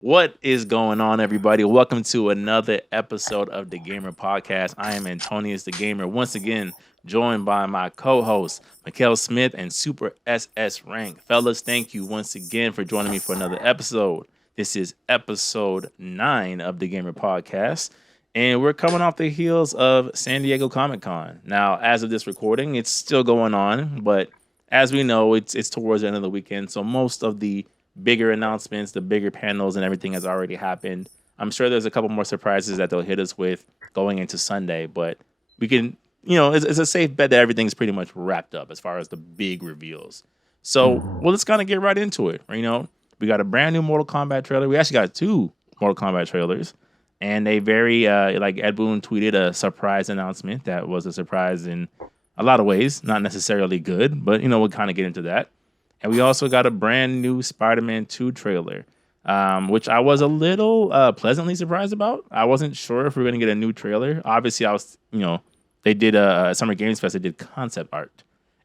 What is going on, everybody? Welcome to another episode of the Gamer Podcast. I am Antonius the Gamer, once again joined by my co-hosts, Mikkel Smith and Super SS Rank. Fellas, thank you once again for joining me for another episode. This is episode 9 of the Gamer Podcast, and we're coming off the heels of San Diego Comic-Con. Now, as of this recording, it's still going on, but as we know, it's towards the end of the weekend, so most of the bigger announcements, the bigger panels, and everything has already happened. I'm sure there's a couple more surprises that they'll hit us with going into Sunday, but we can, it's a safe bet that everything's pretty much wrapped up as far as the big reveals. So, Mhm. well, let's kind of get right into it. We got a brand new Mortal Kombat trailer. We actually got two Mortal Kombat trailers, and a very, like Ed Boon tweeted, a surprise announcement that was a surprise in a lot of ways, not necessarily good, but we'll kind of get into that. And we also got a brand new Spider-Man 2 trailer, which I was a little pleasantly surprised about. I wasn't sure if we were going to get a new trailer. Obviously, they did a Summer Games Fest. They did concept art,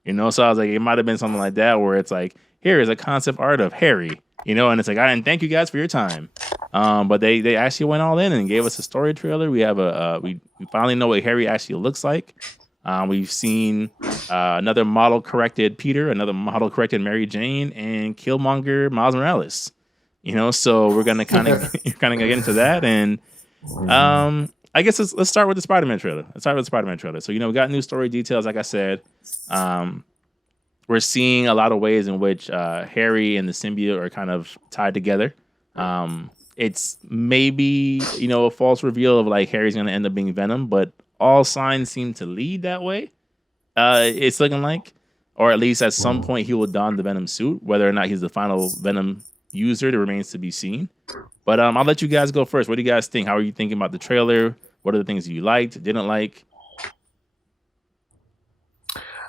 so I was like, it might have been something like that where it's like, here is a concept art of Harry, and it's like, I didn't thank you guys for your time. But they actually went all in and gave us a story trailer. We have we finally know what Harry actually looks like. We've seen another model corrected Peter, another model corrected Mary Jane, and Killmonger Miles Morales. So we're gonna kind of get into that, and Mhm. I guess let's start with the Spider-Man trailer. Let's start with the Spider-Man trailer. So we got new story details, like I said. Um, we're seeing a lot of ways in which Harry and the symbiote are kind of tied together. It's maybe a false reveal of like Harry's gonna end up being Venom, but all signs seem to lead that way. It's looking like, or at least at some Mhm. point he will don the Venom suit. Whether or not he's the final Venom user, it remains to be seen. But I'll let you guys go first. What do you guys think? How are you thinking about the trailer? What are the things you liked, didn't like?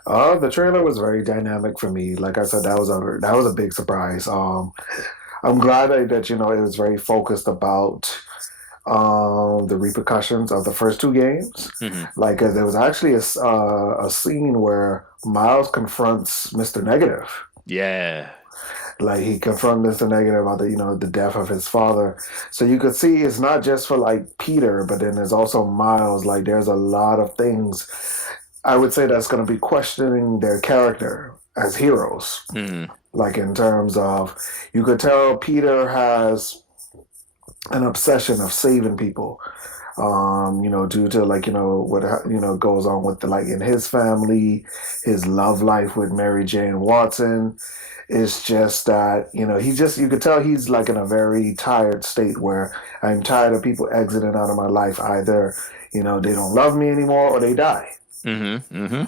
The trailer was very dynamic for me. Like I said, that was a big surprise. I'm glad that it was very focused about the repercussions of the first two games. Hmm. Like there was actually a scene where Miles confronts Mr. Negative. Yeah. Like he confronted Mr. Negative about the death of his father. So you could see it's not just for like Peter, but then there's also Miles. Like there's a lot of things I would say that's going to be questioning their character as heroes. Hmm. Like in terms of, you could tell Peter has an obsession of saving people. Due to like what goes on with like in his family, his love life with Mary Jane Watson. It's just that you could tell he's like in a very tired state where I'm tired of people exiting out of my life. Either they don't love me anymore or they die. Hmm. Hmm.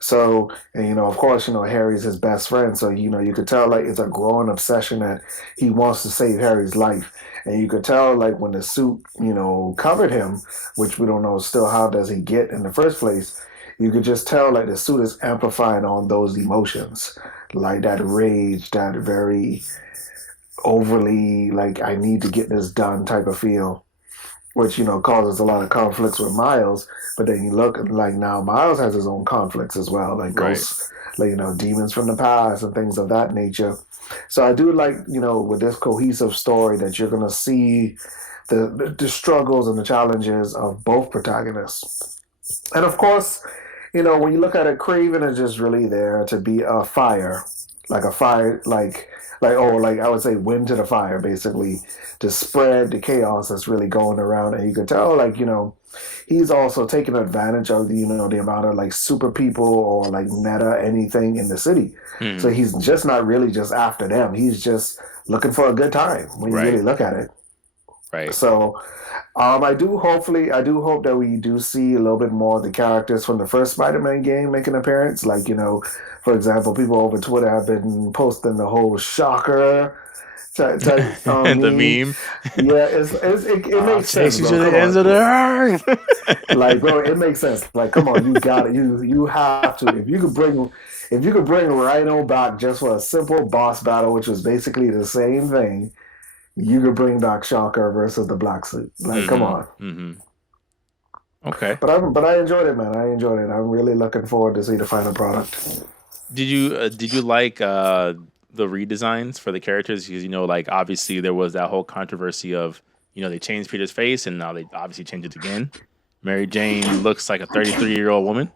So, and of course, Harry's his best friend. So, you could tell like it's a growing obsession that he wants to save Harry's life. And you could tell like when the suit, covered him, which we don't know still how does he get in the first place. You could just tell like the suit is amplifying on those emotions, like that rage, that very overly like I need to get this done type of feel, which causes a lot of conflicts with Miles. But then you look like now Miles has his own conflicts as well, like Right. ghosts, like demons from the past and things of that nature. So I do like with this cohesive story that you're gonna see the struggles and the challenges of both protagonists, and of course. When you look at it, Craven is just really there to be a fire, like a fire, like I would say, wind to the fire, basically, to spread the chaos that's really going around. And you can tell, like he's also taking advantage of the amount of like super people or like meta anything in the city. So Hmm. he's just not really just after them. He's just looking for a good time when you Right. really look at it. Right. So I do hope that we do see a little bit more of the characters from the first Spider-Man game make an appearance. Like, for example, people over Twitter have been posting the whole shocker type The meme. meme. Yeah, it I'll makes chase sense, you bro. to the Come ends on. of the earth. Like, bro, it makes sense. Like, come on, you got it. You have to. If you could bring Rhino back just for a simple boss battle, which was basically the same thing, you could bring back Shocker versus the Black Suit. Like, come Hmm. on. Hmm. Okay. But I enjoyed it, man. I enjoyed it. I'm really looking forward to see the final product. Did you like the redesigns for the characters because like obviously there was that whole controversy of they changed Peter's face and now they obviously changed it again. Mary Jane looks like a 33-year-old woman.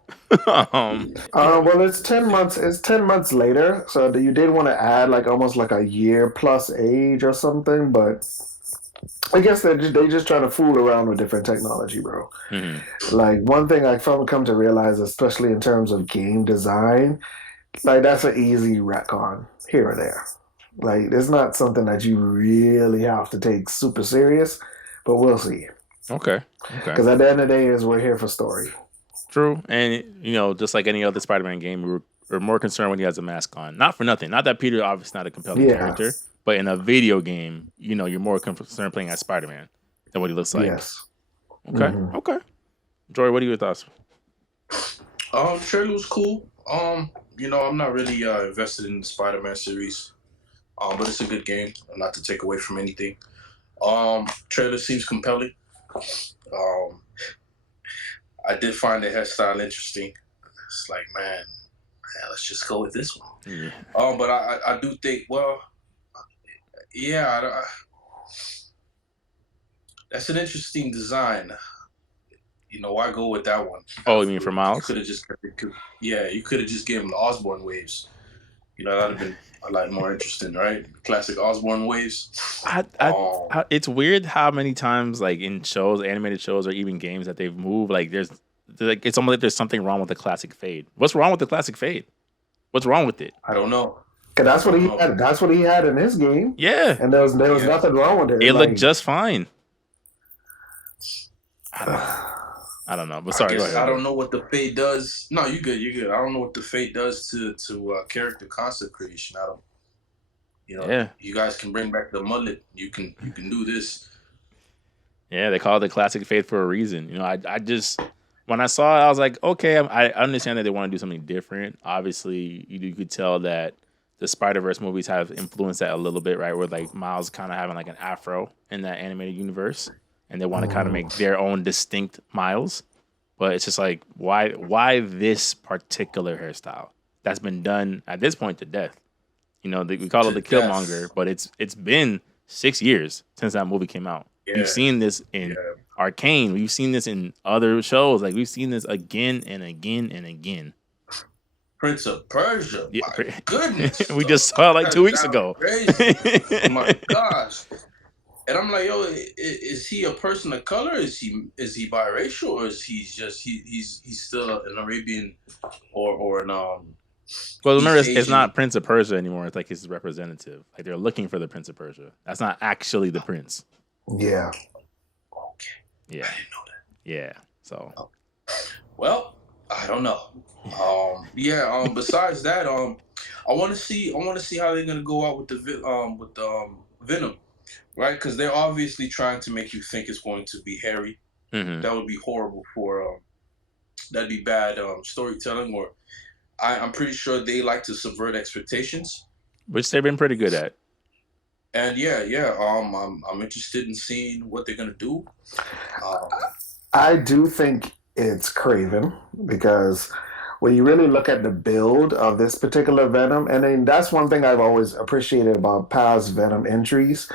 Well, it's 10 months. It's 10 months later, so you did want to add like almost like a year plus age or something. But I guess they just trying to fool around with different technology, bro. Mm-hmm. Like one thing I come to realize, especially in terms of game design, like that's an easy retcon here or there. Like it's not something that you really have to take super serious, but we'll see. Okay. Because at the end of the day, is we're here for story. True, and just like any other Spider-Man game, we're more concerned when he has a mask on. Not for nothing. Not that Peter obviously not a compelling character, but in a video game, you're more concerned playing as Spider-Man than what he looks like. Yes. Okay. Mm-hmm. Okay. Jory, what are your thoughts? Trailer was cool. I'm not really invested in the Spider-Man series. But it's a good game, not to take away from anything. Trailer seems compelling. I did find the hairstyle interesting. It's like, man, let's just go with this one. Yeah. But I do think, that's an interesting design. Why go with that one? Oh, you mean for Miles? You could have just given him the Osborne waves. That'd have been a lot more interesting, right? Classic Osborne waves. It's weird how many times, like in shows, animated shows, or even games that they've moved. Like it's almost like there's something wrong with the classic fade. What's wrong with the classic fade? What's wrong with it? I don't know. Cause that's what he had. That's what he had in his game. Yeah, and there was nothing wrong with it. It looked just fine. I don't know, but sorry. I don't know what the fade does. No, you good. I don't know what the fade does to character concept creation. I don't. You guys can bring back the mullet. You can do this. Yeah, they call it the classic fade for a reason. I just when I saw it, I was like, okay, I understand that they want to do something different. Obviously, you could tell that the Spider-Verse movies have influenced that a little bit, right? Where like Miles kind of having like an afro in that animated universe. And they want to kind of make their own distinct Miles. But it's just like, why this particular hairstyle? That's been done at this point to death. We call it the Killmonger, but it's been 6 years since that movie came out. Yeah. We've seen this in Arcane. We've seen this in other shows. Like, we've seen this again and again and again. Prince of Persia. Yeah. My goodness. We just saw it like 2 weeks ago. Crazy. Oh my gosh. And I'm like, yo, is he a person of color? Is he biracial, or is he just he's still an Arabian or an Well, remember, it's not Prince of Persia anymore. It's like his representative. Like they're looking for the Prince of Persia. That's not actually the prince. Yeah. Okay. Yeah. I didn't know that. Yeah. So. Oh. Well, I don't know. Besides that, I want to see how they're gonna go out with the Venom. Right, because they're obviously trying to make you think it's going to be Harry. Mm-hmm. That would be horrible that'd be bad storytelling. Or I'm pretty sure they like to subvert expectations, which they've been pretty good at. And I'm interested in seeing what they're gonna do. I do think it's Craven because when you really look at the build of this particular Venom, and then that's one thing I've always appreciated about past Venom entries.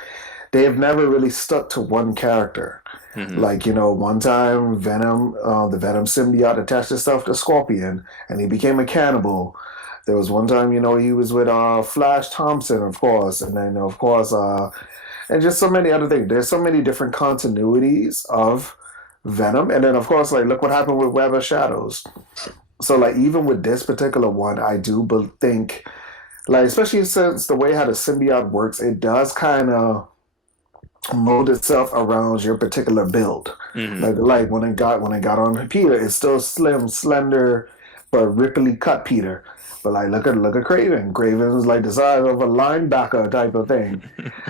They have never really stuck to one character. Mm-hmm. Like, one time Venom, the Venom symbiote attached itself to Scorpion and he became a cannibal. There was one time, he was with Flash Thompson, of course. And then, of course, and just so many other things. There's so many different continuities of Venom. And then, of course, like, look what happened with Web of Shadows. So, like, even with this particular one, I do think, like, especially since the way how the symbiote works, it does kind of mold itself around your particular build. Mm-hmm. Like when it got on Peter, it's still slim, slender, but ripply cut Peter. But like look at Craven. Craven's like the size of a linebacker type of thing.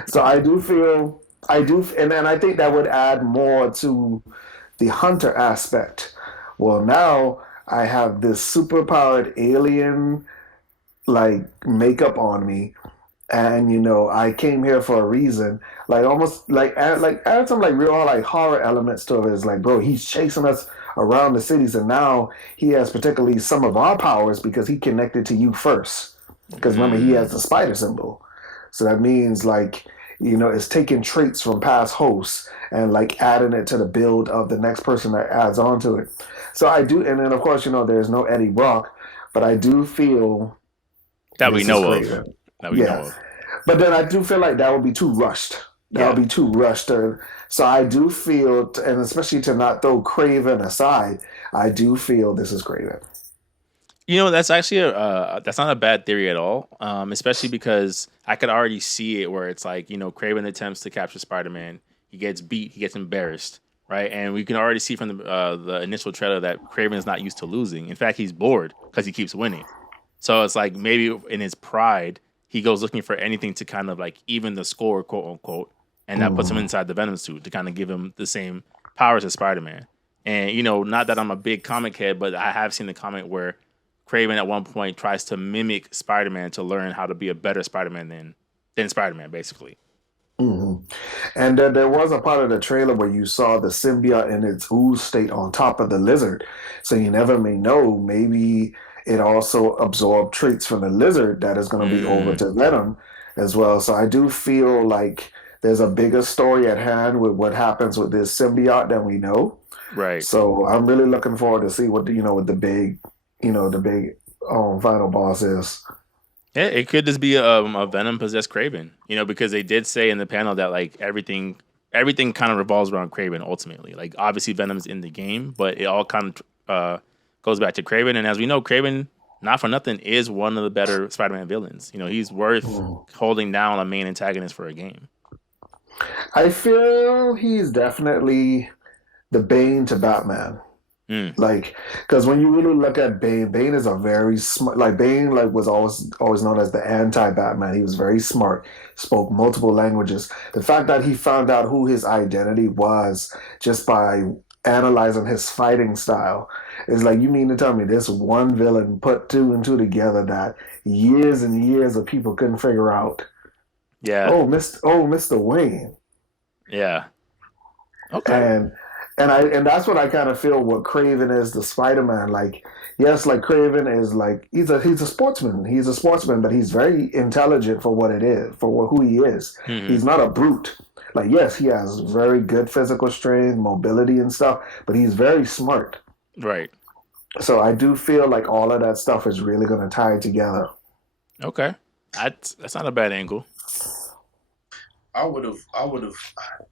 So I think that would add more to the hunter aspect. Well, now I have this superpowered alien like makeup on me. And I came here for a reason. Like almost like add some like real like horror elements to it. It's like, bro, he's chasing us around the cities, and now he has particularly some of our powers because he connected to you first. Because remember, he has the spider symbol. So that means like, it's taking traits from past hosts and like adding it to the build of the next person that adds on to it. So I do, and then of course, there's no Eddie Brock, but I do feel that we this is know great. of. That we know of. But then I do feel like that would be too rushed. That would be too rushed. So I do feel, and especially to not throw Craven aside, I do feel this is Craven. That's actually that's not a bad theory at all. Especially because I could already see it where it's like, Craven attempts to capture Spider-Man. He gets beat. He gets embarrassed, right? And we can already see from the initial trailer that Craven is not used to losing. In fact, he's bored because he keeps winning. So it's like maybe in his pride, he goes looking for anything to kind of like even the score, quote unquote, and that puts him inside the Venom suit to kind of give him the same powers as Spider-Man. And not that I'm a big comic head, but I have seen the comic where Craven at one point tries to mimic Spider-Man to learn how to be a better Spider-Man than Spider-Man, basically. Mm-hmm. And there was a part of the trailer where you saw the symbiote in its ooze state on top of the lizard. So you never may know. Maybe it also absorbed traits from the lizard that is going to be over to Venom as well. So I do feel like there's a bigger story at hand with what happens with this symbiote than we know. Right. So I'm really looking forward to see what what the big final boss is. Yeah, it could just be a Venom possessed Craven, because they did say in the panel that like everything kind of revolves around Craven ultimately. Like obviously Venom's in the game, but it all kind of goes back to Craven. And as we know, Craven, not for nothing, is one of the better Spider-Man villains. He's worth holding down a main antagonist for a game. I feel he's definitely the Bane to Batman. Like, because when you really look at Bane, Bane is a very smart. Like Bane, like was always known as the anti-Batman. He was very smart, spoke multiple languages. The fact that he found out who his identity was just by analyzing his fighting style is like, you mean to tell me this one villain put two and two together that years and years of people couldn't figure out? Yeah. Mr. Wayne. Yeah. Okay. And that's what I kind of feel what Craven is, the Spider-Man. Like, yes, like Craven is like he's a sportsman. He's a sportsman, but he's very intelligent for what it is, for who he is. Mm-hmm. He's not a brute. Like, yes, he has very good physical strength, mobility and stuff, but he's very smart. Right. So I do feel like all of that stuff is really going to tie together. Okay. That's not a bad angle. I would have.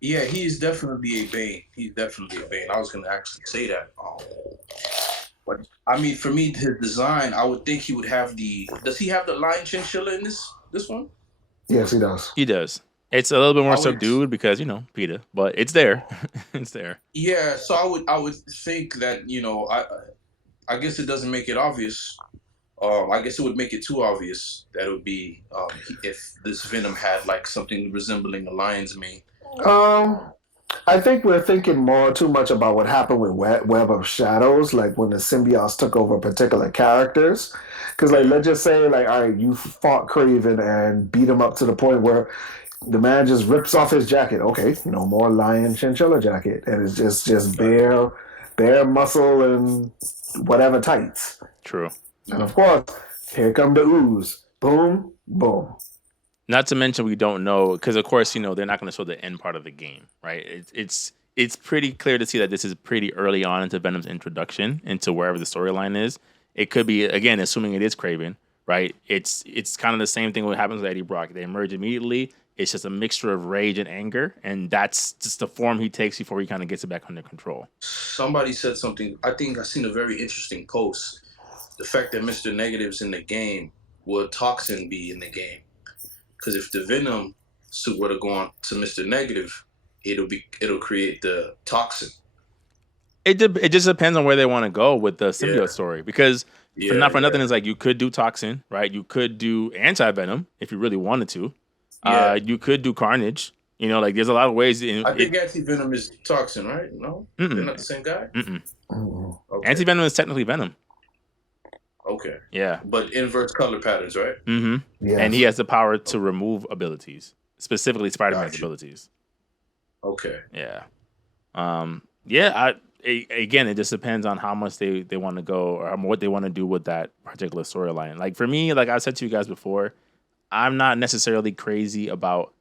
Yeah, he's definitely a Bane. He's definitely a Bane. I was gonna actually say that. But I mean, for me, his design, I would think he would have the. Does he have the lion chinchilla in this one? Yes, he does. He does. It's a little bit more subdued because Peter, but it's there. It's there. Yeah, so I would think that I guess it doesn't make it obvious. I guess it would make it too obvious that it would be if this Venom had like something resembling a lion's mane. I think we're thinking too much about what happened with Web of Shadows, like when the symbiotes took over particular characters. Because like, let's just say like, all right, you fought Craven and beat him up to the point where the man just rips off his jacket. Okay, no more lion chinchilla jacket, and it's just bare muscle and whatever tights. True. And of course, here come the ooze. Boom, boom. Not to mention we don't know, because of course, they're not going to show the end part of the game, right? It's pretty clear to see that this is pretty early on into Venom's introduction into wherever the storyline is. It could be, again, assuming it is Craven, right? It's kind of the same thing what happens with Eddie Brock. They emerge immediately. It's just a mixture of rage and anger, and that's just the form he takes before he kind of gets it back under control. Somebody said something. I think I seen a very interesting post. The fact that Mr. Negative's in the game, will Toxin be in the game? Because if the Venom suit were to go on to Mr. Negative, it'll create the Toxin. It just depends on where they want to go with the symbiote story. Because for nothing, it's like you could do Toxin, right? You could do Anti-Venom if you really wanted to. You could do Carnage. Like there's a lot of ways. I think Anti-Venom is Toxin, right? No? They're not the same guy? Okay. Anti-Venom is technically Venom. Okay. Yeah. But inverse color patterns, right? Mm-hmm. Yes. And he has the power to remove abilities, specifically Spider-Man's abilities. Okay. Yeah. again, it just depends on how much they want to go or what they want to do with that particular storyline. Like for me, like I said to you guys before, I'm not necessarily crazy about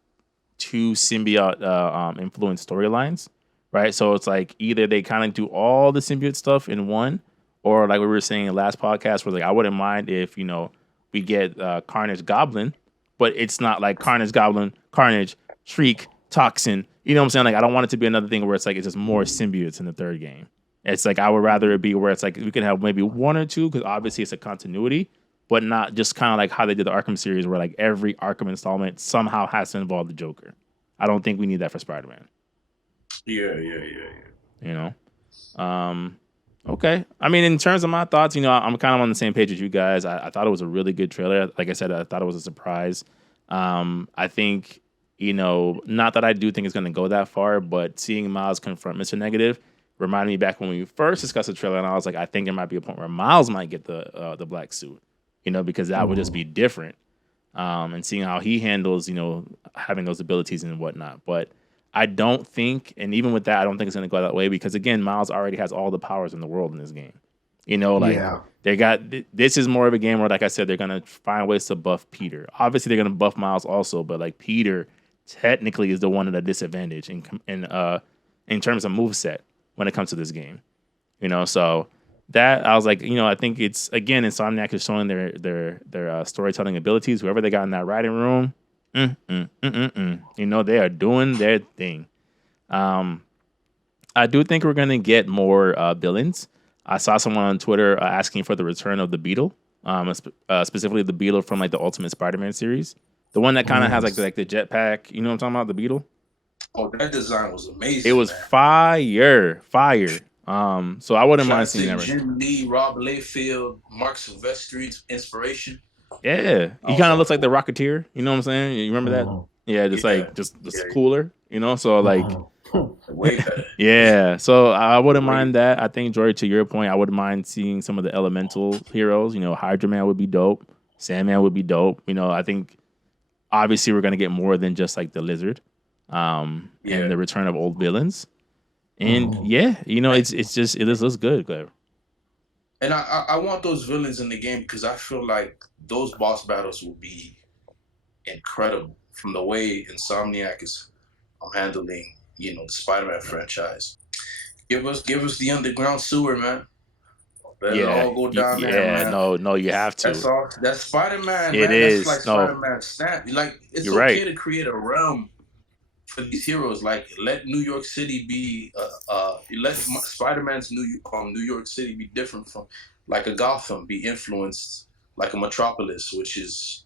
two symbiote influenced storylines, right? So it's like either they kind of do all the symbiote stuff in one, or like we were saying in the last podcast, where like I wouldn't mind if we get Carnage Goblin, but it's not like Carnage Goblin, Carnage, Shriek, Toxin. You know what I'm saying? Like I don't want it to be another thing where it's like it's just more symbiotes in the third game. It's like I would rather it be where it's like we can have maybe one or two because obviously it's a continuity, but not just kind of like how they did the Arkham series where like every Arkham installment somehow has to involve the Joker. I don't think we need that for Spider-Man. Yeah. You know? Okay. I mean, in terms of my thoughts, I'm kind of on the same page as you guys. I thought it was a really good trailer. Like I said, I thought it was a surprise. I think, not that I do think it's going to go that far, but seeing Miles confront Mr. Negative reminded me back when we first discussed the trailer, and I was like, I think there might be a point where Miles might get the black suit, because that would just be different. And seeing how he handles, having those abilities and whatnot. But I don't think, and even with that, I don't think it's going to go that way because, again, Miles already has all the powers in the world in this game. They got, this is more of a game where, like I said, they're going to find ways to buff Peter. Obviously, they're going to buff Miles also, but like Peter technically is the one at a disadvantage in terms of moveset when it comes to this game. So that I was like, I think it's again Insomniac is showing their storytelling abilities. Whoever they got in that writing room, they are doing their thing. I do think we're gonna get more villains. I saw someone on Twitter asking for the return of the Beetle, specifically the Beetle from like the Ultimate Spider-Man series, the one that kind of has like the jetpack. You know what I'm talking about, the Beetle. Oh, that design was amazing. It was fire. So I wouldn't mind seeing that. Jim Lee, Rob Layfield, Mark Silvestri's inspiration. Yeah, he kind of looks like the Rocketeer. You know what I'm saying? You remember that? Yeah, just cooler. So like, way better. Yeah, so I wouldn't mind that. I think, Jory, to your point, I wouldn't mind seeing some of the elemental heroes. Hydra Man would be dope. Sandman would be dope. I think obviously we're gonna get more than just like the Lizard, and the return of old villains. And it looks good. And I want those villains in the game because I feel like those boss battles will be incredible from the way Insomniac is handling, the Spider-Man franchise. Give us the underground sewer, man. Let it all go down there, man. No, you have to. That's all. That's Spider-Man. It man. is. That's like Spider-Man's stamp. Like it's You're okay right. to create a realm for these heroes. Like let New York City be let Spider-Man's New York City be different from like a Gotham, be influenced like a Metropolis, which is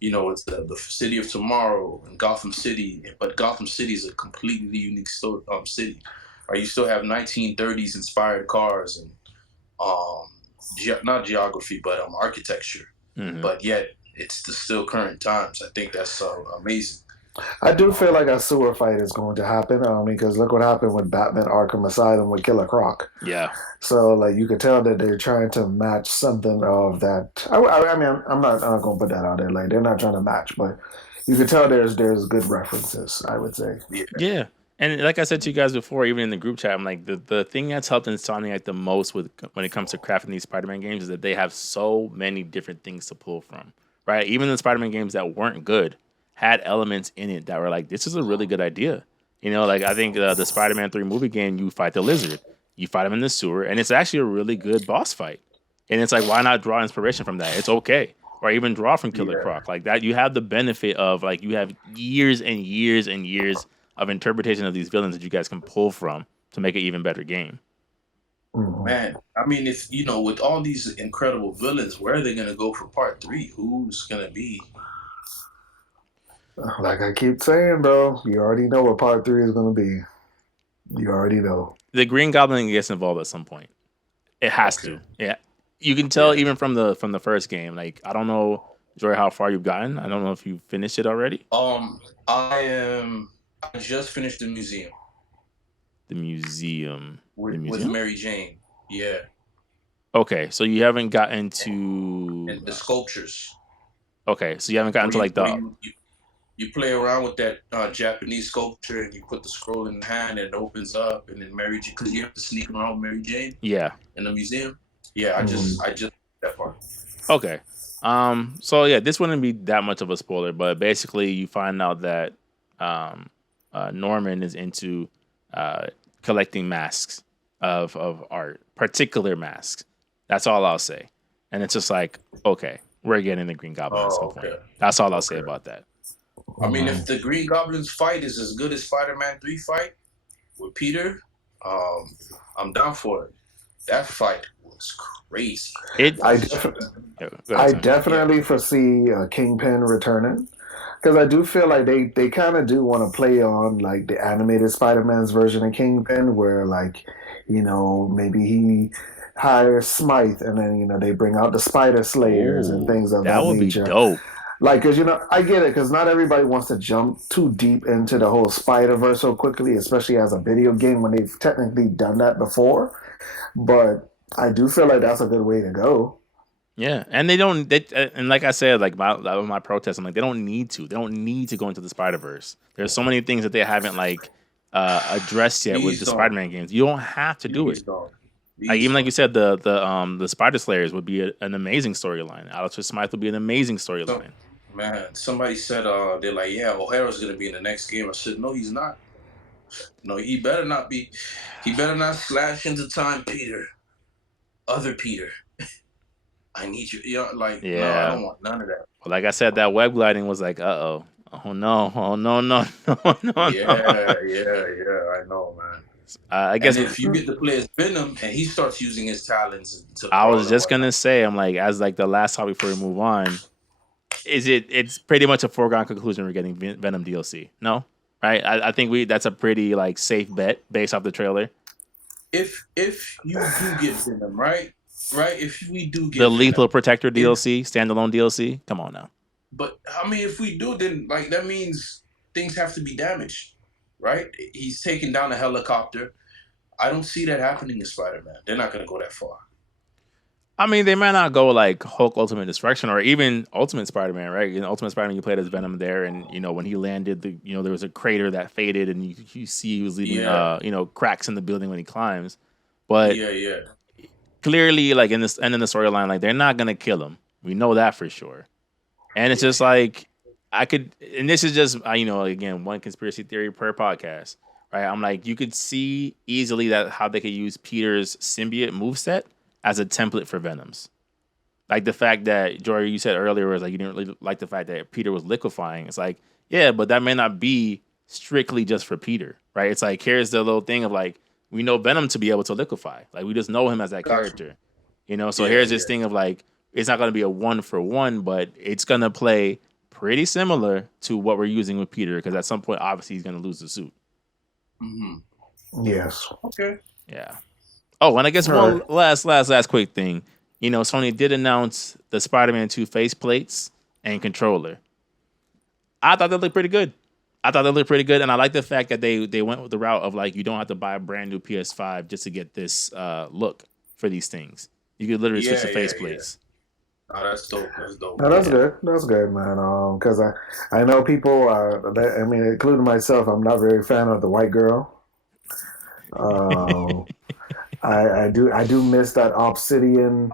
it's the city of tomorrow and Gotham City, but Gotham City is a completely unique city. Or you still have 1930s inspired cars and not geography but architecture, but yet it's still current times. I think that's amazing. I do feel like a sewer fight is going to happen. Because look what happened with Batman Arkham Asylum with Killer Croc. Yeah. So like you could tell that they're trying to match something of that. I mean, I'm not going to put that out there. Like they're not trying to match, but you can tell there's good references, I would say. Yeah. And like I said to you guys before, even in the group chat, I'm like the thing that's helped Insomniac the most when it comes to crafting these Spider-Man games is that they have so many different things to pull from. Right? Even the Spider-Man games that weren't good had elements in it that were like, this is a really good idea. Like I think the Spider-Man 3 movie game, you fight the Lizard, you fight him in the sewer, and it's actually a really good boss fight. And it's like, why not draw inspiration from that? It's okay. Or even draw from Killer Croc. Like that, you have the benefit of like you have years and years and years of interpretation of these villains that you guys can pull from to make an even better game. Man, I mean, if with all these incredible villains, where are they gonna go for part 3? Who's gonna be? Like I keep saying, bro, you already know what part 3 is going to be. You already know. The Green Goblin gets involved at some point. It has to. Yeah, you can tell even from the first game. Like I don't know, Jory, how far you've gotten. I don't know if you finished it already. I just finished the museum. The museum with Mary Jane. Yeah. Okay, so you haven't gotten to and the sculptures. Okay, so you haven't gotten to like You play around with that Japanese sculpture, and you put the scroll in the hand, and it opens up, and then Mary Jane, because you have to sneak around with Mary Jane. Yeah. In the museum. Yeah, I just that part. Okay. So yeah, this wouldn't be that much of a spoiler, but basically you find out that Norman is into collecting masks of art, particular masks. That's all I'll say. And it's just like, okay, we're getting the Green Goblin at some point. That's all I'll say about that. I mean, if the Green Goblin's fight is as good as Spider-Man 3 fight with Peter, I'm down for it. That fight was crazy. I definitely foresee Kingpin returning, because I do feel like they kind of do want to play on like the animated Spider-Man's version of Kingpin, where like, you know, maybe he hires Smythe and then, you know, they bring out the Spider Slayers and things of that nature. That would be dope. Like, because, you know, I get it, because not everybody wants to jump too deep into the whole Spider-Verse so quickly, especially as a video game when they've technically done that before. But I do feel like that's a good way to go. Yeah, and they don't. And like I said, like my protest, I'm like, they don't need to. They don't need to go into the Spider-Verse. There's so many things that they haven't like addressed yet with the Spider-Man games. You don't have to do it. Like, even like you said, the Spider Slayers would be an amazing storyline. Alistair Smythe would be an amazing storyline. Man, somebody said they're like, yeah, O'Hara's gonna be in the next game. I said, no, he's not. No, he better not be. He better not slash into time, Peter. Other Peter. I need you. You know, like, no, I don't want none of that. Well, like I said, that web gliding was like, oh no, no. Yeah, I know, man. I guess if you get to play as Venom and he starts using his talents, I was just gonna say, I'm like, as like the last topic before we move on, it's pretty much a foregone conclusion we're getting Venom DLC. No, right? I think that's a pretty like safe bet based off the trailer. If you do get Venom, right? If we do get the Lethal Protector DLC, standalone DLC, come on now. But I mean, if we do, then like that means things have to be damaged, right? He's taking down a helicopter. I don't see that happening in Spider-Man. They're not going to go that far. I mean, they might not go like Hulk Ultimate Destruction or even Ultimate Spider-Man, right? You know, Ultimate Spider-Man, you played as Venom there, and you know when he landed, there was a crater that faded, and you see he was leaving cracks in the building when he climbs. But clearly, like in the storyline, like they're not gonna kill him. We know that for sure. And it's just like and this is just again, one conspiracy theory per podcast, right? I'm like, you could see easily that how they could use Peter's symbiote moveset as a template for Venom's. Like the fact that, Jory, you said earlier was like you didn't really like the fact that Peter was liquefying. It's like, yeah, but that may not be strictly just for Peter, right? It's like, here's the little thing of like, we know Venom to be able to liquefy. Like, we just know him as that character, So here's this thing of like, it's not going to be a 1-for-1, but it's going to play pretty similar to what we're using with Peter, because at some point, obviously, he's going to lose the suit. Mm-hmm. Yes. Okay. Yeah. Oh, and I guess one last quick thing. Sony did announce the Spider-Man 2 faceplates and controller. I thought they looked pretty good. And I like the fact that they went with the route of like, you don't have to buy a brand new PS5 just to get this look for these things. You could literally switch the faceplates. Oh, that's dope. No, that's good. That's good, man. Because I know people. I mean, including myself, I'm not very fan of the white girl. I do miss that Obsidian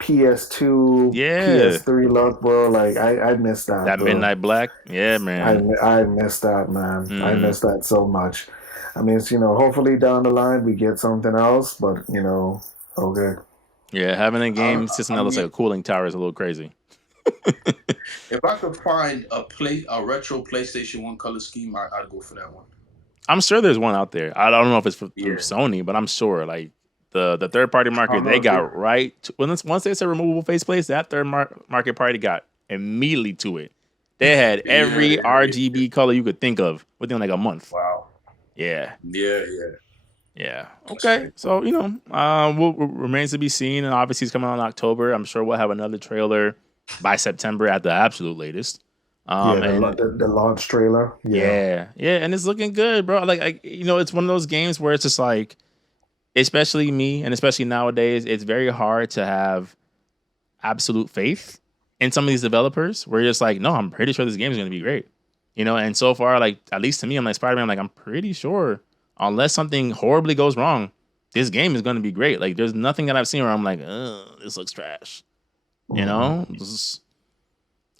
PS2, PS3 look, bro. Like I miss that. That bro. Midnight Black, yeah, man. I miss that, man. I miss that so much. I mean, it's, hopefully down the line we get something else, but okay. Yeah, having a game system that looks like a cooling tower is a little crazy. If I could find a retro PlayStation 1 color scheme, I'd go for that one. I'm sure there's one out there. I don't know if it's through Sony, but I'm sure like the third party market they got right once they said removable faceplates, that third market party got immediately to it. They had every RGB color you could think of within like a month. Wow. Yeah. Yeah. Okay. So remains to be seen, and obviously it's coming out in October. I'm sure we'll have another trailer by September at the absolute latest. The launch trailer. Yeah, and it's looking good, bro. Like, it's one of those games where it's just like, especially me, and especially nowadays, it's very hard to have absolute faith in some of these developers. Where you're just like, no, I'm pretty sure this game is going to be great. You know, and so far, like, at least to me, I'm like, Spider-Man, like, I'm pretty sure, unless something horribly goes wrong, this game is going to be great. Like, there's nothing that I've seen where I'm like, this looks trash. You know?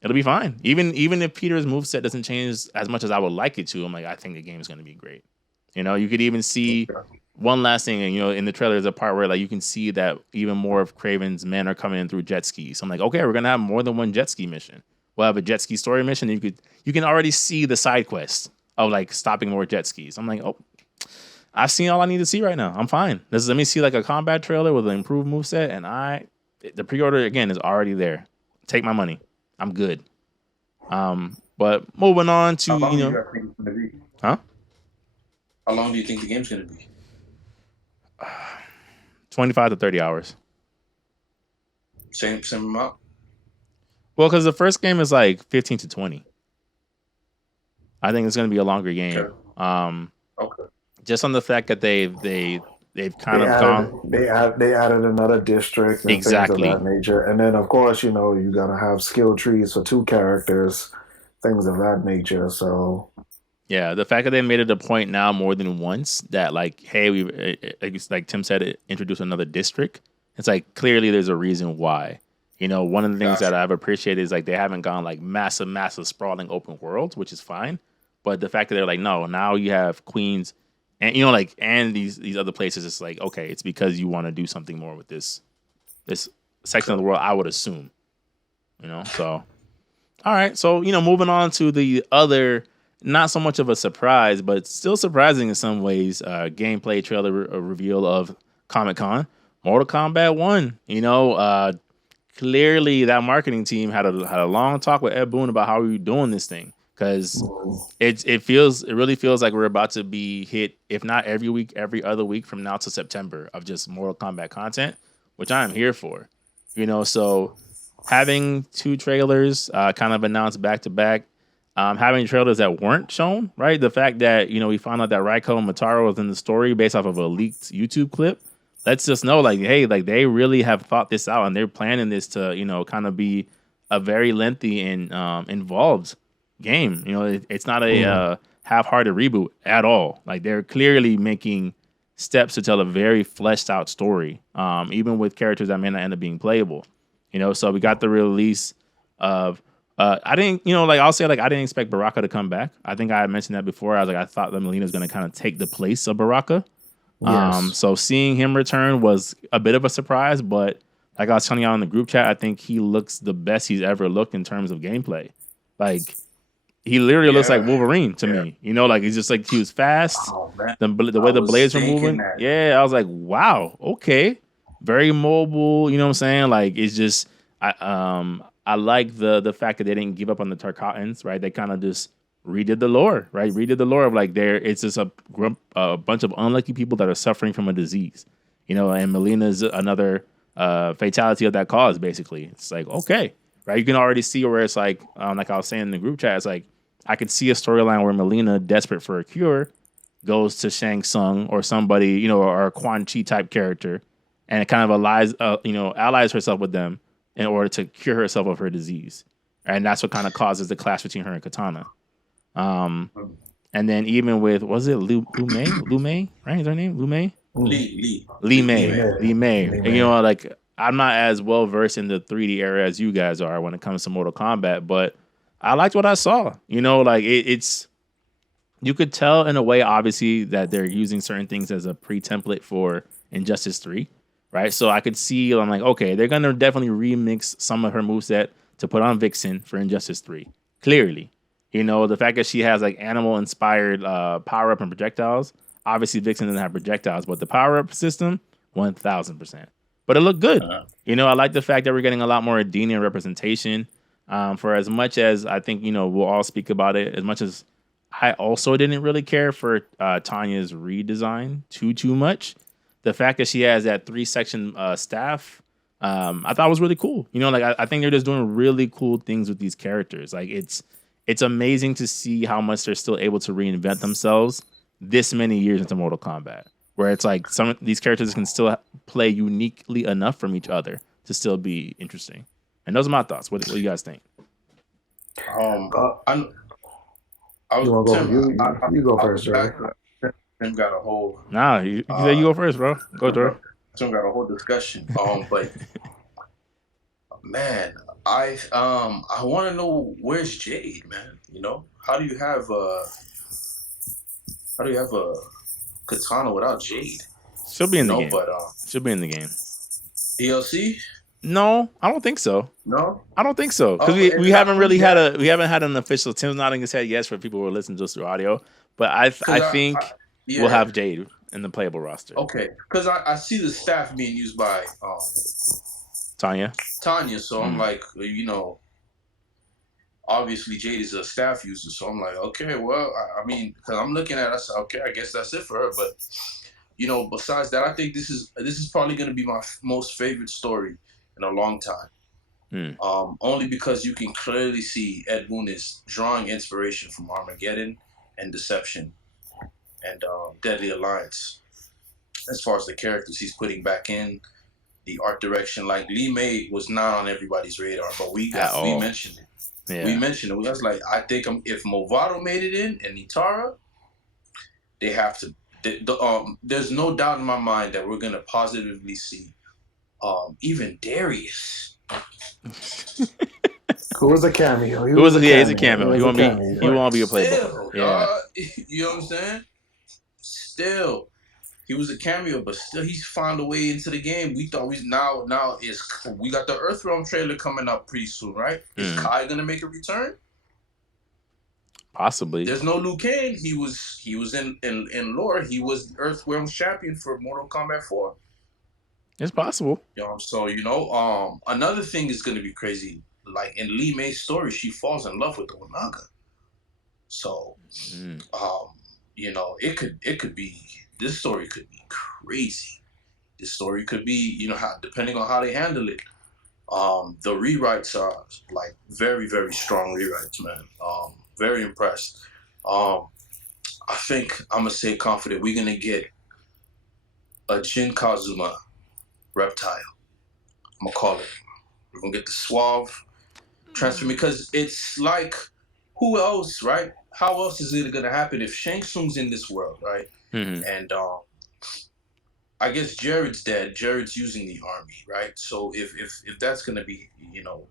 It'll be fine. Even if Peter's moveset doesn't change as much as I would like it to, I'm like, I think the game is going to be great. You know, you could even see one last thing, and you know, in the trailer, there's a part where like you can see that even more of Kraven's men are coming in through jet skis. So I'm like, okay, we're gonna have more than one jet ski mission. We'll have a jet ski story mission. And you can already see the side quest of like stopping more jet skis. I'm like, oh, I've seen all I need to see right now. I'm fine. Let me see like a combat trailer with an improved moveset, and the pre-order again is already there. Take my money. I'm good. But moving on to How long do you think it's gonna be? Huh? How long do you think the game's gonna be? 25 to 30 hours. Same amount? Well, because the first game is like 15 to 20. I think it's going to be a longer game. Okay. Just on the fact that they've kind of gone. They added another district and exactly things of that nature, and then of course you know you gotta have skill trees for 2 characters, things of that nature. So yeah, the fact that they made it a point now more than once that like, hey, like Tim said, introduce another district. It's like clearly there's a reason why. You know, one of the things that I've appreciated is like they haven't gone like massive sprawling open worlds, which is fine. But the fact that they're like, no, now you have Queens. And you know, like, and these other places, it's like, okay, it's because you want to do something more with this section of the world, I would assume. You know, so all right, so you know, moving on to the other, not so much of a surprise, but still surprising in some ways, gameplay trailer reveal of Comic-Con, Mortal Kombat 1. You know, clearly that marketing team had a long talk with Ed Boon about how we were doing this thing. Because it really feels like we're about to be hit, if not every week, every other week from now to September of just Mortal Kombat content, which I am here for. You know, so having 2 trailers kind of announced back to back, having trailers that weren't shown, right? The fact that, you know, we found out that Raiko and Mataro was in the story based off of a leaked YouTube clip lets us know, like, hey, like they really have thought this out and they're planning this to, you know, kind of be a very lengthy and involved game. You know, it's not a half-hearted reboot at all. Like they're clearly making steps to tell a very fleshed out story, even with characters that may not end up being playable. You know, so we got the release of I didn't, you know, like I'll say, like I didn't expect Baraka to come back. I think I had mentioned that before. I was like, I thought that Melina's going to kind of take the place of Baraka. Yes. So seeing him return was a bit of a surprise, but like I was telling y'all in the group chat, I think he looks the best he's ever looked in terms of gameplay. Like he literally looks like Wolverine to me. You know, like he's just like, he was fast. The way the blades were moving. Yeah, I was like, wow, okay. Very mobile, you know what I'm saying? Like it's just I like the fact that they didn't give up on the Tarkatans, right? They kind of just redid the lore, right? Redid the lore of like it's just a bunch of unlucky people that are suffering from a disease. You know, and Melina is another fatality of that cause, basically. It's like, okay, right? You can already see where it's like I was saying in the group chat, it's like I could see a storyline where Melina, desperate for a cure, goes to Shang Tsung or somebody, you know, or a Quan Chi type character, and it kind of allies herself with them in order to cure herself of her disease. And that's what kind of causes the clash between her and Katana. And then even with, was it Lu Mei, right? Is her name? Lu Mei? Li Mei. And you know, like I'm not as well versed in the 3D era as you guys are when it comes to Mortal Kombat, but I liked what I saw. You know, like it's you could tell in a way, obviously, that they're using certain things as a pre-template for Injustice 3, right? So I could see, I'm like, okay, they're gonna definitely remix some of her moveset to put on Vixen for Injustice 3. Clearly. You know, the fact that she has like animal-inspired power-up and projectiles. Obviously, Vixen doesn't have projectiles, but the power-up system, 1,000%. But it looked good. You know, I like the fact that we're getting a lot more Adenian representation. For as much as I think, you know, we'll all speak about it, as much as I also didn't really care for Tanya's redesign too much. The fact that she has that 3-section staff, I thought was really cool. You know, like I think they're just doing really cool things with these characters. Like it's amazing to see how much they're still able to reinvent themselves this many years into Mortal Kombat, where it's like some of these characters can still play uniquely enough from each other to still be interesting. And those are my thoughts. What do you guys think? I You was want to go? Tim. You go I'll first, go Jerry. back. Tim got a whole. Nah, you say you go first, bro. Go, Dre. Tim got a whole discussion. But man, I want to know where's Jade, man. You know, how do you have a katana without Jade? She'll be in the game. But she'll be in the game. DLC? No, I don't think so. No, I don't think so because we haven't really had an official. Tim's nodding his head yes for people who are listening just through audio, but I think we'll have Jade in the playable roster. Okay, because I see the staff being used by Tanya, so I'm like, you know, obviously Jade is a staff user, so I'm like, okay, well, I mean, because I'm looking at it, I said, okay, I guess that's it for her, but you know, besides that, I think this is probably going to be my most favorite story in a long time. Only because you can clearly see Ed Boon is drawing inspiration from Armageddon and Deception and Deadly Alliance. As far as the characters he's putting back in, the art direction, like Lee May was not on everybody's radar, but we mentioned it. Yeah. We mentioned it. I was like, I think if Movado made it in and Nitara, they have to. There's no doubt in my mind that we're gonna positively see even Darius. Who was a cameo? He's a cameo. He won't be a playbook. Yeah. You know what I'm saying? Still, he was a cameo, but still he's found a way into the game. We thought we got the Earthrealm trailer coming up pretty soon, right? Is Kai gonna make a return? Possibly. There's no Liu Kang. He was in lore. He was Earthrealm's champion for Mortal Kombat 4. It's possible. So you know, another thing is gonna be crazy. Like in Lee May's story, she falls in love with Onaga. So, you know, it could be. This story could be crazy. This story could be, you know, depending on how they handle it. The rewrites are like very, very strong rewrites, man. Very impressed. I think I'm gonna say confident we're gonna get a Jin Kazuma reptile. I'm gonna call it. We're gonna get the suave transfer because it's like, who else, right? How else is it gonna happen if Shang Tsung's in this world, right? And I guess Jared's dead. Jared's using the army, right? So if that's gonna be, you know,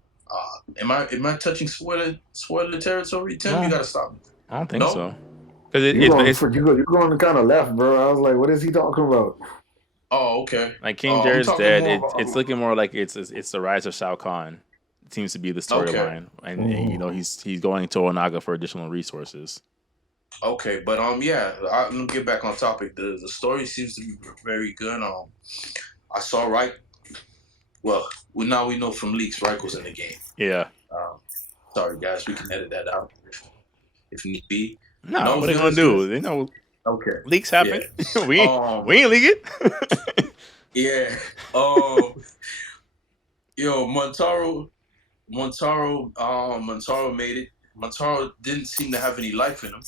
am I touching spoiler territory? Tim, you gotta stop me. I don't think so. Because you're going kind of left, bro. I was like, what is he talking about? Oh, okay. Like King Jared's dead. It's looking more like it's the rise of Shao Kahn. It seems to be the storyline, and you know he's going to Onaga for additional resources. Okay, but yeah, I'm gonna get back on topic. The story seems to be very good. I saw well, now we know from leaks Raiko's in the game. Yeah. Sorry guys, we can edit that out if need be. No, what are they gonna do? They know. Okay. Leaks happen. Yeah. we ain't leak it. Yeah. Yo, Montaro made it. Montaro didn't seem to have any life in him.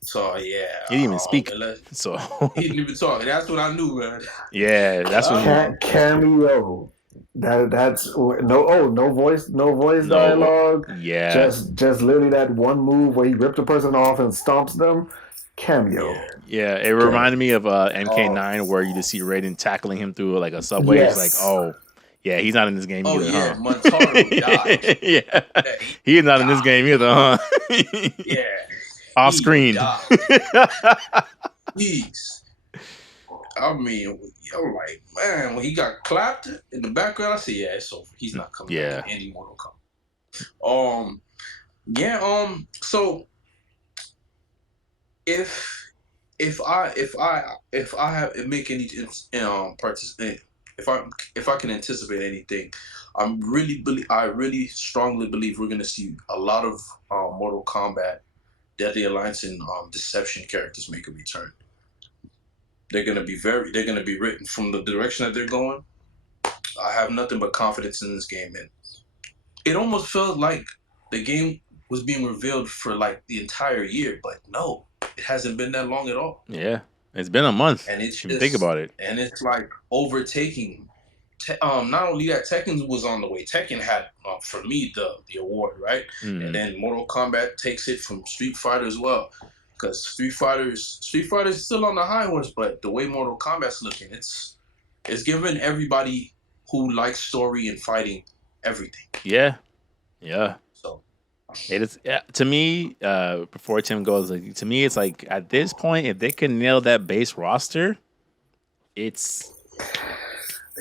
So yeah, he didn't even speak. So he didn't even talk. That's what I knew, man. Yeah, that's what cameo. That's no voice dialogue. Yeah, just literally that one move where he ripped a person off and stomps them. Cameo. Yeah, it reminded me of MK9 where you just see Raiden tackling him through like a subway. Yes. It's like, oh yeah, he's not in this game either. Yeah, Montaro died. Yeah, he's not in this game either, huh? Yeah. Off screen. Jeez. I mean, I'm like, man, when he got clapped in the background, I said, yeah, it's over. He's not coming back in any Mortal Kombat. So if I have make any participate, if I can anticipate anything, I really strongly believe we're gonna see a lot of Mortal Kombat Deadly Alliance and Deception characters make a return. They're gonna be written from the direction that they're going. I have nothing but confidence in this game, and it almost felt like the game was being revealed for like the entire year, but no, it hasn't been that long at all. Yeah, it's been a month, and it's just, think about it, and it's like overtaking not only that, Tekken was on the way. Tekken had, for me, the award, right? Mm. And then Mortal Kombat takes it from Street Fighter as well, because Street Fighter's still on the high horse, but the way Mortal Kombat's looking, it's giving everybody who likes story and fighting everything. Yeah. So it is to me. Before Tim goes, like, to me, it's like at this point, if they can nail that base roster, it's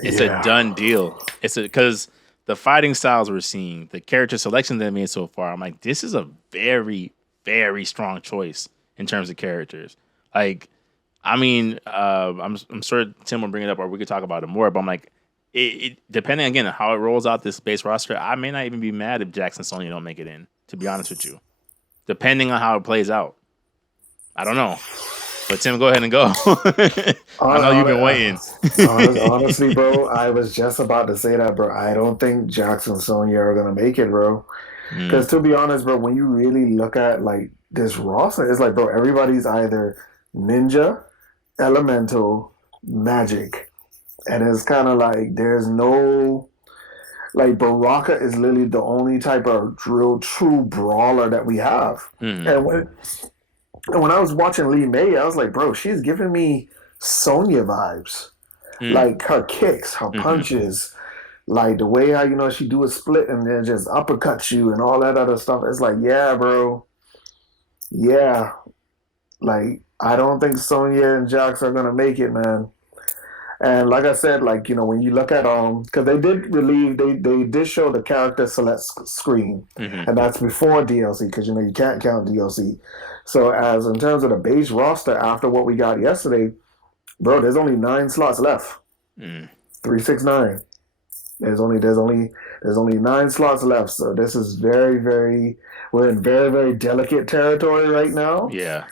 a done deal. It's because the fighting styles we're seeing, the character selections they made so far, I'm like, this is a very, very strong choice in terms of characters. Like, I mean, I'm sure Tim will bring it up, or we could talk about it more. But I'm like, it depending again on how it rolls out this base roster, I may not even be mad if Jax and Sonya don't make it in. To be honest with you, depending on how it plays out, I don't know. But Tim, go ahead and go. I know you've been waiting. Honestly, bro, I was just about to say that, bro. I don't think Jax and Sonya are gonna make it, bro. Because to be honest, bro, when you really look at like this roster, it's like, bro, everybody's either ninja, elemental, magic, and it's kind of like there's no like Baraka is literally the only type of real true brawler that we have. And when I was watching Lee May, I was like, bro, she's giving me Sonya vibes. Like her kicks, her punches, like the way how she do a split and then just uppercuts you and all that other stuff. It's like, yeah, bro. Yeah. Like, I don't think Sonya and Jax are gonna make it, man. And like I said, like, when you look at because they did show the character select screen, and that's before DLC, because you can't count DLC. So as in terms of the base roster after what we got yesterday, bro, there's only 9 slots left. 369. There's only 9 slots left. So this is very, very, we're in very, very delicate territory right now. Yeah.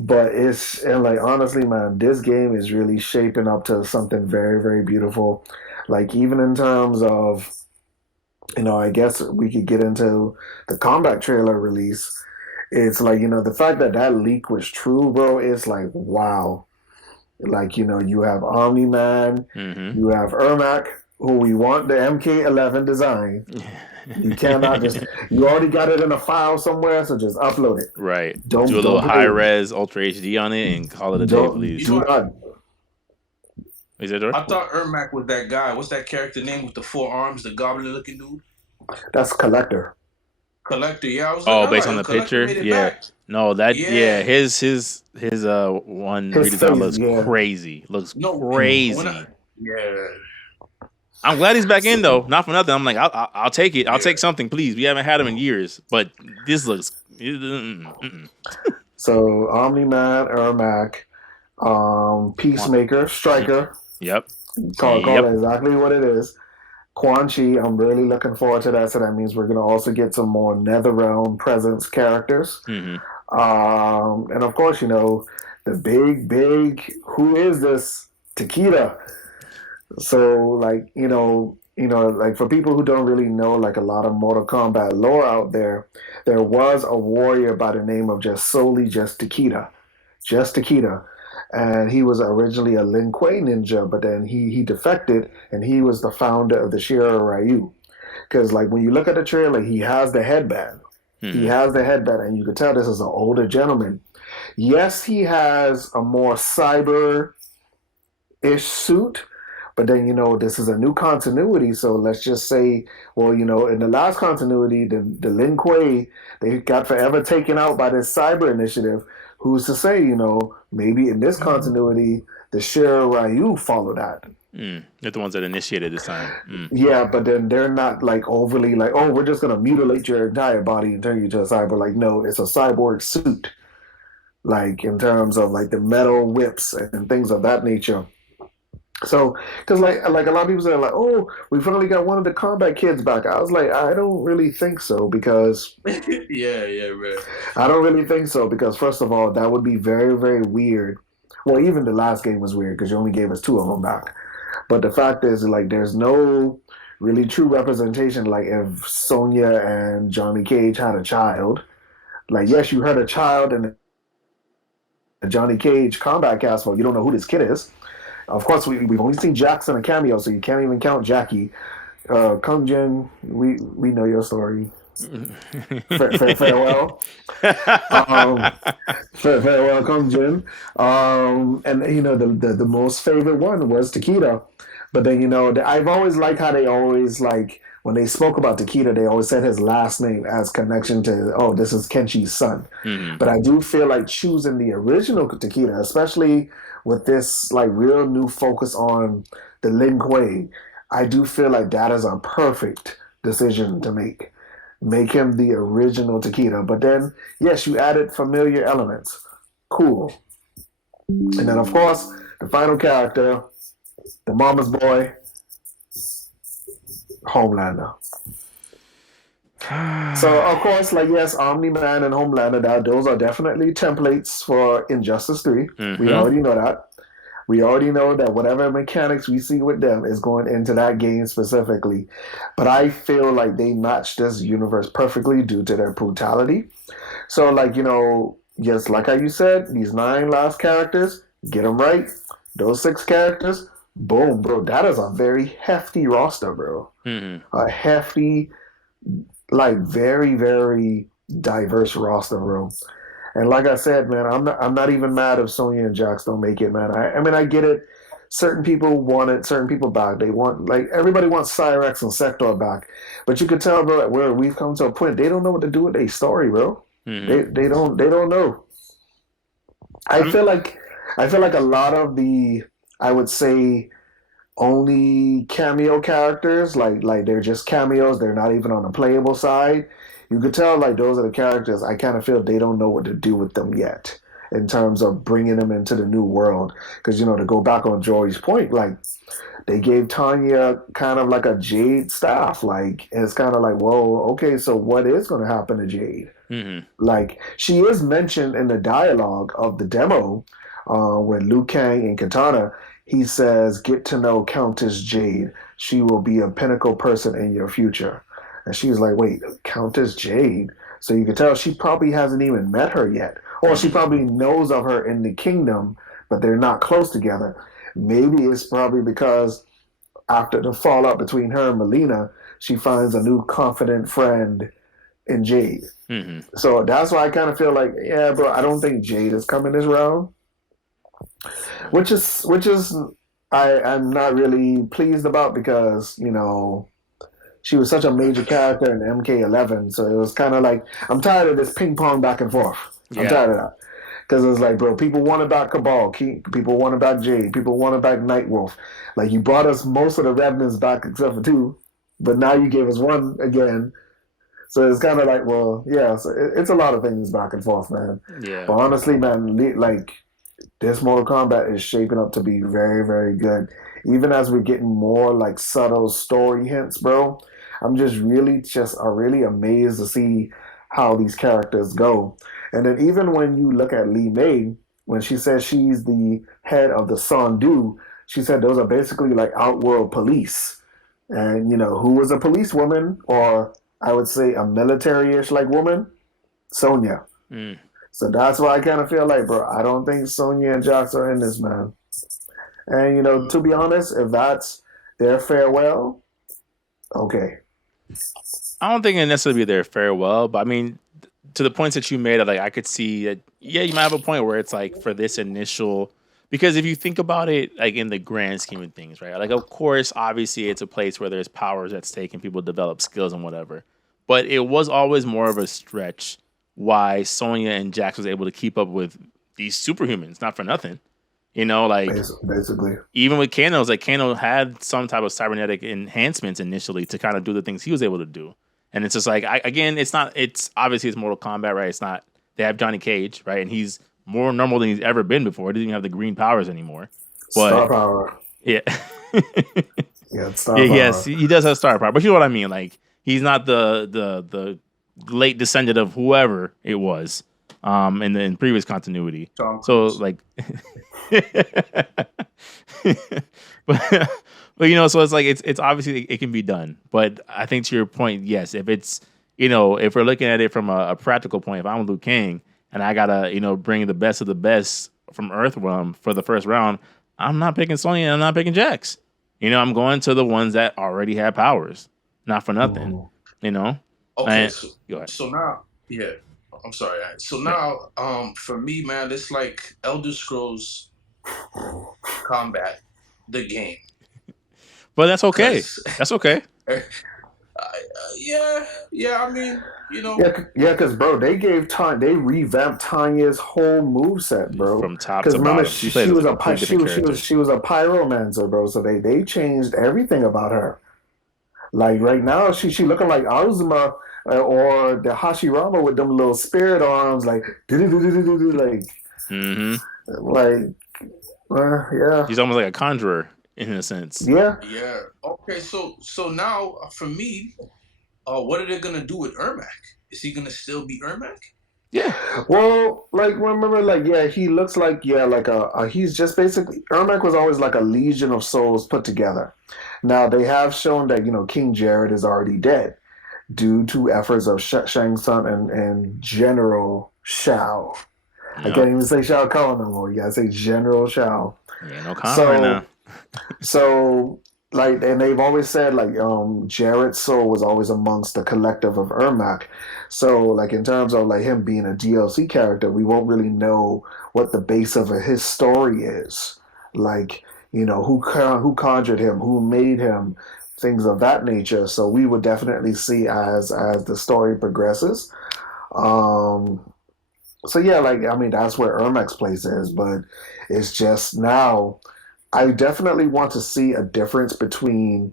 But and like, honestly, man, this game is really shaping up to something very, very beautiful. Like, even in terms of, I guess we could get into the combat trailer release. It's like, the fact that leak was true, bro, it's like, wow. Like, you have Omni-Man, you have Ermac, who we want the MK11 design. You cannot you already got it in a file somewhere, so just upload it. Right. Do a little high-res Ultra HD on it and call it a day, please. Is that right? I thought Ermac was that guy. What's that character name with the 4 arms, the goblin-looking dude? That's Collector. Collector, yeah. I was like, based on the picture? Yeah. Back. No, his one redesign looks crazy. Looks crazy. I'm glad he's back in though. Not for nothing. I'm like, I'll take it. I'll take something, please. We haven't had him in years, but this looks. So Omni-Man, Ermac, Peacemaker, Striker. Yep. Call it exactly what it is. Quan Chi, I'm really looking forward to that. So that means we're going to also get some more NetherRealm presence characters. And of course, the big, who is this? Takeda. So, like, like for people who don't really know, like a lot of Mortal Kombat lore out there, there was a warrior by the name of just Takeda. Just Takeda. And he was originally a Lin Kuei ninja, but then he defected, and he was the founder of the Shira Ryu. Because, like, when you look at the trailer, he has the headband. He has the headband, and you can tell this is an older gentleman. Yes, he has a more cyber-ish suit, but then, this is a new continuity, so let's just say, well, in the last continuity, the Lin Kuei, they got forever taken out by this cyber initiative. Who's to say, maybe in this continuity, the Shira Ryu follow that. They're the ones that initiated this time. Yeah, but then they're not like overly like, oh, we're just going to mutilate your entire body and turn you to a cyber. Like, no, it's a cyborg suit. Like, in terms of like the metal whips and things of that nature. So, because like a lot of people say, like, oh, we finally got one of the combat kids back. I was like, I don't really think so, because yeah, man. I don't really think so, because first of all, that would be very, very weird. Well, even the last game was weird because you only gave us 2 of them back. But the fact is, like, there's no really true representation. Like, if Sonya and Johnny Cage had a child, like, yes, you heard a child in the Johnny Cast, but you don't know who this kid is. Of course, we've only seen Jax in a cameo, so you can't even count Jackie. Kung Jin, we know your story. Farewell. Um, farewell, Kung Jin. And the most favorite one was Takeda. But then I've always liked how they always like when they spoke about Takeda, they always said his last name as connection to this is Kenshi's son. Mm-hmm. But I do feel like choosing the original Takeda, especially with this like real new focus on the Lin Kuei, I do feel like that is a perfect decision to make. Make him the original Takeda. But then, yes, you added familiar elements. Cool. And then, of course, the final character, the mama's boy, Homelander. So, of course, like, yes, Omni-Man and Homelander, those are definitely templates for Injustice 3. Mm-hmm. We already know that. We already know that whatever mechanics we see with them is going into that game specifically. But I feel like they match this universe perfectly due to their brutality. So, like, yes, like how you said, these 9 last characters, get them right. Those 6 characters, boom, bro. That is a very hefty roster, bro. Mm-hmm. A hefty, like, very, very diverse roster, bro. And like I said, man, I'm not even mad if Sonya and Jax don't make it, man. I mean, I get it. Certain people want it, certain people back. They want, like, everybody wants Cyrex and Sector back. But you could tell, bro, where we've come to a point, they don't know what to do with their story, bro. Mm-hmm. They don't know. I feel like a lot of the, I would say, only cameo characters, like they're just cameos, they're not even on the playable side. You could tell like those are the characters I kind of feel they don't know what to do with them yet in terms of bringing them into the new world. Because to go back on Jory's point, like they gave Tanya kind of like a Jade staff, like and it's kind of like, whoa, okay, so what is going to happen to Jade? Mm-hmm. Like she is mentioned in the dialogue of the demo with Liu Kang and Katana. He says, "Get to know Countess Jade. She will be a pinnacle person in your future." And she's like, "Wait, Countess Jade?" So you can tell she probably hasn't even met her yet. Or she probably knows of her in the kingdom, but they're not close together. Maybe it's probably because after the fallout between her and Melina, she finds a new confident friend in Jade. Mm-hmm. So that's why I kind of feel like, yeah, bro, I don't think Jade is coming this round. Which is I'm not really pleased about because, she was such a major character in MK11, so it was kind of like I'm tired of this ping pong back and forth. Yeah. I'm tired of that because it's like, bro, people want it back Cabal, people want it back Jade, people want it back Nightwolf. Like you brought us most of the Revenants back except for 2, but now you gave us 1 again. So it's kind of like, well, yeah, so it's a lot of things back and forth, man. Yeah. But honestly, man, like this Mortal Kombat is shaping up to be very, very good. Even as we're getting more like subtle story hints, bro. I'm just really amazed to see how these characters go. And then even when you look at Li Mei, when she says she's the head of the Sondu, she said those are basically like outworld police. And who was a policewoman, or I would say a military-ish like woman? Sonya. Mm. So that's why I kind of feel like, bro, I don't think Sonya and Jax are in this, man. And, to be honest, if that's their farewell, okay. I don't think it necessarily be their farewell, but I mean, to the points that you made, like I could see that, yeah, you might have a point where it's like for this initial, because if you think about it, like in the grand scheme of things, right? Like, of course, obviously it's a place where there's powers at stake and people develop skills and whatever, but it was always more of a stretch why Sonya and Jax was able to keep up with these superhumans, not for nothing. Like basically, even with Kano, like Kano had some type of cybernetic enhancements initially to kind of do the things he was able to do. And it's just like, it's obviously it's Mortal Kombat, right? It's not, they have Johnny Cage, right? And he's more normal than he's ever been before. He doesn't even have the green powers anymore. But, star power. Yeah. Yeah, star power. Yes, he does have star power. But you know what I mean? Like, he's not the late descendant of whoever it was in previous continuity. So, like... but so it's like it's obviously it can be done. But I think to your point, yes, if it's if we're looking at it from a practical point, if I'm Liu Kang and I gotta bring the best of the best from Earthrealm for the first round, I'm not picking Sonya and I'm not picking Jax. I'm going to the ones that already have powers. Not for nothing. Okay, And, go ahead. so now, yeah, I'm sorry. So now, for me, man, it's like Elder Scrolls Combat, the game. But that's okay. That's okay. Yeah. I mean, Yeah, because bro, they revamped Tanya's whole moveset, bro. From top Because to remember, bottom. She was a complete different character. she was a pyromancer, bro. So they changed everything about her. Like right now, she looking like Azuma or the Hashirama with them little spirit arms, like like yeah. She's almost like a conjurer in a sense. Yeah. Yeah. Okay. So now for me, what are they gonna do with Ermac? Is he gonna still be Ermac? Yeah. Well, like remember, like yeah, he looks like like he's just basically Ermac was always like a legion of souls put together. Now they have shown that King Jared is already dead due to efforts of Shang Tsung and General Shao. Yep. I can't even say Shao Kahn no more. You gotta say General Shao. Yeah, no Kahn right now. So like, and they've always said like Jared's soul was always amongst the collective of Ermac. So like in terms of like him being a DLC character, we won't really know what the base of his story is. Like who conjured him, who made him, things of that nature. So we would definitely see as the story progresses. So yeah, like I mean that's where Ermac's place is, but it's just now I definitely want to see a difference between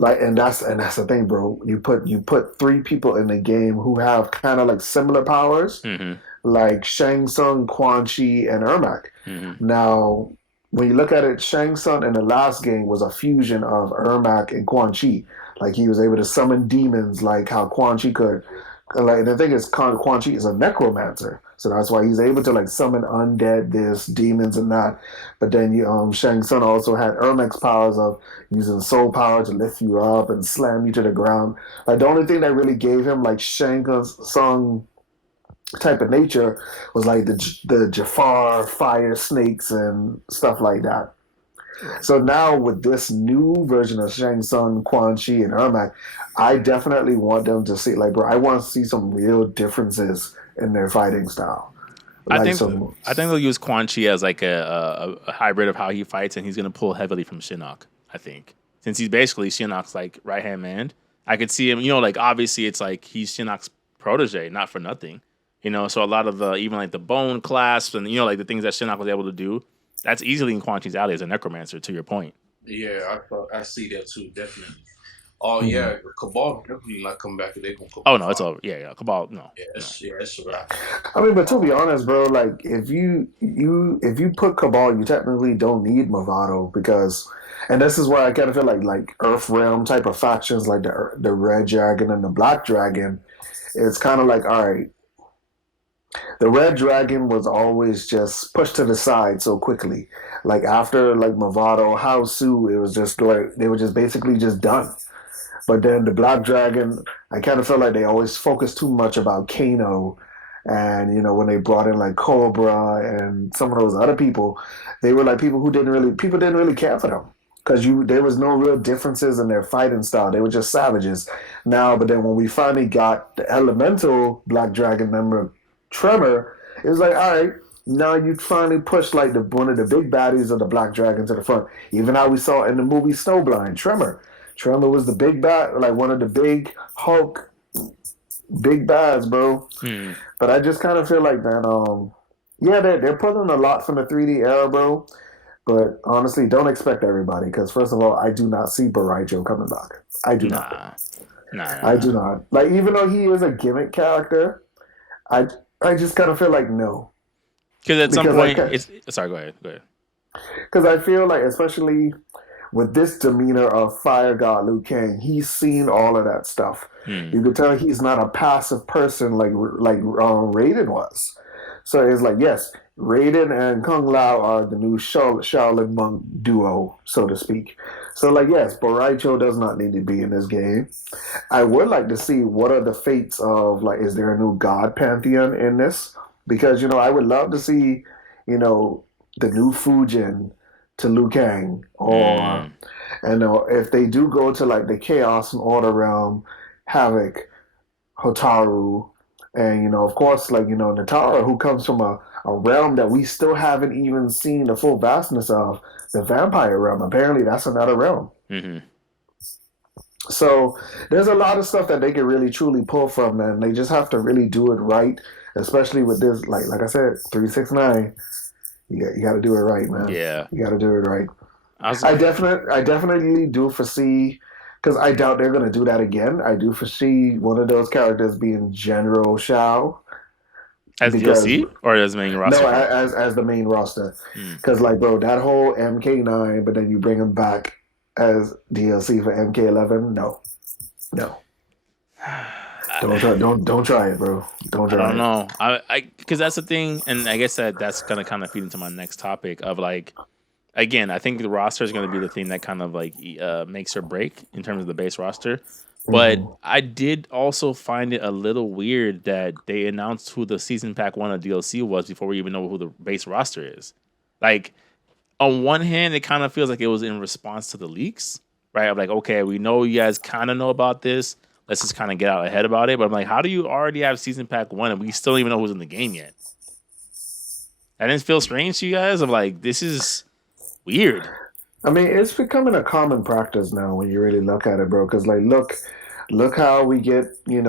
like and that's the thing, bro. You put three people in the game who have kind of like similar powers, like Shang Tsung, Quan Chi, and Ermac. Now, when you look at it, Shang Tsung in the last game was a fusion of Ermac and Quan Chi. Like he was able to summon demons, like how Quan Chi could. Like the thing is, Quan Chi is a necromancer, so that's why he's able to like summon undead, this demons and that. But then Shang Tsung also had Ermac's powers of using soul power to lift you up and slam you to the ground. Like the only thing that really gave him like Shang Tsung type of nature was like the Jafar fire snakes and stuff like that. So now with this new version of Shang Tsung, Quan Chi, and Ermac, I definitely want them to see like, bro, I want to see some real differences in their fighting style. Like I think they'll use Quan Chi as like a hybrid of how he fights, and he's gonna pull heavily from Shinnok. I think since he's basically Shinnok's like right hand man, I could see him. Like obviously it's like he's Shinnok's protege, not for nothing. So a lot of the even like the bone clasps and like the things that Shinnok was able to do. That's easily in Quan Chi's alley as a necromancer, to your point. Yeah, I see that too, definitely. Oh yeah, Cabal definitely not come back if they gonna. Oh no, it's over. Yeah, Cabal no. Yeah, it's a wrap. I mean, but to be honest, bro, like if you put Cabal, you technically don't need Movado because, and this is where I kind of feel like Earth Realm type of factions, like the Red Dragon and the Black Dragon, it's kind of like all right. The Red Dragon was always just pushed to the side so quickly. Like after like Movado, Hausu, it was just like they were just basically just done. But then the Black Dragon, I kind of felt like they always focused too much about Kano, and when they brought in like Cobra and some of those other people, they were like people didn't really care for them because there was no real differences in their fighting style. They were just savages. Now, but then when we finally got the Elemental Black Dragon member. Tremor, it was like, all right, now you finally push like one of the big baddies of the Black Dragon to the front. Even how we saw in the movie Snowblind, Tremor. Tremor was the big bad, like one of the big Hulk, big bads, bro. But I just kind of feel like that. Yeah, they're pulling a lot from the 3D era, bro. But honestly, don't expect everybody because first of all, I do not see Baraijo coming back. I do not. I do not. Like even though he is a gimmick character, I just kind of feel like no. Because at some point, it's sorry. Go ahead. Because I feel like, especially with this demeanor of Fire God Liu Kang, he's seen all of that stuff. You can tell he's not a passive person like Raiden was. So it's like, yes, Raiden and Kung Lao are the new Shaolin monk duo, so to speak. So like, yes, Boraicho does not need to be in this game. I would like to see what are the fates of like, is there a new god pantheon in this? Because I would love to see, the new Fujin to Liu Kang, or and if they do go to like the Chaos and Order realm, Havoc, Hotaru, and of course, like Natara, who comes from a realm that we still haven't even seen the full vastness of, the vampire realm. Apparently, that's another realm. Mm-hmm. So there's a lot of stuff that they can really truly pull from, man. They just have to really do it right, especially with this. Like I said, 369. You got to do it right, man. Yeah, you got to do it right. I definitely do foresee, because I doubt they're gonna do that again. I do foresee one of those characters being General Shao. As DLC or as main roster? No, as the main roster. Because like, bro, that whole MK9, but then you bring him back as DLC for MK11. No. Don't try it, bro. Don't try it. I don't know. I because that's the thing, and I guess that's gonna kind of feed into my next topic of like, again, I think the roster is gonna be the thing that kind of like makes or break in terms of the base roster. But I did also find it a little weird that they announced who the season pack 1 of DLC was before we even know who the base roster is. Like, on one hand, it kind of feels like it was in response to the leaks, right? I'm like, okay, we know you guys kind of know about this. Let's just kind of get out ahead about it. But I'm like, how do you already have season pack 1 and we still don't even know who's in the game yet? That didn't feel strange to you guys? I'm like, this is weird. I mean, it's becoming a common practice now when you really look at it, bro. Because like, look how we get day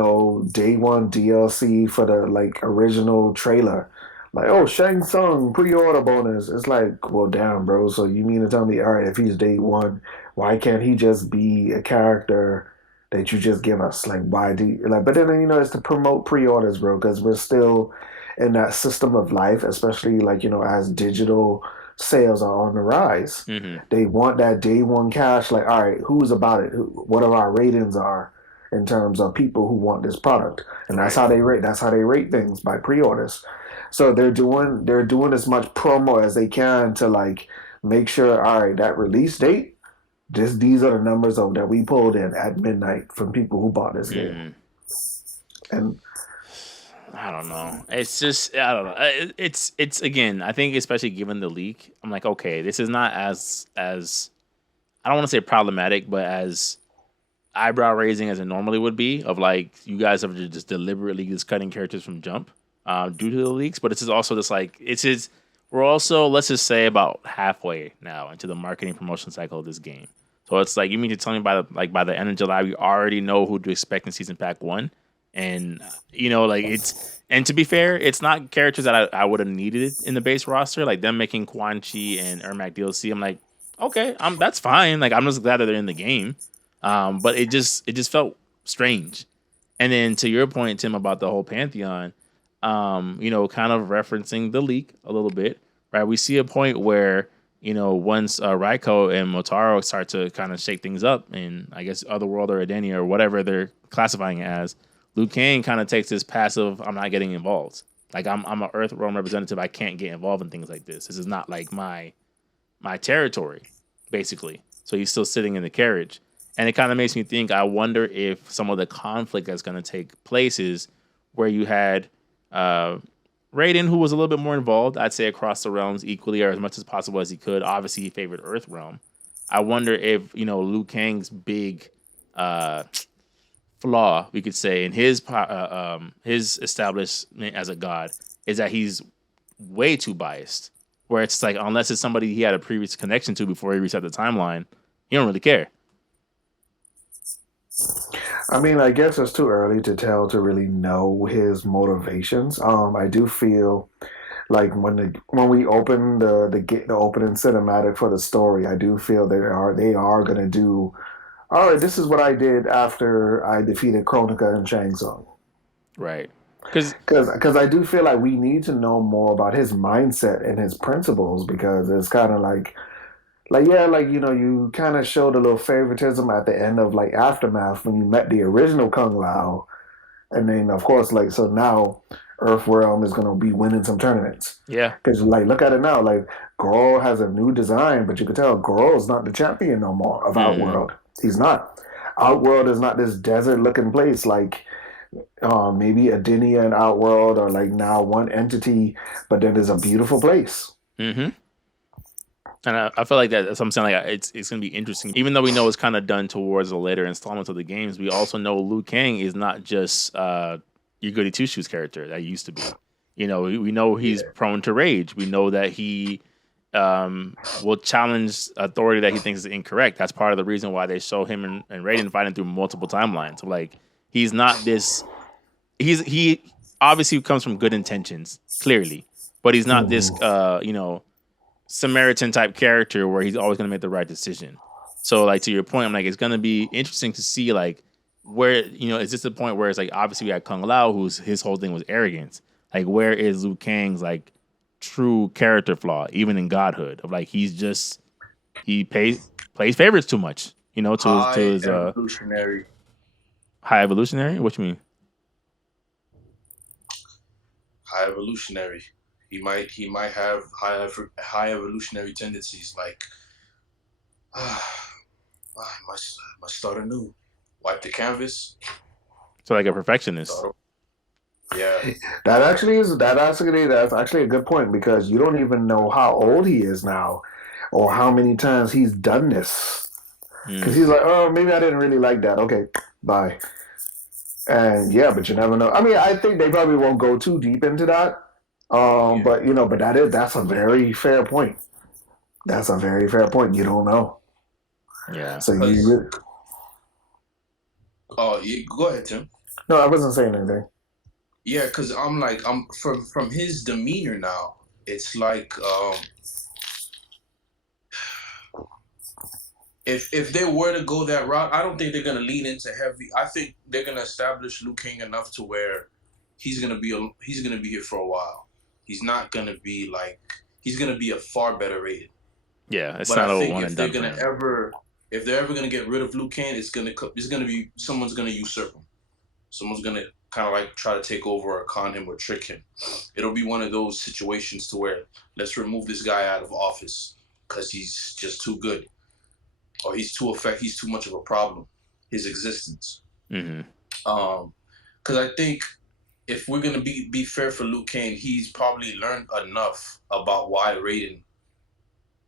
one DLC for the like original trailer. Like, oh, Shang Tsung pre-order bonus. It's like, well, damn, bro. So you mean to tell me, all right, if he's day one, why can't he just be a character that you just give us? Like, why do you, like? But then it's to promote pre-orders, bro, because we're still in that system of life, especially like as digital sales are on the rise. They want that day one cash. Like, all right, who's about it? What our ratings are in terms of people who want this product, and that's how they rate. That's how they rate things, by pre-orders. So they're doing as much promo as they can to like make sure, all right, that release date, these are the numbers that we pulled in at midnight from people who bought this game. And I don't know. It's just, I don't know. It's again, I think especially given the leak, I'm like, okay, this is not as I don't want to say problematic, but as eyebrow raising as it normally would be, of like, you guys are just deliberately just cutting characters from jump due to the leaks. But it's just also just like, we're also, let's just say, about halfway now into the marketing promotion cycle of this game. So it's like, you mean to tell me by the end of July, we already know who to expect in season pack 1? And and to be fair, it's not characters that I would have needed in the base roster, like them making Quan Chi and Ermac DLC. I'm like, okay, that's fine. Like, I'm just glad that they're in the game. But it just felt strange. And then to your point, Tim, about the whole Pantheon, kind of referencing the leak a little bit, right? We see a point where, once Raiko and Motaro start to kind of shake things up in, I guess, Otherworld or Edenia or whatever they're classifying it as, Liu Kang kind of takes this passive, I'm not getting involved. Like, I'm an Earth Realm representative. I can't get involved in things like this. This is not like my territory, basically. So he's still sitting in the carriage. And it kind of makes me think, I wonder if some of the conflict that's going to take place is where you had Raiden, who was a little bit more involved, I'd say, across the realms equally or as much as possible as he could. Obviously, he favored Earth Realm. I wonder if, Liu Kang's big flaw, we could say, in his establishment as a god is that he's way too biased. Where it's like, unless it's somebody he had a previous connection to before he reset the timeline, he don't really care. I mean, I guess it's too early to tell to really know his motivations. I do feel like when we open the opening cinematic for the story, I do feel they are gonna do, all right, this is what I did after I defeated Kronika and Shang Tsung. Right. Because I do feel like we need to know more about his mindset and his principles, because it's kind of like you kind of showed a little favoritism at the end of like Aftermath when you met the original Kung Lao, and then of course so now Earth Realm is going to be winning some tournaments. Yeah. Because look at it now, Goro has a new design, but you can tell Goro's not the champion no more of Outworld. He's not. Outworld is not this desert looking place like maybe Edenia and Outworld are like now one entity, but then there's a beautiful place. And I feel like that's what I'm saying. Like it's gonna be interesting, even though we know it's kind of done towards the later installments of the games. We also know Liu Kang is not just your goody two shoes character that he used to be. You know, we know he's prone to rage. We know that he will challenge authority that he thinks is incorrect. That's part of the reason why they show him and Raiden fighting through multiple timelines. So like he's not this. He obviously comes from good intentions, clearly, but he's not this. Samaritan type character where he's always going to make the right decision. So like to your point, I'm like, it's going to be interesting to see like where, is this the point where it's like, obviously we had Kung Lao, who's his whole thing was arrogance. Like where is Liu Kang's like true character flaw, even in godhood of like, he plays favorites too much, to his evolutionary. High evolutionary. What you mean? High evolutionary. He might have high evolutionary tendencies. Like, I must start anew. Wipe the canvas. So like a perfectionist. Yeah. That's actually a good point, because you don't even know how old he is now, or how many times he's done this. Because he's like, oh, maybe I didn't really like that. Okay, bye. And yeah, but you never know. I mean, I think they probably won't go too deep into that. But that's a very fair point. That's a very fair point. You don't know. Yeah. So Oh, go ahead, Tim. No, I wasn't saying anything. Yeah, because I'm from his demeanor now. It's like if they were to go that route, I don't think they're gonna lean into heavy. I think they're gonna establish Liu Kang enough to where he's gonna be here for a while. He's not gonna be like, he's gonna be a far better rated. Yeah, it's not a one and done. If they're ever gonna get rid of Liu Kang, it's gonna be someone's gonna usurp him. Someone's gonna kind of like try to take over or con him or trick him. It'll be one of those situations to where let's remove this guy out of office because he's just too good, or he's too much of a problem. His existence. Mm-hmm. Because I think, if we're gonna be fair for Liu Kang, he's probably learned enough about why Raiden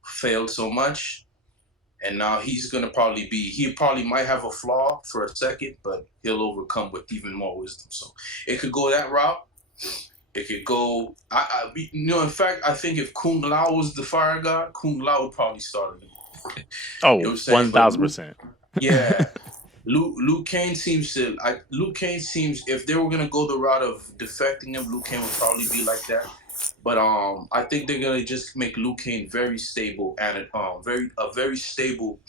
failed so much, and now he's gonna he probably might have a flaw for a second, but he'll overcome with even more wisdom. So it could go that route. It could go. In fact, I think if Kung Lao was the fire god, Kung Lao would probably start it. Oh, 1,000%. Yeah. Liu Kang seems, if they were gonna go the route of defecting him, Liu Kang would probably be like that. But I think they're gonna just make Liu Kang very stable and very stable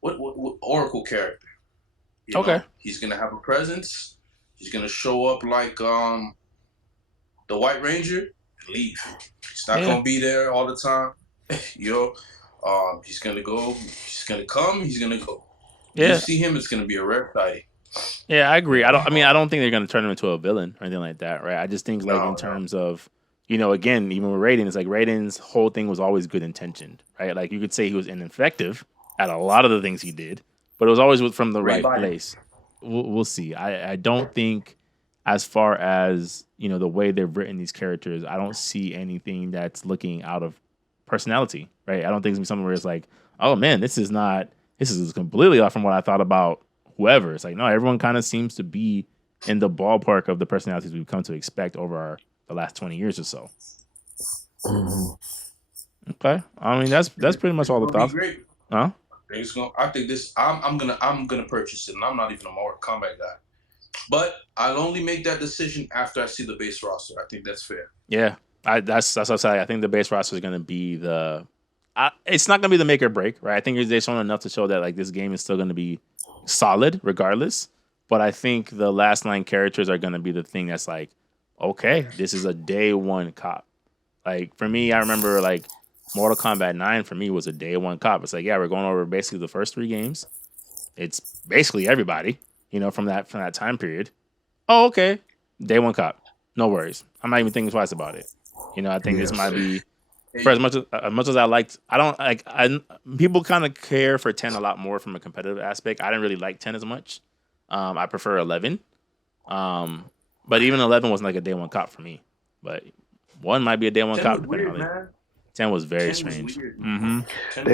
what Oracle character. Okay. He's gonna have a presence. He's gonna show up like the White Ranger and leave. He's not gonna be there all the time. He's gonna go. He's gonna come. He's gonna go. Yeah. You see him, it's gonna be a rare sighting. Yeah, I agree. I don't think they're gonna turn him into a villain or anything like that, right? I just think in terms of, again, even with Raiden, it's like Raiden's whole thing was always good intentioned, right? Like you could say he was ineffective at a lot of the things he did, but it was always from the right place. We'll see. I don't think, as far as the way they've written these characters, I don't see anything that's looking out of personality, right? I don't think it's gonna be something where it's like, oh man, this is completely off from what I thought about whoever. It's like, no, everyone kind of seems to be in the ballpark of the personalities we've come to expect over the last 20 years or so. Mm-hmm. Okay, I mean that's pretty much all the thoughts. Great. Huh? I think this. I'm gonna purchase it, and I'm not even a Mortal Kombat guy, but I'll only make that decision after I see the base roster. I think that's fair. Yeah. That's what I'm saying. I think the base roster is going to be it's not going to be the make or break, right? I think they've shown enough to show that like this game is still going to be solid regardless. But I think the last line characters are going to be the thing that's like, okay, this is a day one cop. Like for me, I remember like Mortal Kombat 9 for me was a day one cop. It's like, yeah, we're going over basically the first 3 games. It's basically everybody, from that time period. Oh, okay, day one cop. No worries. I'm not even thinking twice about it. I think this might be, for as much as I liked, I don't like. People kind of care for 10 a lot more from a competitive aspect. I didn't really like 10 as much. I prefer 11. But even 11 wasn't like a day one cop for me. But 1 might be a day one cop. Weird, man. 10 was very 10 was strange. weird. Mm-hmm. 10 was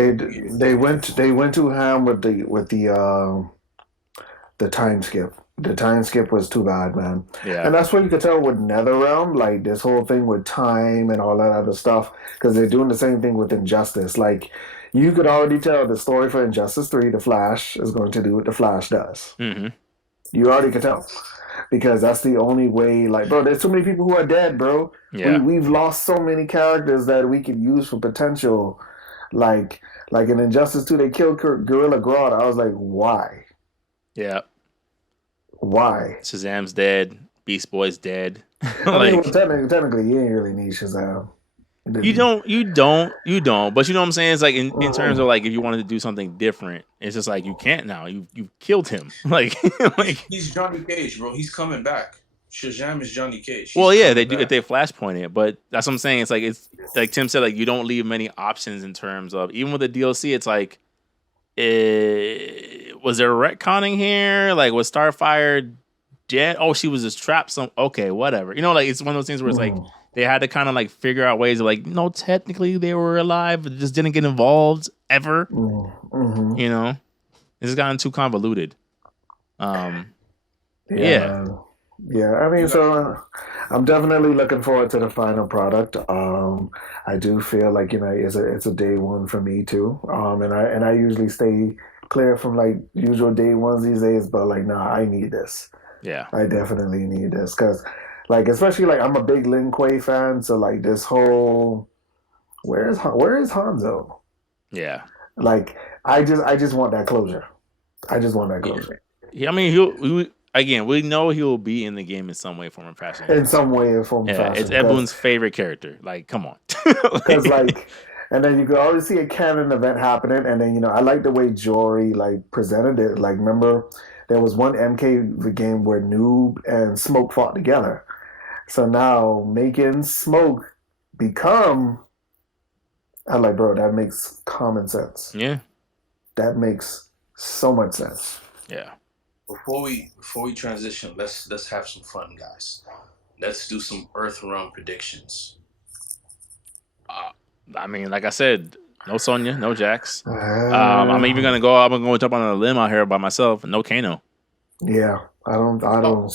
weird. They went too ham with the time skip. The time skip was too bad, man. Yeah. And that's what you could tell with NetherRealm, like this whole thing with time and all that other stuff, because they're doing the same thing with Injustice. Like, you could already tell the story for Injustice 3, The Flash, is going to do what The Flash does. Mm-hmm. You already could tell. Because that's the only way, like, bro, there's too many people who are dead, bro. Yeah. We've lost so many characters that we could use for potential. Like in Injustice 2, they killed Gorilla Grodd. I was like, why? Yeah. Why? Shazam's dead. Beast Boy's dead. I mean, well, technically, you ain't really need Shazam. You don't. But you know what I'm saying? It's like in terms of like if you wanted to do something different, it's just like you can't now. You killed him. like he's Johnny Cage, bro. He's coming back. Shazam is Johnny Cage. Well, yeah, they do if they flashpoint it, but that's what I'm saying. It's like Tim said, like you don't leave many options in terms of even with the DLC. It's like, was there retconning here? Like was Starfire dead? Oh, she was just trapped. Okay, whatever. You know, like it's one of those things where it's like they had to kind of like figure out ways of like, no, technically they were alive, but just didn't get involved ever. Mm-hmm. You know, it's gotten too convoluted. Yeah, I mean, so I'm definitely looking forward to the final product. I do feel like it's a day one for me too. And I usually stay clear from like usual day ones these days, but like, nah, I need this. Yeah, I definitely need this because, like, especially like I'm a big Lin Kuei fan, so like this whole where is Hanzo? Yeah, like I just want that closure. I just want that closure. Yeah, I mean we know he'll be in the game in some way, form, or fashion. In some way, or form, or fashion. It's everyone's favorite character. Like, come on. Because and then you could always see a canon event happening, and then I like the way Jory like presented it. Like, remember there was one MK game where Noob and Smoke fought together. So now making Smoke become, I'm like, bro, that makes common sense. Yeah, that makes so much sense. Yeah. Before we transition, let's have some fun, guys. Let's do some Earthrealm predictions. I mean, like I said, no Sonya, no Jax. I'm even gonna go. I'm gonna go jump on a limb out here by myself. No Kano. Yeah, I don't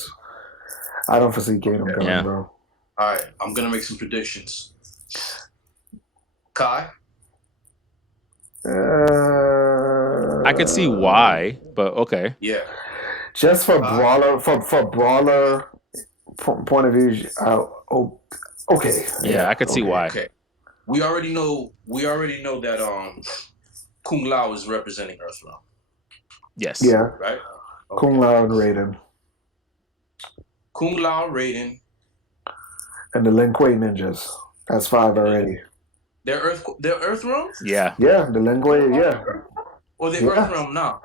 foresee Kano coming, bro. All right, I'm gonna make some predictions. Kai. I could see why, but okay. Yeah. Just for brawler, for brawler point of view, okay. Yeah, I could see why. Okay. We already know that Kung Lao is representing Earthrealm. Yes. Yeah. Right. Okay. Kung Lao and Raiden. Kung Lao, Raiden, and the Lin Kuei ninjas. That's 5 already. They're Earthrealm? Yeah. Yeah, the Lin Kuei, yeah. Or they're Earthrealm now?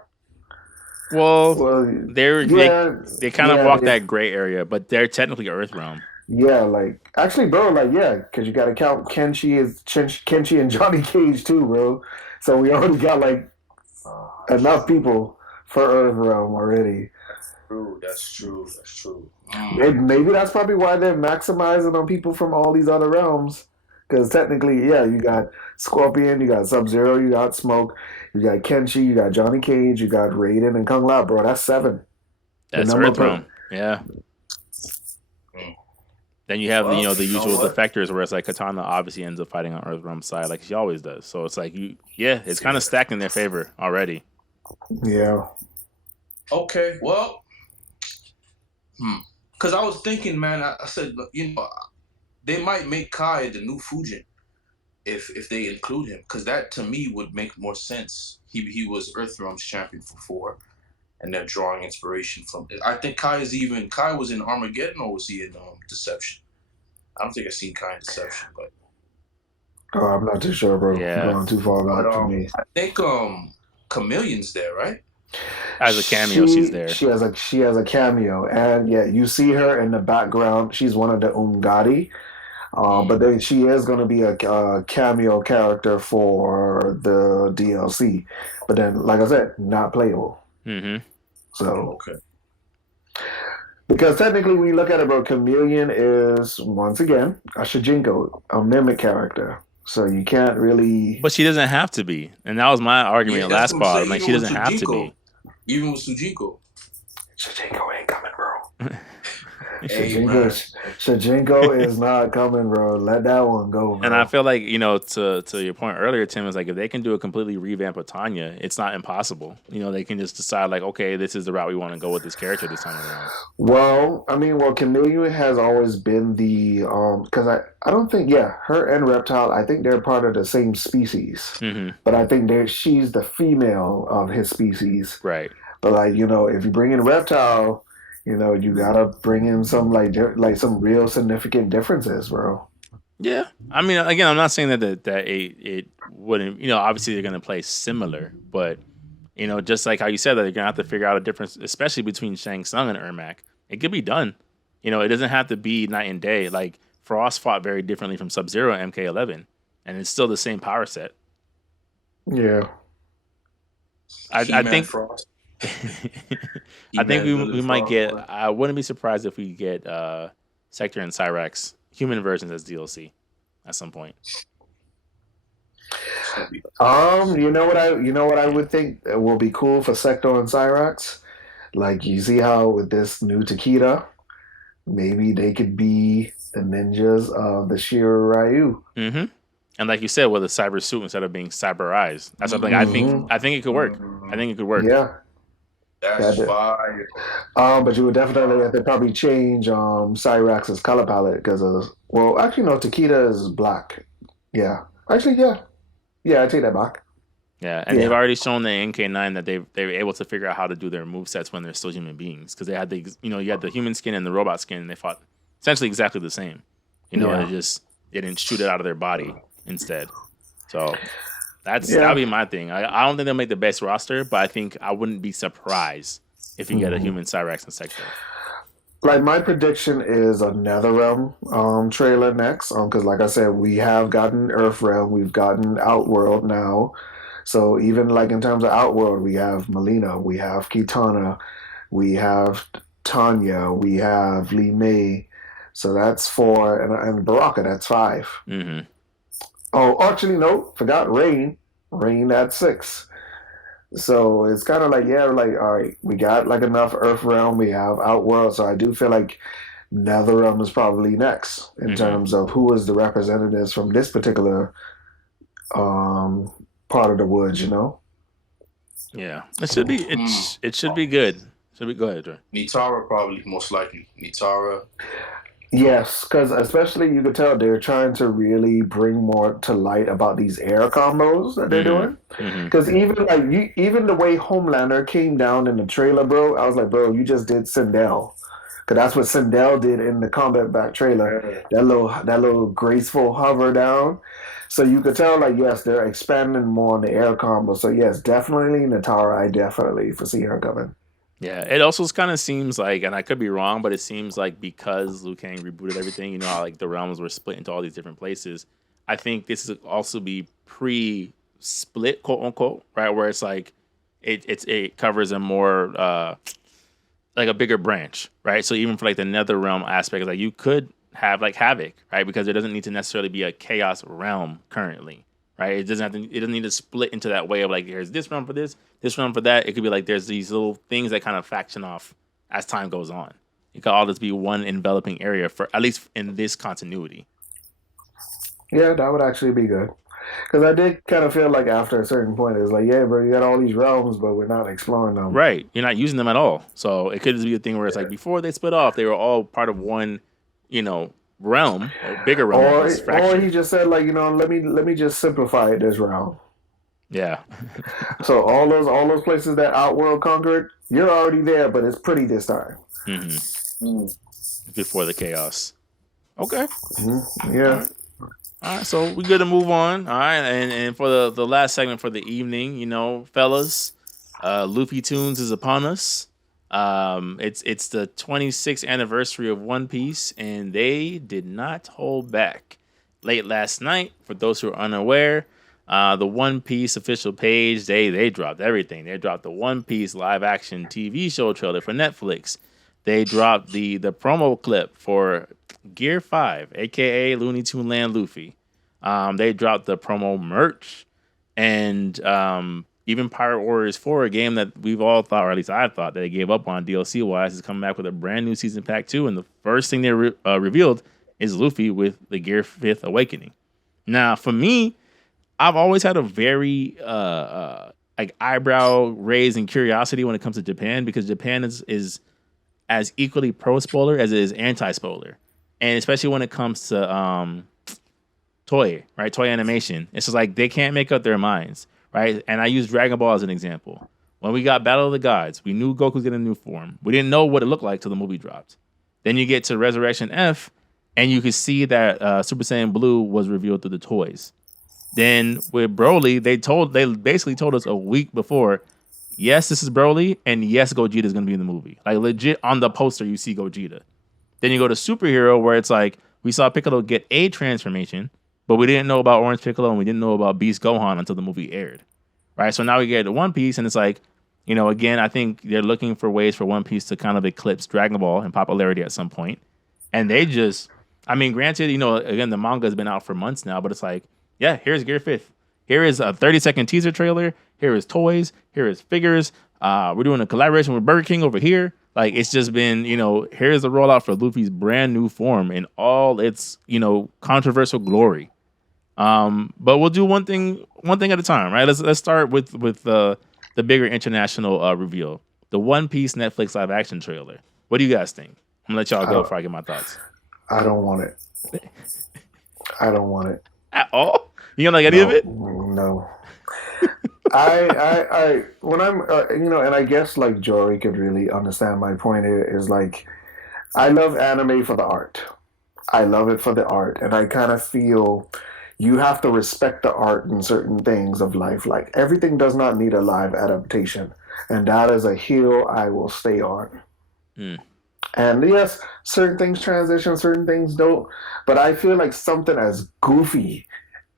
Well, they kind of walk that gray area, but they're technically Earthrealm. Yeah, like actually, bro, like because you got to count Kenshi and Johnny Cage too, bro. So we already got like enough people for Earthrealm already. That's true. Maybe that's probably why they're maximizing on people from all these other realms. Because technically, you got Scorpion, you got Sub-Zero, you got Smoke, you got Kenshi, you got Johnny Cage, you got Raiden and Kung Lao, bro. That's 7. That's Earthrealm. Yeah. Then you have the usual defectors where it's like Katana obviously ends up fighting on Earthrealm's side like she always does. So it's like it's kind of stacked in their favor already. Yeah. Okay. Well, because I was thinking, man, I said, they might make Kai the new Fujin if they include him, because that to me would make more sense. He was Earthrealm's champion for 4, and they're drawing inspiration from it. I think Kai was in Armageddon, or was he in Deception? I don't think I've seen Kai in Deception, but I'm not too sure, bro. Yeah, going too far back for me. I think Chameleon's there, right? As a cameo, she's there. She has a cameo, and you see her in the background. She's one of the Umgadi. But then she is going to be a cameo character for the DLC. But then, like I said, not playable. Mm-hmm. So, because technically, when you look at it, bro, Chameleon is, once again, a Shijinko, a mimic character. So you can't really. But she doesn't have to be, and that was my argument in the last part. I'm like, she doesn't have to be. Even with Sujinko. Sujinko ain't coming, bro. Hey, Sujinko is not coming, bro. Let that one go, bro. And I feel like, to your point earlier, Tim, is like if they can do a completely revamp of Tanya, it's not impossible. They can just decide like, okay, this is the route we want to go with this character this time around. Well, Chameleon has always been the because I don't think her and Reptile, I think they're part of the same species, mm-hmm. but I think she's the female of his species, right? But like if you bring in Reptile, you gotta bring in some like some real significant differences, bro. Yeah, I mean, again, I'm not saying that it wouldn't. Obviously they're gonna play similar, but just like how you said that, they're gonna have to figure out a difference, especially between Shang Tsung and Ermac. It could be done. It doesn't have to be night and day. Like Frost fought very differently from Sub-Zero and MK11, and it's still the same power set. Yeah, I think. Frost. I think we might get. I wouldn't be surprised if we get Sector and Cyrax human versions as DLC at some point. You know what I would think will be cool for Sector and Cyrax? Like you see how with this new Takeda, maybe they could be the ninjas of the Shiro Ryu. Mm-hmm. And like you said, with a cyber suit instead of being cyber eyes. That's something I think it could work. I think it could work. Yeah. That's fire. But you would definitely have to probably change Cyrax's color palette because actually no, Takeda is black. Yeah. Actually, yeah. Yeah, I take that back. Yeah, and they've already shown the MK9 that they were able to figure out how to do their movesets when they're still human beings, because they had you had the human skin and the robot skin, and they fought essentially exactly the same. They didn't shoot it out of their body instead. So that'll be my thing. I don't think they'll make the best roster, but I think I wouldn't be surprised if you get a human Cyrax and Sector. Like my prediction is a NetherRealm trailer next, because like I said, we have gotten Earthrealm, we've gotten Outworld now. So even like in terms of Outworld, we have Melina, we have Kitana, we have Tanya, we have Lee May. So that's 4, and Baraka, that's 5. Mm-hmm. Oh, actually, no, forgot Rain. Rain, that's 6. So it's kind of like, all right, we got like enough Earthrealm, we have Outworld, so I do feel like NetherRealm is probably next in terms of who is the representatives from this particular part of the woods, Yeah, it should be. It should be good. Go ahead, Dre. Nitara probably, most likely. Nitara. Yes, because especially you could tell they're trying to really bring more to light about these air combos that they're doing. Because even the way Homelander came down in the trailer, bro, I was like, bro, you just did Sindel. Because that's what Sindel did in the Combat Back trailer. That little graceful hover down. So you could tell, like, yes, they're expanding more on the air combo. So yes, definitely Nitara. I definitely foresee her coming. Yeah, it also kind of seems like, and I could be wrong, but it seems like because Liu Kang rebooted everything, how like the realms were split into all these different places. I think this will also be pre-split, quote unquote, right? Where it's like it covers a more like a bigger branch, right? So even for like the Nether realm aspect, like you could have like Havoc, right? Because it doesn't need to necessarily be a chaos realm currently. Right, it doesn't need to split into that way of like here's this realm for this realm for that. It could be like there's these little things that kind of faction off as time goes on. It could all just be one enveloping area for at least in this continuity. Yeah, that would actually be good. Because I did kind of feel like after a certain point, it was like, yeah, bro, you got all these realms, but we're not exploring them. Right, you're not using them at all. So it could just be a thing where it's like before they split off, they were all part of one, realm, or bigger realm. Or he just said like, let me just simplify it this round. Yeah. So all those places that Outworld conquered, you're already there, but it's pretty this time. Before the chaos. Okay. Yeah. All right, so we're good to move on. All right, and for the last segment for the evening, fellas, Luffy Tunes is upon us. It's the 26th anniversary of One Piece, and they did not hold back. Late last night, for those who are unaware, the One Piece official page, they dropped everything. They dropped the One Piece live action TV show trailer for Netflix. They dropped the promo clip for Gear 5, aka Looney Tune Land Luffy. They dropped the promo merch, and even Pirate Warriors 4, a game that we've all thought, or at least I thought, that they gave up on DLC wise, is coming back with a brand new season pack 2. And the first thing they revealed is Luffy with the Gear 5th Awakening. Now, for me, I've always had a very like eyebrow raising curiosity when it comes to Japan, because Japan is as equally pro spoiler as it is anti spoiler, and especially when it comes to toy animation. It's just like they can't make up their minds, right? And I use Dragon Ball as an example. When we got Battle of the Gods, we knew Goku's getting a new form. We didn't know what it looked like till the movie dropped. Then you get to Resurrection F, and you could see that Super Saiyan Blue was revealed through the toys. Then with Broly, they basically told us a week before, yes, this is Broly, and yes, Gogeta is going to be in the movie. Like legit on the poster, you see Gogeta. Then you go to Superhero, where it's like we saw Piccolo get a transformation, but we didn't know about Orange Piccolo and we didn't know about Beast Gohan until the movie aired, right? So now we get to One Piece, and it's like, you know, again, I think they're looking for ways for One Piece to kind of eclipse Dragon Ball in popularity at some point. And they just, I mean, granted, you know, again, the manga has been out for months now, but it's like, yeah, here's Gear 5th. Here is a 30-second teaser trailer. Here is toys. Here is figures. We're doing a collaboration with Burger King over here. Like, it's just been, you know, here's the rollout for Luffy's brand new form in all its, you know, controversial glory. But we'll do one thing at a time, right? Let's start with the bigger international reveal, the One Piece Netflix live action trailer. What do you guys think? I'm gonna let y'all go before I get my thoughts. I don't want it. I don't want it at all. You don't like any of it? No. I when I'm you know, and I guess like Jory could really understand my point here is like, I love anime for the art. I love it for the art, and I kind of feel you have to respect the art in certain things of life. Like everything does not need a live adaptation, and that is a hill I will stay on. And yes, certain things transition, certain things don't. But I feel like something as goofy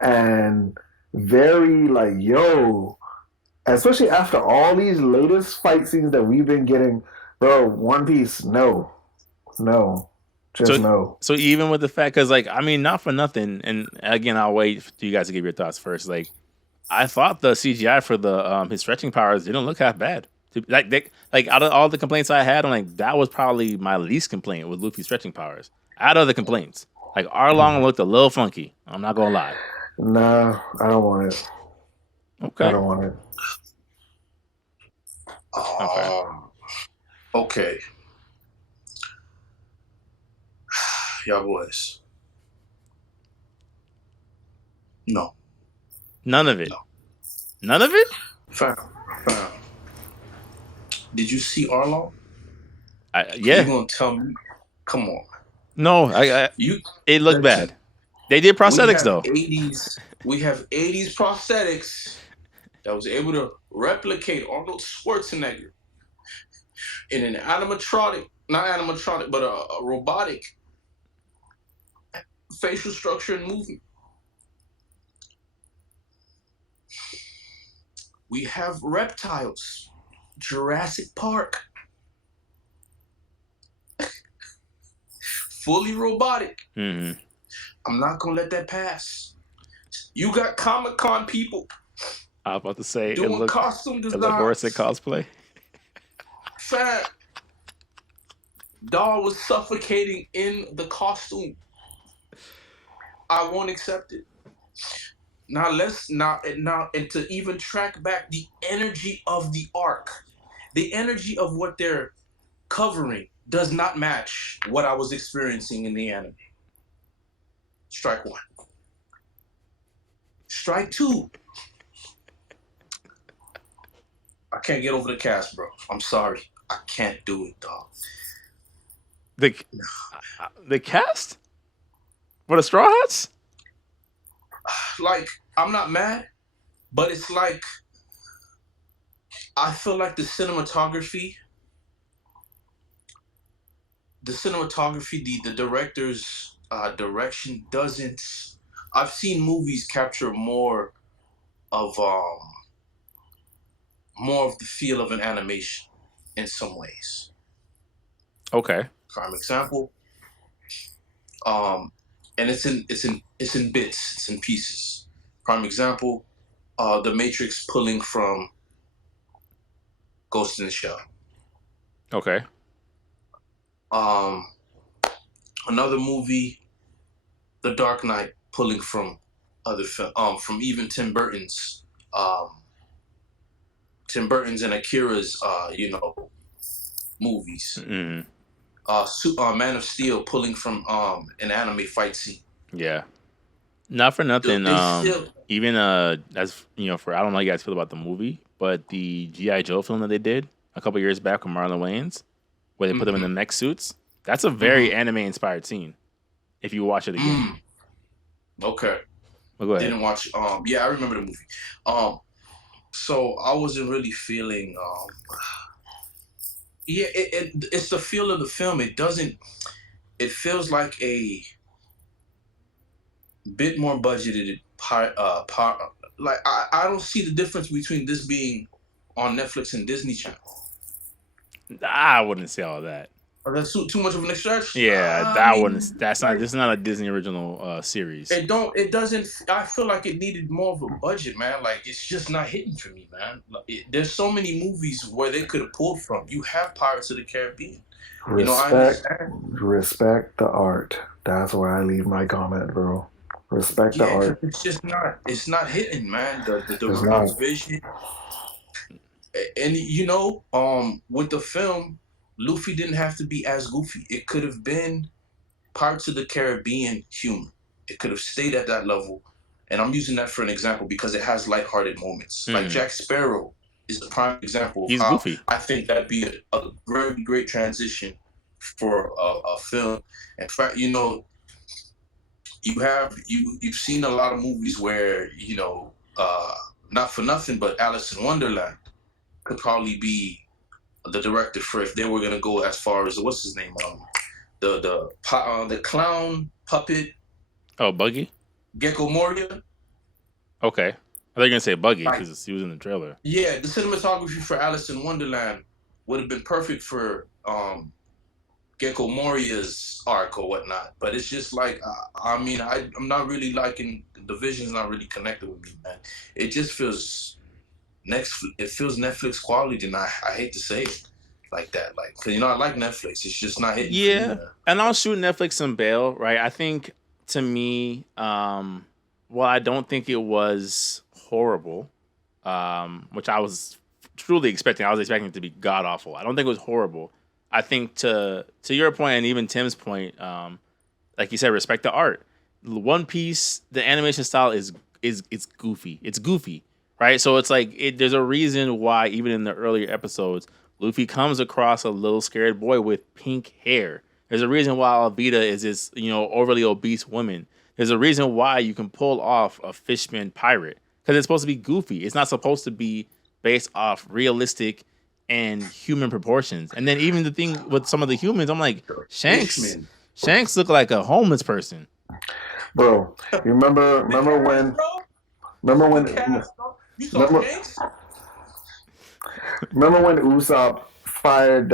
and very like, yo, especially after all these latest fight scenes that we've been getting, bro, One Piece, no. Just no. So even with the fact, because like, I mean, not for nothing, and again, I'll wait for you guys to give your thoughts first. Like, I thought the CGI for the his stretching powers didn't look half bad. Like out of all the complaints I had, I'm like, that was probably my least complaint with Luffy's stretching powers. Out of the complaints, like Arlong looked a little funky. I'm not gonna lie. No, I don't want it. Okay. I don't want it. Okay. Y'all boys. No. None of it. No. None of it? Fam. Did you see Arlong? Yeah. You gonna tell me? Come on. No, it looked bad. They did prosthetics though. We have 80s prosthetics that was able to replicate Arnold Schwarzenegger in an animatronic, not animatronic, but a robotic facial structure and movement. We have reptiles, Jurassic Park, fully robotic. Mm-hmm. I'm not gonna let that pass. You got Comic-Con people. I was about to say doing costume design. It looked worse at cosplay. Fat doll was suffocating in the costume. I won't accept it. Now and to even track back the energy of the arc, the energy of what they're covering does not match what I was experiencing in the anime. Strike one. Strike two. I can't get over the cast, bro. I'm sorry. I can't do it, dog. The cast? For the Straw Hats? Like, I'm not mad, but it's like, I feel like the cinematography, the director's direction doesn't. I've seen movies capture more of the feel of an animation in some ways. Okay. Prime example, and it's in bits, it's in pieces. Prime example, the Matrix pulling from Ghost in the Shell. Okay. Another movie, The Dark Knight, pulling from other from even Tim Burton's and Akira's movies. Man of Steel pulling from an anime fight scene. Yeah. Not for nothing. Even as for I don't know how you guys feel about the movie, but the G.I. Joe film that they did a couple years back with Marlon Wayans, where they put them in the mech suits, that's a very anime inspired scene. If you watch it again. Okay. Well, go ahead. Didn't watch. Yeah, I remember the movie. So I wasn't really feeling. Yeah, it's the feel of the film. It doesn't. It feels like a bit more budgeted. Like I don't see the difference between this being on Netflix and Disney Channel. I wouldn't say all that. Or that's too much of an extraction. Yeah, that wouldn't. That's not. This is not a Disney original series. It doesn't. I feel like it needed more of a budget, man. Like it's just not hitting for me, man. There's so many movies where they could have pulled from. You have Pirates of the Caribbean. Respect the art. That's where I leave my comment, bro. Respect the art. It's just not. It's not hitting, man. The vision. And with the film, Luffy didn't have to be as goofy. It could have been Pirates of the Caribbean humor. It could have stayed at that level. And I'm using that for an example because it has lighthearted moments. Like Jack Sparrow is a prime example of how goofy. I think that'd be a very great transition for a film. In fact, you've seen a lot of movies where, not for nothing, but Alice in Wonderland could probably be the director for if they were gonna go as far as what's his name, the clown puppet. Oh, Buggy. Gecko Moria. Okay, I thought you were gonna say Buggy because he was in the trailer. Yeah, the cinematography for Alice in Wonderland would have been perfect for Gecko Moria's arc or whatnot. But it's just like I'm not really liking the vision's not really connected with me, man. It just feels. It feels Netflix quality, and I hate to say it like that, because I like Netflix. It's just not hitting. Yeah, and I'll shoot Netflix some bail, right? I think to me, I don't think it was horrible, which I was truly expecting. I was expecting it to be god awful. I don't think it was horrible. I think to your point and even Tim's point, like you said, respect the art. One Piece, the animation style is goofy. It's goofy. Right, so it's like there's a reason why even in the earlier episodes, Luffy comes across a little scared boy with pink hair. There's a reason why Alvida is this overly obese woman. There's a reason why you can pull off a fishman pirate because it's supposed to be goofy. It's not supposed to be based off realistic and human proportions. And then even the thing with some of the humans, I'm like, Shanks look like a homeless person. Bro, you remember when? Remember when Usopp fired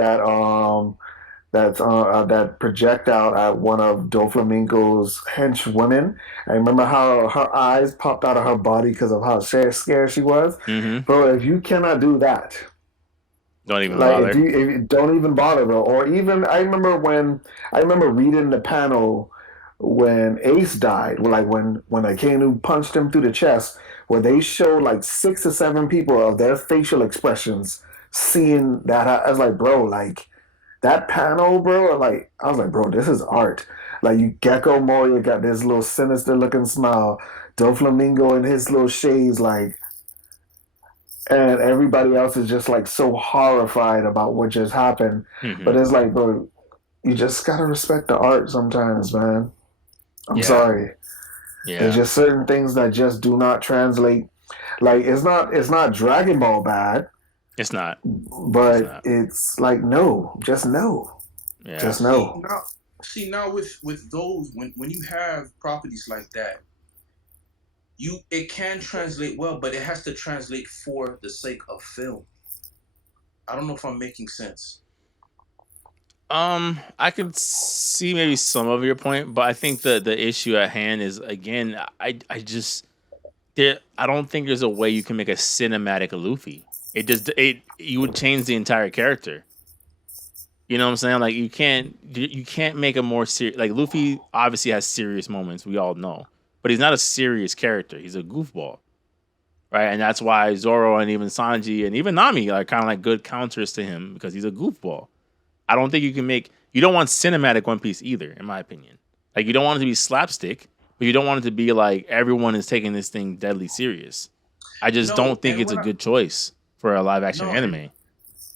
that projectile at one of Doflamingo's henchwomen? I remember how her eyes popped out of her body because of how scared she was. Bro, if you cannot do that, don't even bother. Don't even bother, bro. Or even I remember reading the panel when Ace died, when Akainu punched him through the chest, where they showed like 6 or 7 people of their facial expressions seeing that. I was like, bro, like that panel, bro. Like I was like, bro, this is art. Like Gecko Moria got this little sinister looking smile, Doflamingo in his little shades, like, and everybody else is just like so horrified about what just happened. But it's like, bro, you just gotta respect the art sometimes, man. I'm sorry. Yeah. There's just certain things that just do not translate. Like it's not Dragon Ball bad. It's not. But it's like no. Just no. Yeah. Just no. Now with those when you have properties like that, it can translate well, but it has to translate for the sake of film. I don't know if I'm making sense. I could see maybe some of your point, but I think the issue at hand is again, I just I don't think there's a way you can make a cinematic Luffy. It you would change the entire character. You know what I'm saying? Like you can't make a more serious like Luffy obviously has serious moments, we all know. But he's not a serious character. He's a goofball. Right? And that's why Zoro and even Sanji and even Nami are kind of like good counters to him because he's a goofball. I don't think you don't want cinematic One Piece either, in my opinion. Like you don't want it to be slapstick, but you don't want it to be like everyone is taking this thing deadly serious. I just don't think it's a good choice for a live action anime.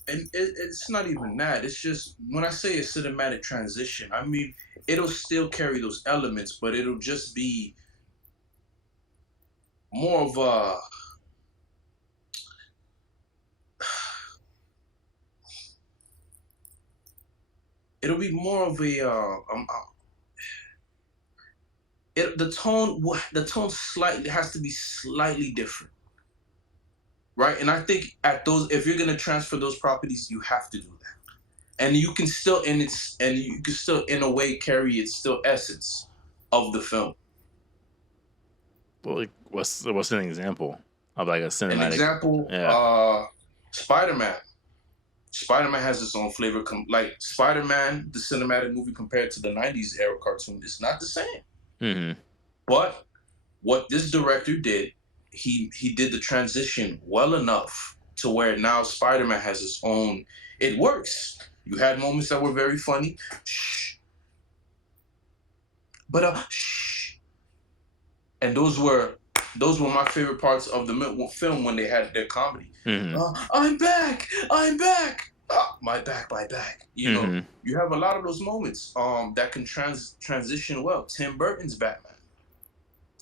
And it's not even that. It's just when I say a cinematic transition, I mean it'll still carry those elements, but it'll just be more of a it'll be more of a the tone slightly has to be slightly different, right? And I think at those, if you're gonna transfer those properties, you have to do that, and you can still in a way carry its still essence of the film. Well, like, what's an example of like a cinematic? An example, Spider-Man. Spider-Man has its own flavor. Like Spider-Man, the cinematic movie compared to the '90s era cartoon, is not the same. Mm-hmm. But what this director did, he did the transition well enough to where now Spider-Man has its own. It works. You had moments that were very funny. Shh. But shh. And those were my favorite parts of the film when they had their comedy. Mm-hmm. I'm back. I'm back. My back. You know, you have a lot of those moments that can transition well. Tim Burton's Batman.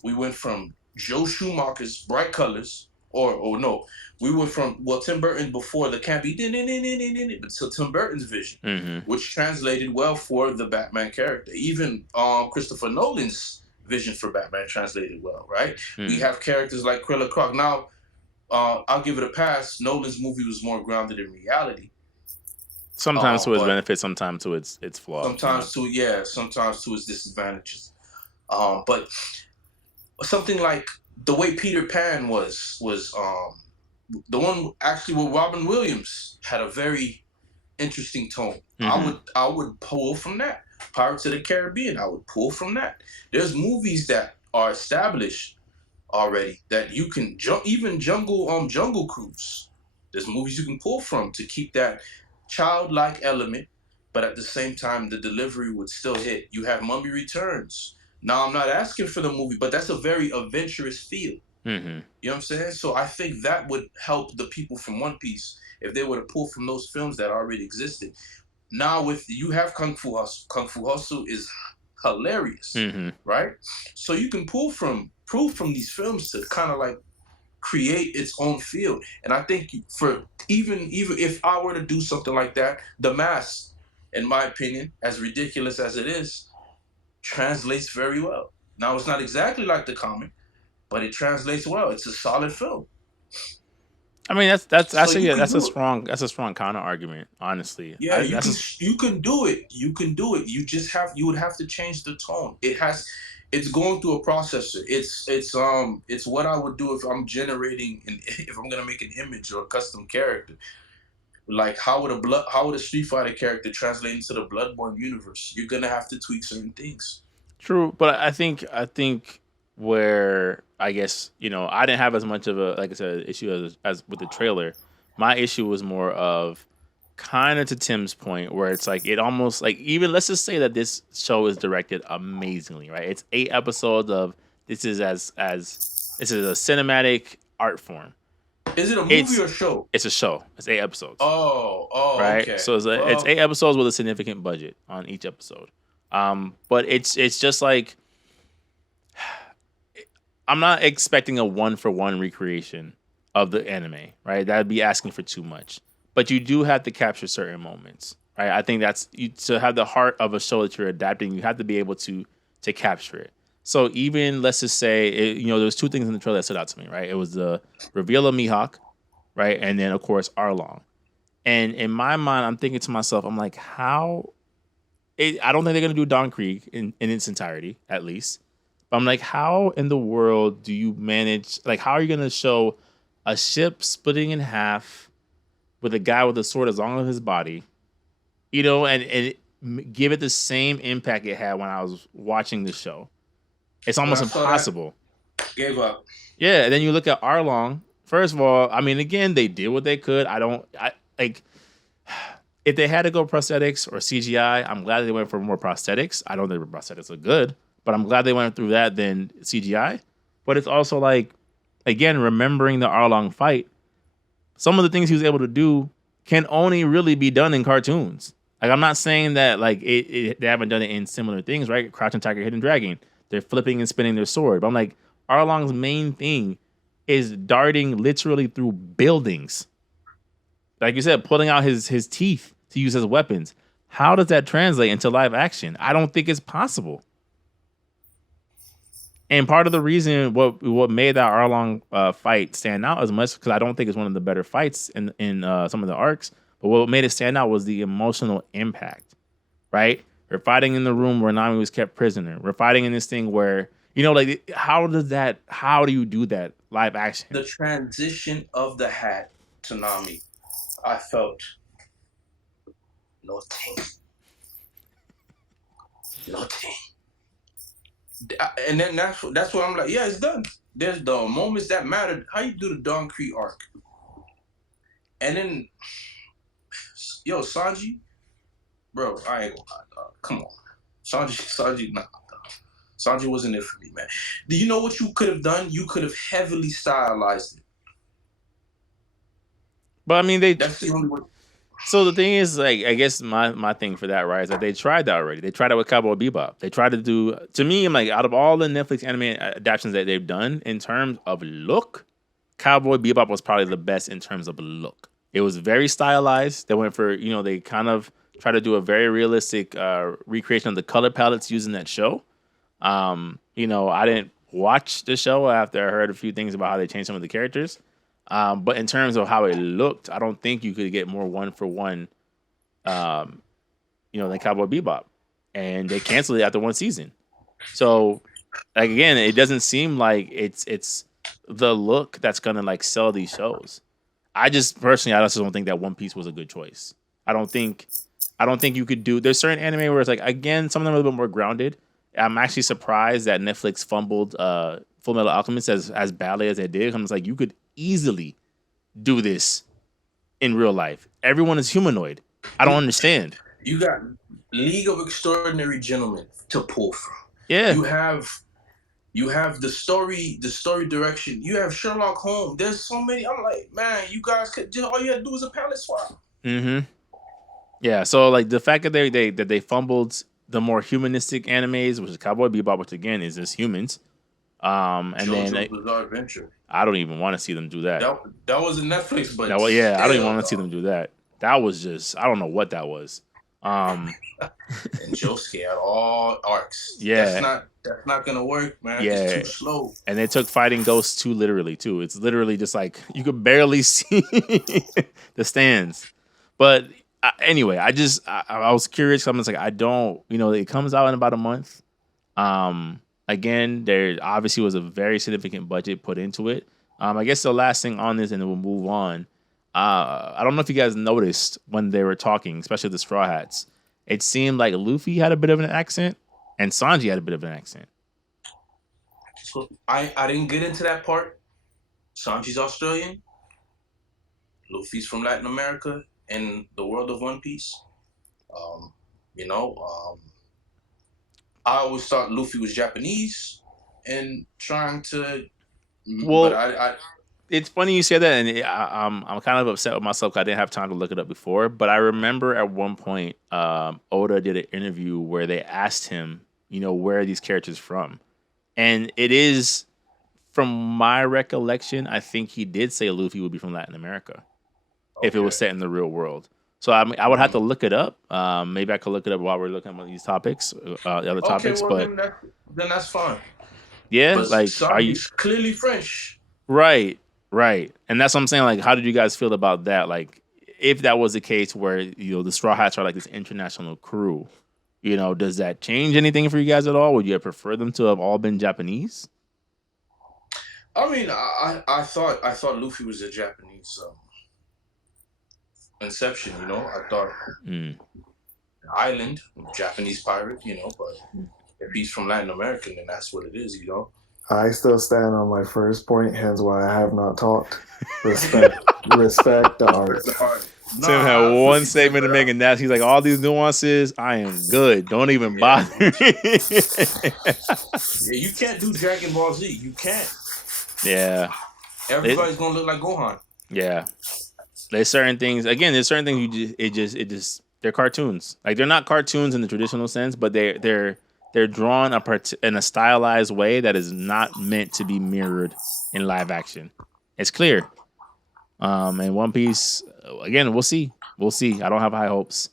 We went from Joe Schumacher's bright colors, or no, we went from Tim Burton before the campy, to Tim Burton's vision, which translated well for the Batman character. Even Christopher Nolan's vision for Batman translated well, right? We have characters like Killer Croc. Now, I'll give it a pass. Nolan's movie was more grounded in reality. Sometimes to its benefit, sometimes to its flaws. Sometimes to its disadvantages. But something like the way Peter Pan was the one actually with Robin Williams had a very interesting tone. I would pull from that. Pirates of the Caribbean, I would pull from that. There's movies that are established already that you can even Jungle Cruise. There's movies you can pull from to keep that childlike element, but at the same time the delivery would still hit. You have Mummy Returns. Now I'm not asking for the movie, but that's a very adventurous feel. You know what I'm saying? So I think that would help the people from One Piece if they were to pull from those films that already existed. Now with you have Kung Fu Hustle. Kung Fu Hustle is hilarious, right? So you can pull from these films to kind of like create its own feel. And I think for even if I were to do something like that, The Mask, in my opinion, as ridiculous as it is, translates very well. Now it's not exactly like the comic, but it translates well. It's a solid film. I mean that's actually that's a strong counter argument, honestly. Yeah, you can do it. You can do it. You would have to change the tone. It's going through a processor. It's what I would do if I'm generating if I'm gonna make an image or a custom character. Like how would a Street Fighter character translate into the Bloodborne universe? You're gonna have to tweak certain things. True, but I think where I guess I didn't have as much of a, like I said, issue as with the trailer. My issue was more of kind of to Tim's point where it's like it almost like, even let's just say that this show is directed amazingly, right? It's 8 episodes of this is this is a cinematic art form. Is it a movie or show? It's a show. It's 8 episodes. Oh, right. Okay. So it's 8 episodes with a significant budget on each episode. But it's just like, I'm not expecting a 1-for-1 recreation of the anime, right? That'd be asking for too much. But you do have to capture certain moments, right? I think that's to have the heart of a show that you're adapting. You have to be able to capture it. So even let's just say, there was 2 things in the trailer that stood out to me, right? It was the reveal of Mihawk, right, and then of course Arlong. And in my mind, I'm thinking to myself, I'm like, how I don't think they're gonna do Don Krieg in its entirety, at least. But I'm like, how in the world do you manage? Like, how are you gonna show a ship splitting in half with a guy with a sword as long as his body, and give it the same impact it had when I was watching the show? It's almost impossible. Gave up. Yeah, and then you look at Arlong. First of all, I mean, again, they did what they could. If they had to go prosthetics or CGI, I'm glad they went for more prosthetics. I don't think the prosthetics are good, but I'm glad they went through that than CGI. But it's also like, again, remembering the Arlong fight, some of the things he was able to do can only really be done in cartoons. Like, I'm not saying that like they haven't done it in similar things, right? Crouching Tiger, Hidden Dragon, they're flipping and spinning their sword. But I'm like, Arlong's main thing is darting literally through buildings. Like you said, pulling out his teeth to use as weapons. How does that translate into live action? I don't think it's possible. And part of the reason what made that Arlong fight stand out as much, because I don't think it's one of the better fights in some of the arcs, but what made it stand out was the emotional impact, right? We're fighting in the room where Nami was kept prisoner. We're fighting in this thing where, how do you do that live action? The transition of the hat to Nami, I felt nothing. And then that's what I'm like, yeah, it's done. There's the moments that mattered. How you do the Don Krieg arc. And then, Sanji, bro, I ain't gonna lie, dog. Come on. Sanji, nah. Sanji wasn't it for me, man. Do you know what you could have done? You could have heavily stylized it. But I mean, that's the only way. So the thing is, like, I guess my thing for that, right, is that they tried that already. They tried it with Cowboy Bebop. They tried to do, to me, I'm like, out of all the Netflix anime adaptations that they've done, in terms of look, Cowboy Bebop was probably the best in terms of look. It was very stylized. They went for, they kind of tried to do a very realistic recreation of the color palettes using that show. I didn't watch the show after I heard a few things about how they changed some of the characters. But in terms of how it looked, I don't think you could get more one for one, than Cowboy Bebop. And they canceled it after one season. So, like, again, it doesn't seem like it's the look that's gonna like sell these shows. I just don't think that One Piece was a good choice. I don't think you could do. There's certain anime where it's like, again, some of them are a little bit more grounded. I'm actually surprised that Netflix fumbled Full Metal Alchemist as badly as they did. I'm just like, you could easily do this in real life. Everyone is humanoid. I don't understand. You got League of Extraordinary Gentlemen to pull from. Yeah. You have the story direction. You have Sherlock Holmes. There's so many. I'm like, man, you guys could just, all you had to do is a palette swap. Mm-hmm. Yeah. So like the fact that they fumbled the more humanistic animes, which is Cowboy Bebop, which again is just humans. And JoJo's then Bizarre Adventure. I don't even want to see them do that. That was a Netflix, but I don't even want to see them do that. That was just, I don't know what that was. And Josuke had all arcs. Yeah, that's not gonna work, man. Yeah, it's too slow. And they took Fighting Ghosts too literally too. It's literally just like you could barely see the stands. But anyway, I was curious. I'm just like, I don't, it comes out in about a month. Again, there obviously was a very significant budget put into it. I guess the last thing on this, and then we'll move on. I don't know if you guys noticed when they were talking, especially the Straw Hats. It seemed like Luffy had a bit of an accent, and Sanji had a bit of an accent. So I didn't get into that part. Sanji's Australian. Luffy's from Latin America and the world of One Piece. I always thought Luffy was Japanese and trying to. Well, but it's funny you say that, and I'm kind of upset with myself because I didn't have time to look it up before. But I remember at one point, Oda did an interview where they asked him, where are these characters from? And it is, from my recollection, I think he did say Luffy would be from Latin America if it was set in the real world. So I would have to look it up. Maybe I could look it up while we're looking at these topics, the other topics. Well, but then that's fine. Yeah, but like are you clearly French? Right. And that's what I'm saying. Like, how did you guys feel about that? Like, if that was the case where the Straw Hats are like this international crew, Does that change anything for you guys at all? Would you prefer them to have all been Japanese? I mean, I thought Luffy was a Japanese inception. I thought island Japanese pirate. But if he's from Latin America, then that's what it is. I still stand on my first point, hence why I have not talked. Respect the art. Tim had one statement to make, and that's he's like, all these nuances, I am good. Don't even bother. You can't do Dragon Ball Z. You can't. Yeah. Everybody's gonna look like Gohan. Yeah. There's certain things. Again, there's certain things they're cartoons. Like they're not cartoons in the traditional sense, but they're drawn in a stylized way that is not meant to be mirrored in live action. It's clear. And One Piece, again, we'll see. We'll see. I don't have high hopes.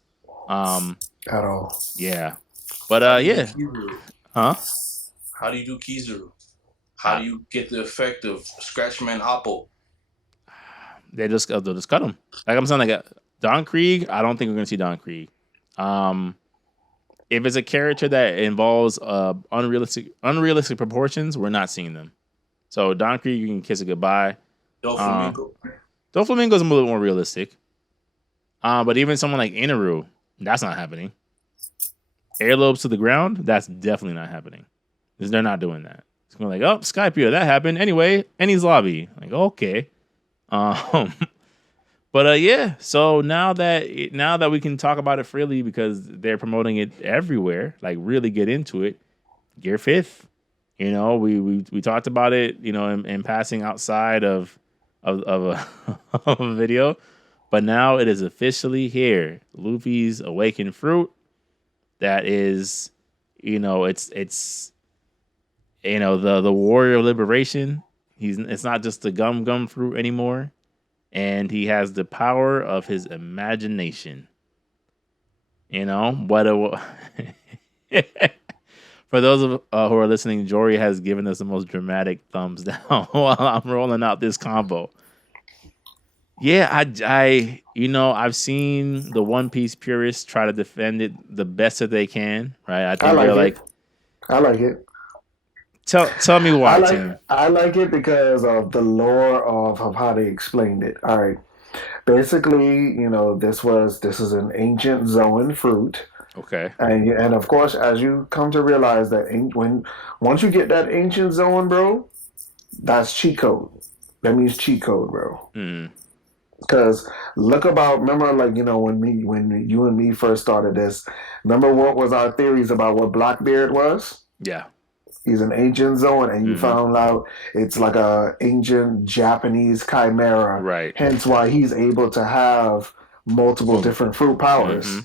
At all. Yeah. But yeah. Huh? How do you do Kizaru? How do you get the effect of Scratchman Apple? They'll just cut him. Like I'm saying, like Don Krieg, I don't think we're gonna see Don Krieg. If it's a character that involves unrealistic proportions, we're not seeing them. So Don Krieg, you can kiss it goodbye. Doflamingo's a little more realistic. But even someone like Inaru, that's not happening. Airlobes to the ground, that's definitely not happening. Because they're not doing that. It's going like, Skypia, that happened. Anyway, Ennie's lobby. Like, okay. But yeah, so now that we can talk about it freely because they're promoting it everywhere, like really get into it, Gear 5th. We talked about it, in passing outside of a video, but now it is officially here. Luffy's awakened fruit. That is, it's the warrior of liberation. It's not just the gum fruit anymore. And he has the power of his imagination. For those who are listening, Jory has given us the most dramatic thumbs down while I'm rolling out this combo. Yeah, I've seen the One Piece purists try to defend it the best that they can, right? I think I like it. Tell me why, Tim. I like it because of the lore of how they explained it. All right. Basically, this is an ancient Zoan fruit. Okay. And of course, as you come to realize that once you get that ancient Zoan, bro, that's cheat code. That means cheat code, bro. Because remember, like, when you and me first started this, remember what was our theories about what Blackbeard was? Yeah. He's an ancient Zoan, and you found out it's like a ancient Japanese chimera. Right. Hence why he's able to have multiple different fruit powers.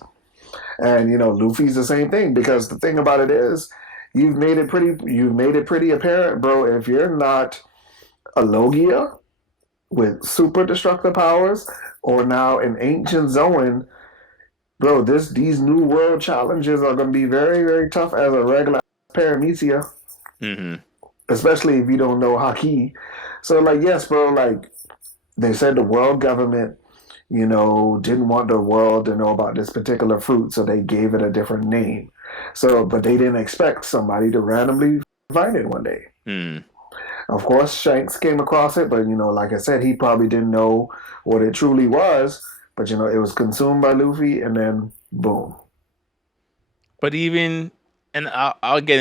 And Luffy's the same thing, because the thing about it is, you've made it pretty apparent, bro. If you're not a Logia with super destructive powers, or now an ancient Zoan, bro, these new world challenges are going to be very, very tough as a regular Paramecia. Especially if you don't know Haki. So, like, yes, bro, like, they said the world government, didn't want the world to know about this particular fruit, so they gave it a different name. So, but they didn't expect somebody to randomly find it one day. Of course, Shanks came across it, but, like I said, he probably didn't know what it truly was. But, it was consumed by Luffy, and then, boom. But even... And I'll go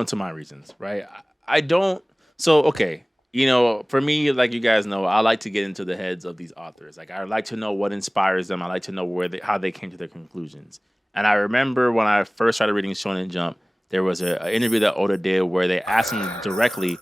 into my reasons, right? I don't. So, okay. For me, like you guys know, I like to get into the heads of these authors. Like, I like to know what inspires them. I like to know how they came to their conclusions. And I remember when I first started reading Shonen Jump, there was an interview that Oda did where they asked him directly,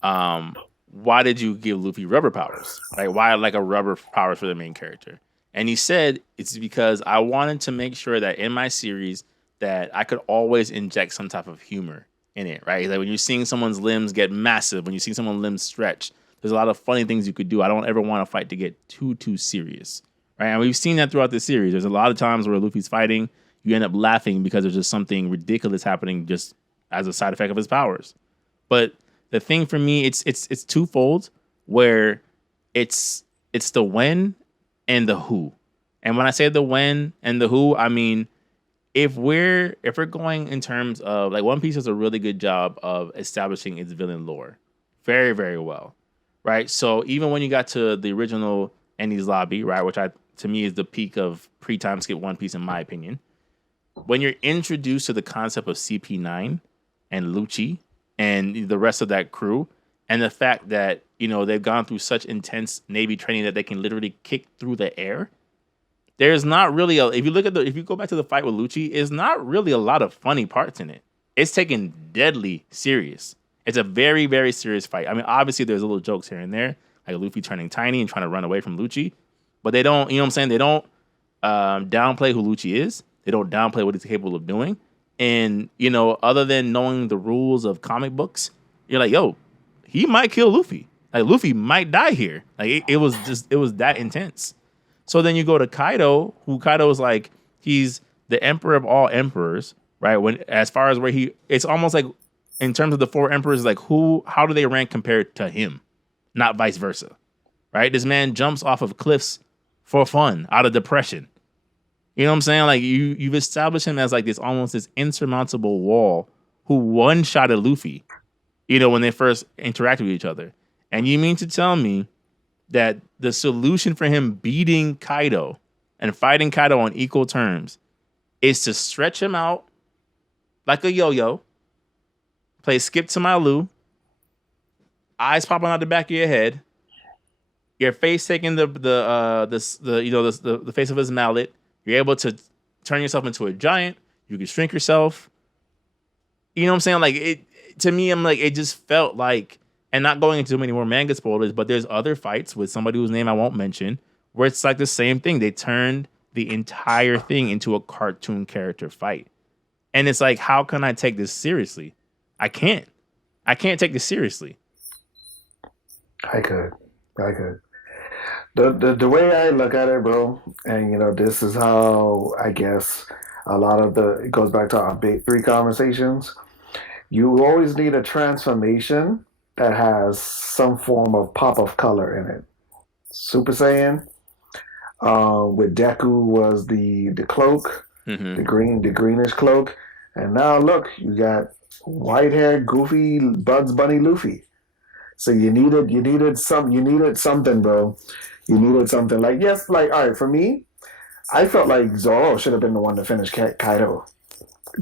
why did you give Luffy rubber powers? Like, why like a rubber powers for the main character? And he said, it's because I wanted to make sure that in my series that I could always inject some type of humor in it, right? Like when you're seeing someone's limbs get massive, when you see someone's limbs stretch, there's a lot of funny things you could do. I don't ever want a fight to get too serious, right? And we've seen that throughout the series. There's a lot of times where Luffy's fighting, you end up laughing because there's just something ridiculous happening just as a side effect of his powers. But the thing for me, it's twofold, where it's the when and the who. And when I say the when and the who, I mean, if we're going in terms of like One Piece does a really good job of establishing its villain lore, very very well, right? So even when you got to the original Enies Lobby, right, which to me is the peak of pre-time skip One Piece in my opinion, when you're introduced to the concept of CP9 and Lucci and the rest of that crew, and the fact that they've gone through such intense Navy training that they can literally kick through the air. There's not really if you go back to the fight with Lucci, it's not really a lot of funny parts in it. It's taken deadly serious. It's a very, very serious fight. I mean, obviously there's little jokes here and there, like Luffy turning tiny and trying to run away from Lucci, but they don't, they don't downplay who Lucci is. They don't downplay what he's capable of doing. And, other than knowing the rules of comic books, you're like, yo, he might kill Luffy. Like Luffy might die here. Like it was that intense. So then you go to Kaido, who Kaido is like, he's the emperor of all emperors, right? As far as where it's almost like in terms of the four emperors, like how do they rank compared to him? Not vice versa, right? This man jumps off of cliffs for fun, out of depression. You know what I'm saying? Like you've established him as like almost this insurmountable wall who one-shotted Luffy, when they first interacted with each other. And you mean to tell me that the solution for him beating Kaido and fighting Kaido on equal terms is to stretch him out like a yo-yo, play skip to my Lou, eyes popping out the back of your head, your face taking the face of his mallet. You're able to turn yourself into a giant. You can shrink yourself. You know what I'm saying? Like to me, I'm like, it just felt like, and not going into too many more manga spoilers, but there's other fights with somebody whose name I won't mention where it's like the same thing. They turned the entire thing into a cartoon character fight. And it's like, how can I take this seriously? I can't take this seriously. I could. The way I look at it, bro, and this is how I guess a lot of it goes back to our big three conversations. You always need a transformation that has some form of pop of color in it. Super Saiyan, with Deku was the cloak, the greenish cloak, and now look, you got white hair, goofy Bugs Bunny Luffy. So you needed something, bro. You needed something like all right. For me, I felt like Zoro should have been the one to finish Kaido,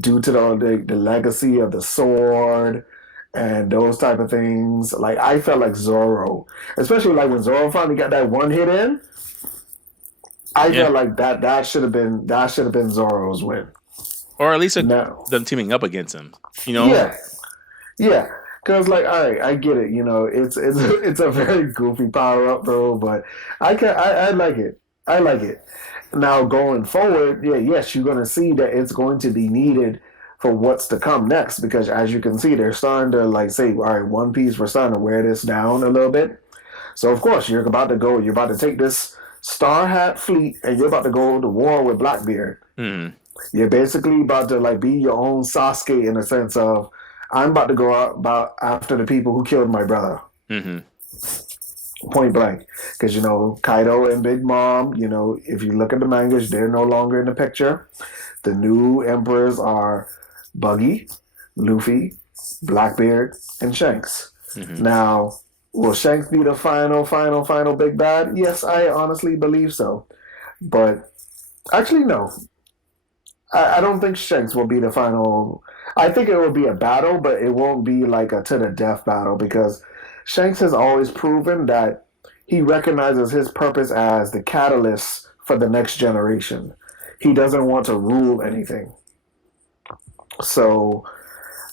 due to the legacy of the sword and those type of things. Like I felt like Zoro, especially like when Zoro finally got that one hit in. I felt like that should have been Zoro's win, or at least them teaming up against him. Yeah. Cause all right, I get it. It's a very goofy power up, bro. But I like it. I like it. Now going forward, yes, you're gonna see that it's going to be needed for what's to come next, because as you can see, they're starting to say, all right, One Piece, we're starting to wear this down a little bit. So of course you're about to take this Star Hat fleet and you're about to go to war with Blackbeard. You're basically about to be your own Sasuke in the sense of, I'm about to go out after the people who killed my brother. Point blank. Because, Kaido and Big Mom, if you look at the mangas, they're no longer in the picture. The new emperors are Buggy, Luffy, Blackbeard, and Shanks. Now, will Shanks be the final big bad? Yes, I honestly believe so. But actually, no. I don't think Shanks will be the final. I think it will be a battle, but it won't be like a to the death battle, because Shanks has always proven that he recognizes his purpose as the catalyst for the next generation. He doesn't want to rule anything. So,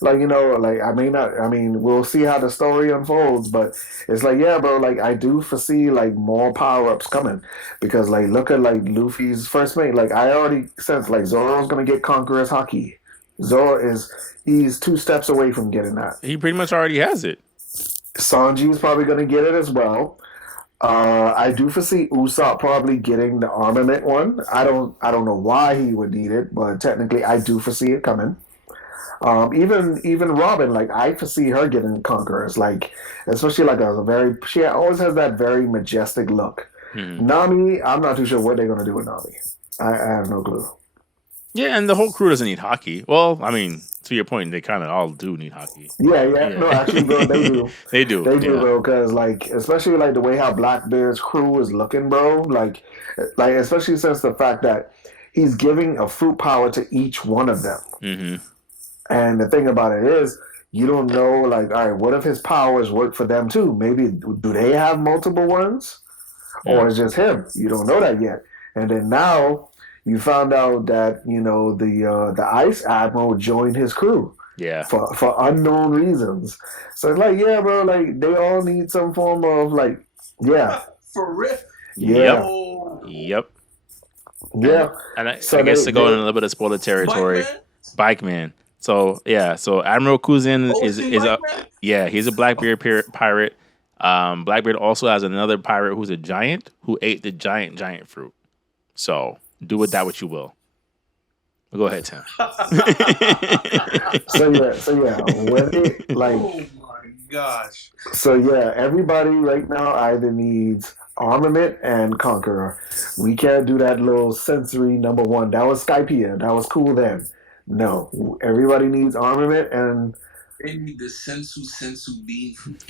we'll see how the story unfolds, but it's bro, I do foresee more power-ups coming, because look at Luffy's first mate. I already sense Zoro's gonna get Conqueror's Haki. He's 2 steps away from getting that. He pretty much already has it. Sanji's probably gonna get it as well. I do foresee Usopp probably getting the armament one. I don't know why he would need it, but technically I do foresee it coming. Even Robin, I foresee her getting Conquerors, especially she always has that very majestic look. Nami, I'm not too sure what they're gonna do with Nami. I have no clue. Yeah, and the whole crew doesn't need hockey. Well, I mean, to your point, they kind of all do need hockey. Yeah. No, actually, bro, they do. They do. They do, bro. Because like, especially like the way how Blackbeard's crew is looking, bro. Like especially since the fact that he's giving a fruit power to each one of them. Mm-hmm. And the thing about it is, you don't know, like, all right, what if his powers work for them too? Maybe do they have multiple ones, or it's just him? You don't know that yet. And then now you found out that the Ice Admiral joined his crew. Yeah. For unknown reasons. So it's like, yeah, bro, like they all need some form of like, yeah. For real. Yeah. Yep. Yeah. And I guess to go in a little bit of spoiler territory, Bike Man. So yeah, so Admiral Kuzin is he's a Blackbeard pirate. Blackbeard also has another pirate who's a giant who ate the giant fruit. So do with that what you will. Go ahead, Tim. so yeah, when it like, oh my gosh. So yeah, everybody right now either needs armament and conqueror. We can't do that little sensory number one. That was Skypea. That was cool then. No, everybody needs armament and. They need the sensu bean fruit.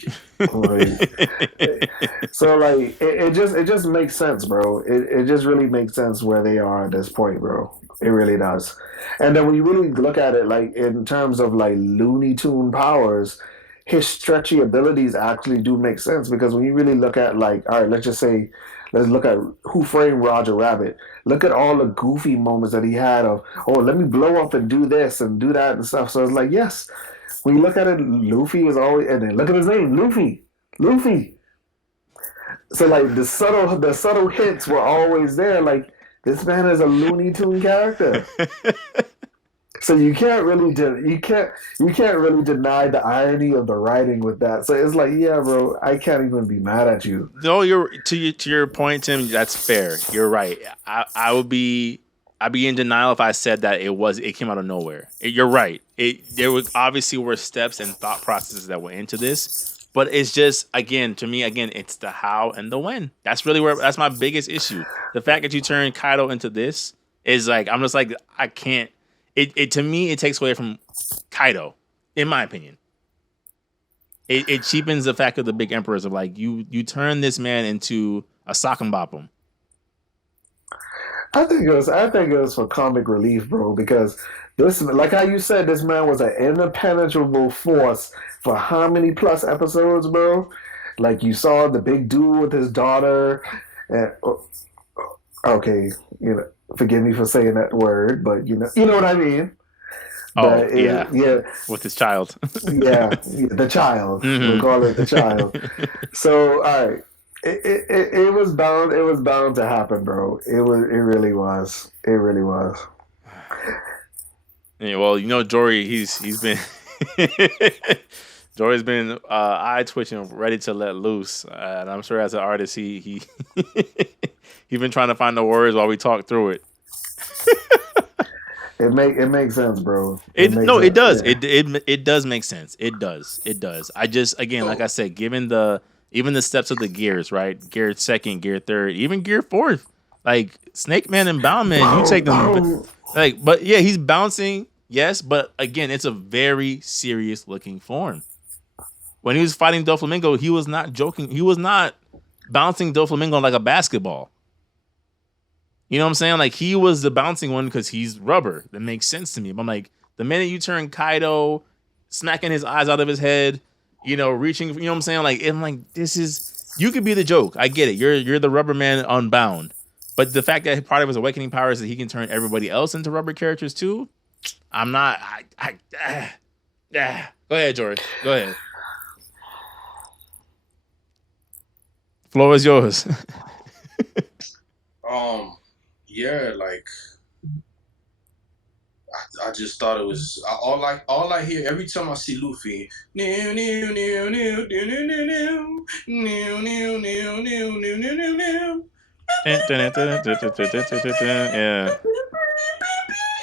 So like it just makes sense, bro. It just really makes sense where they are at this point, bro. It really does. And then when you really look at it, like in terms of like Looney Tune powers, his stretchy abilities actually do make sense because when you really look at like, all right, let's look at Who Framed Roger Rabbit. Look at all the goofy moments that he had of, oh, let me blow up and do this and do that and stuff. So it's like, yes, when you look at it, Luffy is always, and then look at his name, Luffy. So like the subtle hints were always there. Like this man is a Looney Tune character. So you can't really deny the irony of the writing with that. So it's like, yeah, bro, I can't even be mad at you. No, you're to your point, Tim. That's fair. You're right. I'd be in denial if I said that it came out of nowhere. You're right. There were steps and thought processes that went into this, but it's just to me it's the how and the when. That's really that's my biggest issue. The fact that you turn Kaido into this is like I'm just like I can't. It to me it takes away from Kaido, in my opinion. It cheapens the fact of the big emperors of like you turn this man into a sock and bop him. I think it was for comic relief, bro, because this, like how you said, this man was an impenetrable force for how many plus episodes, bro? Like you saw the big dude with his daughter, and okay, forgive me for saying that word, but you know what I mean. Oh, yeah. With his child. The child. Mm-hmm. We'll call it the child. So, all right. It was bound to happen, bro. It really was. It really was. Yeah, well, Jory, he's been Jory's been eye twitching, ready to let loose, and I'm sure as an artist, he he's been trying to find the words while we talk through it. It makes sense, bro. It does. Yeah. It does make sense. It does. I just like I said, given even the steps of the gears, right? Gear 2nd, gear 3rd, even gear 4th. Like Snake Man and Bound Man, you take them but yeah, he's bouncing, yes, but again, it's a very serious looking form. When he was fighting Doflamingo, he was not joking. He was not bouncing Doflamingo like a basketball. You know what I'm saying? Like he was the bouncing one because he's rubber. That makes sense to me. But I'm like, the minute you turn Kaido, smacking his eyes out of his head, reaching, you know what I'm saying? Like, I'm like, you could be the joke. I get it. You're the rubber man unbound. But the fact that part of his awakening power is that he can turn everybody else into rubber characters too. I'm not. Go ahead, George. Go ahead. Floor is yours. Yeah, like I just thought it was all I hear every time I see Luffy. Yeah.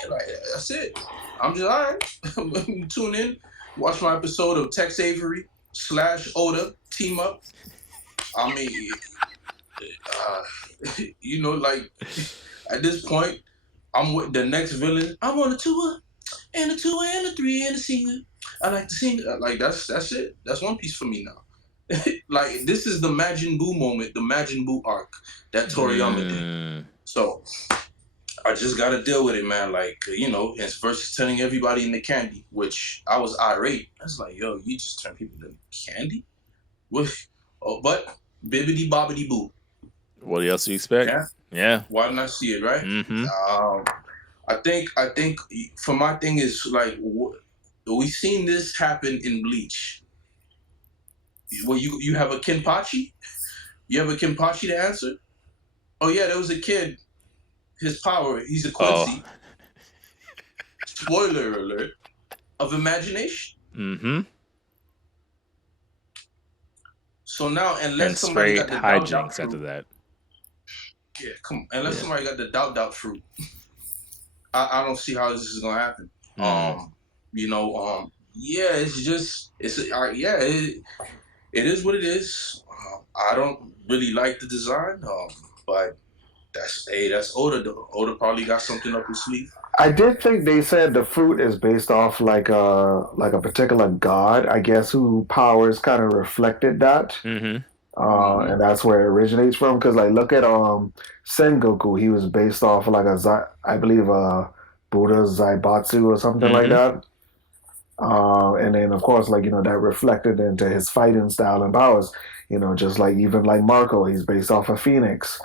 Like that's it. I'm just all right. Tune in, watch my episode of Tex Avery / Oda team up. I mean, like at this point, I'm with the next villain. I'm on a tour and a two and a three and a singer. I like to sing. Like that's it. That's One Piece for me now. Like this is the Majin Buu moment, the Majin Buu arc that Toriyama did. So I just got to deal with it, man. Like it's versus turning everybody into candy, which I was irate. I was like, yo, you just turn people into candy? But bibbity bobbity boo. What else do you expect? Yeah. Why didn't I see it, right? I think for my thing is like we've seen this happen in Bleach. Well, you have a Kenpachi? You have a Kenpachi to answer? Oh yeah, there was a kid. His power, he's a Quincy. Spoiler alert. Of imagination. So now, unless somebody got the hijinks after that. Yeah, come on. Unless somebody got the doubt fruit, I don't see how this is gonna happen. It's just it is what it is. I don't really like the design, but that's Oda. Oda probably got something up his sleeve. I did think they said the fruit is based off like a particular god, I guess, who powers kind of reflected that. And that's where it originates from. Because like, look at Sengoku. He was based off like I believe Buddha Zaibatsu or something like that. And then of course, like that reflected into his fighting style and powers. Just like even like Marco, he's based off of Phoenix.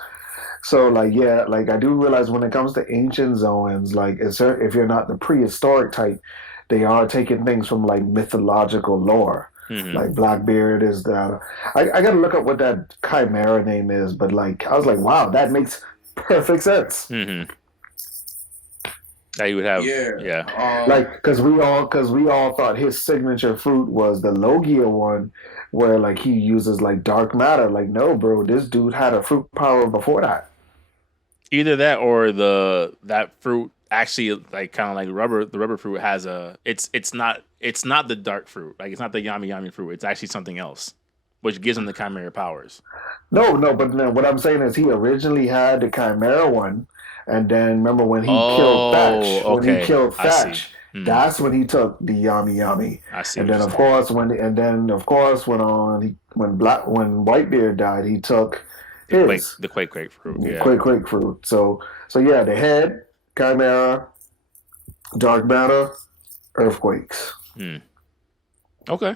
So like like I do realize when it comes to ancient Zoans, like if you're not the prehistoric type, they are taking things from like mythological lore. Like Blackbeard is that. I got to look up what that chimera name is, but like I was like, wow, that makes perfect sense. That you would have, like because we all thought his signature fruit was the Logia one, where like he uses like dark matter. Like no, bro, this dude had a fruit power before that. Either that or that fruit actually like kind of like the rubber fruit has it's not the dark fruit, like it's not the yami fruit, it's actually something else which gives him the chimera powers. No, but no, what I'm saying is he originally had the chimera one, and then remember when he killed Thatch, that's when he took the yami. I see. And then of course when Whitebeard died, he took the Quake fruit. Quake fruit. So yeah, the head, chimera, dark matter, earthquakes. Okay.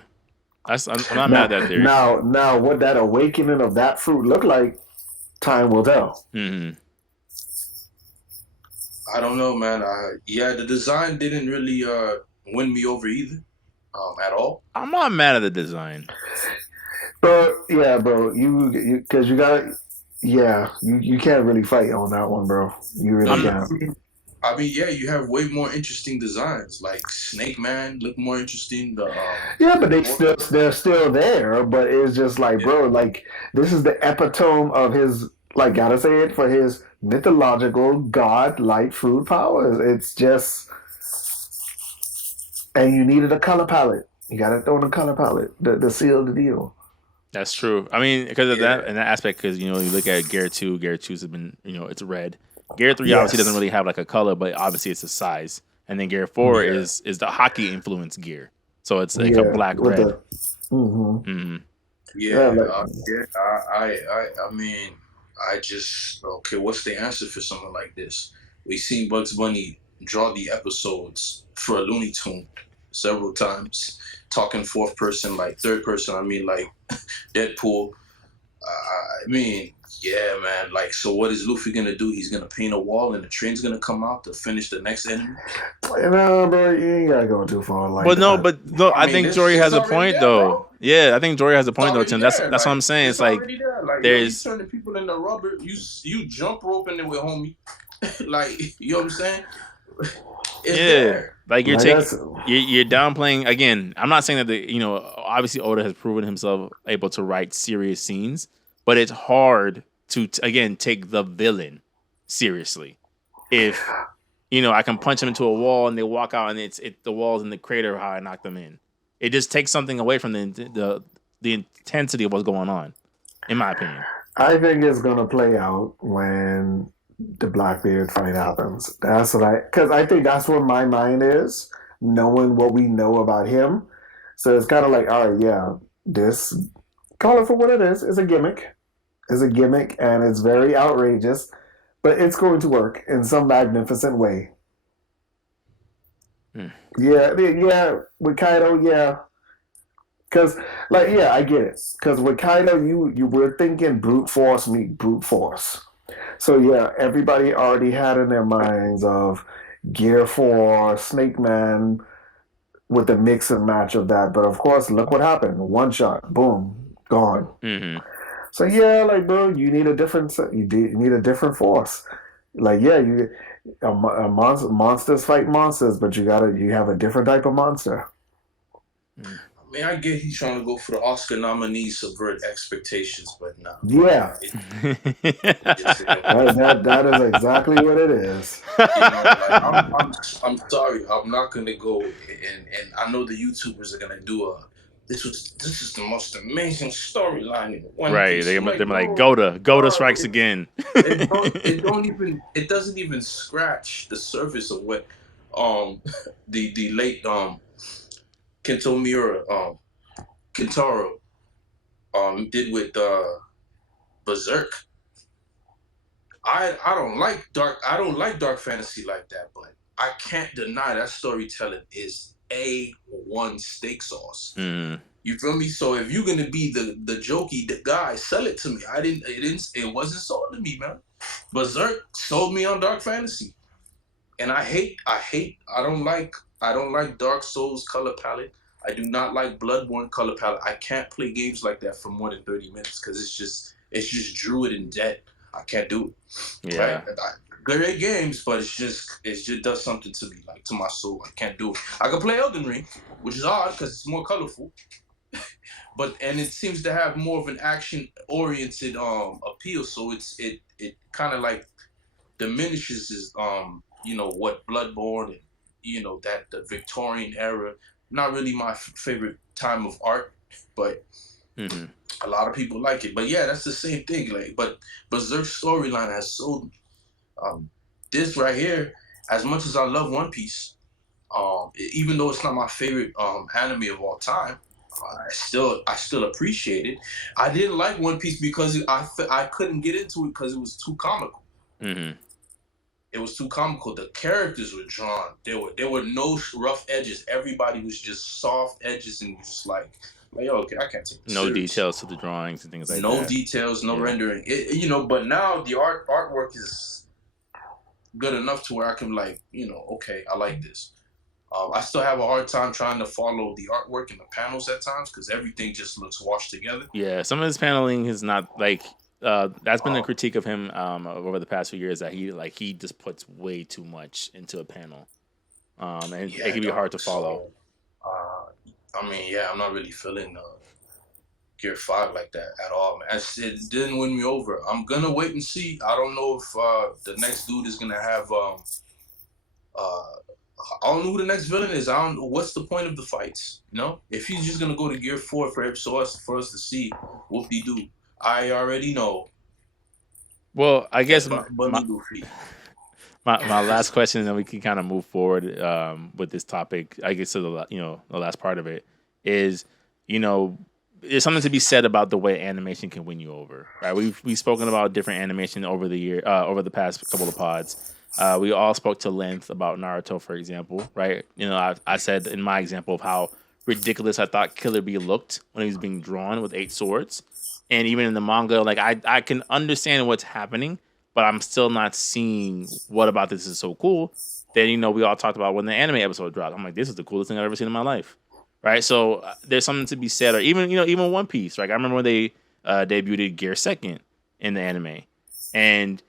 I'm not mad at that theory. Now what that awakening of that fruit look like, time will tell. I don't know, man. The design didn't really win me over either, at all. I'm not mad at the design. Bro, you because you got you can't really fight on that one, bro. You really can't. I mean, you have way more interesting designs. Like Snake Man look more interesting. But they're still there. But it's just like, bro, like this is the epitome of his, like, gotta say it, for his mythological god-like fruit powers. It's just, and you needed a color palette. You gotta throw in a color palette to seal the deal. That's true. I mean, because of that and that aspect, because you look at Gear 2. Gear 2's have been, it's red. Gear 3 obviously doesn't really have like a color, but obviously it's a size. And then Gear 4 is the hockey influence gear, so it's like a black red. I mean, okay. What's the answer for something like this? We've seen Bugs Bunny draw the episodes for a Looney Tune several times, talking fourth person, like third person. I mean, like Deadpool. I mean, yeah, man. Like, so what is Luffy gonna do? He's gonna paint a wall, and the train's gonna come out to finish the next enemy. No, bro, you ain't gotta go too far. Like, I think Jory has a point, though. Bro. Yeah, I think Jory has a point, though, Tim. That's what I'm saying. It's like there's turning people into rubber. You jump roping it with homie. Like, you know what I'm saying? It's there. Like you're downplaying again. I'm not saying that obviously Oda has proven himself able to write serious scenes, but it's hard to again take the villain seriously. If I can punch them into a wall and they walk out and the walls in the crater how I knocked them in. It just takes something away from the intensity of what's going on, in my opinion. I think it's gonna play out when the Blackbeard fight happens. That's what because I think that's where my mind is, knowing what we know about him. So it's kind of like, all right, yeah, this, call it for what it is. It's a gimmick. It's a gimmick, and it's very outrageous, but it's going to work in some magnificent way. Yeah, yeah, with Kaido, yeah. Because, like, yeah, I get it. Because with Kaido, you were thinking brute force meet brute force. So yeah, everybody already had in their minds of Gear 4, Snake Man with the mix and match of that. But of course, look what happened. One shot, boom, gone. Mm-hmm. So yeah, like bro, you need a different you need a different force. Like yeah, monsters fight monsters, but you have a different type of monster. I mean, I get he's trying to go for the Oscar nominee, subvert expectations, but nah. Yeah, that is exactly what it is. I'm sorry, I'm not gonna go and I know the YouTubers are gonna do this is the most amazing storyline in One Right. Piece. They're Like, like, no, Goda strikes again. it doesn't even scratch the surface of what the late Kento Miura Kentaro did with Berserk. I don't like dark fantasy like that, but I can't deny that storytelling is A1 steak sauce. You feel me? So if you're gonna be the jokey the guy, sell it to me. It wasn't sold to me, man. Berserk sold me on dark fantasy. And I don't like Dark Souls color palette. I do not like Bloodborne color palette. I can't play games like that for more than 30 minutes because it's just druid and dead. I can't do it. Yeah. Right? Great games, but it just does something to me, like to my soul. I can't do it. I can play Elden Ring, which is odd because it's more colorful, and it seems to have more of an action oriented appeal. So it kind of like diminishes his what Bloodborne and that the Victorian era. Not really my favorite time of art, but a lot of people like it. But yeah, that's the same thing. Like, but Berserk's storyline has sold this right here. As much as I love One Piece, even though it's not my favorite anime of all time, I still appreciate it. I didn't like One Piece because I couldn't get into it because it was too comical. It was too comical. The characters were drawn. There were no rough edges. Everybody was just soft edges and just like yo, okay, I can't take this no serious. details to the drawings and things like that. No details, no rendering. But now the artwork is good enough to where I can okay, I like this. I still have a hard time trying to follow the artwork and the panels at times because everything just looks washed together. Yeah, some of his paneling is not like that's been a critique of him over the past few years that he just puts way too much into a panel, and it can be hard to follow. I mean, yeah, I'm not really feeling Gear 5 like that at all, man. It didn't win me over. I'm gonna wait and see. I don't know if the next dude is gonna have I don't know who the next villain is. I don't know what's the point of the fights. If he's just gonna go to Gear 4 for us to see, whoop-de-doo. I already know. Well, I guess my last question, and then we can kind of move forward with this topic. I guess so the last part of it is there's something to be said about the way animation can win you over. Right? We've spoken about different animation over the past couple of pods. We all spoke to length about Naruto, for example, right? I said in my example of how ridiculous I thought Killer Bee looked when he was being drawn with 8 swords. And even in the manga, like I can understand what's happening, but I'm still not seeing what about this is so cool. Then we all talked about when the anime episode dropped. I'm like, this is the coolest thing I've ever seen in my life, right? So there's something to be said, or even One Piece. Like I remember when they debuted Gear 2nd in the anime, and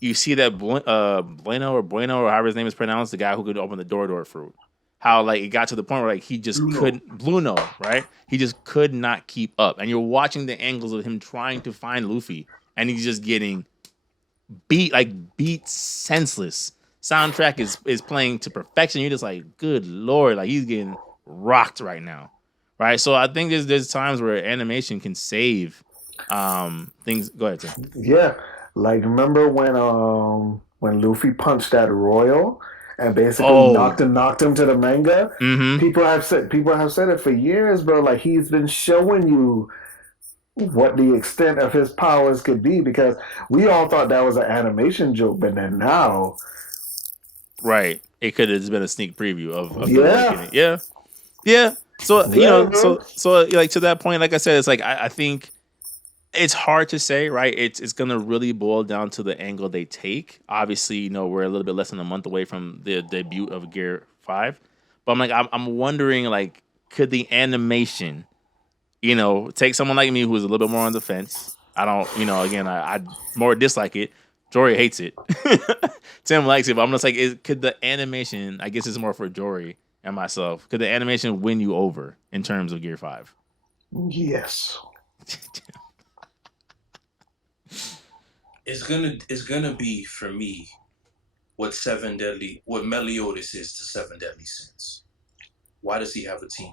you see that Bueno or however his name is pronounced, the guy who could open the door fruit. How like it got to the point where like he just couldn't Bluno, right? He just could not keep up. And you're watching the angles of him trying to find Luffy, and he's just getting beat senseless. Soundtrack is playing to perfection. You're just like, good lord, like he's getting rocked right now. Right? So I think there's times where animation can save things. Go ahead, Tim. Yeah. Like, remember when Luffy punched that Royal and basically Oh, knocked him to the manga? mm-hmm. People have said it for years, bro. Like, he's been showing you what the extent of his powers could be, because we all thought that was an animation joke, but then now, Right. It could have been a sneak preview of the yeah, awakening. Yeah. Yeah. So yeah, bro. like to that point, like I said, it's like I think it's hard to say, right? It's gonna really boil down to the angle they take. Obviously, we're a little bit less than a month away from the debut of Gear 5. But I'm wondering, like, could the animation, take someone like me who's a little bit more on the fence. I don't, again, I more dislike it. Jory hates it. Tim likes it, but I'm just like, could the animation, I guess it's more for Jory and myself, could the animation win you over in terms of Gear 5? Yes. It's gonna be for me what Meliodas is to Seven Deadly Sins. Why does he have a team?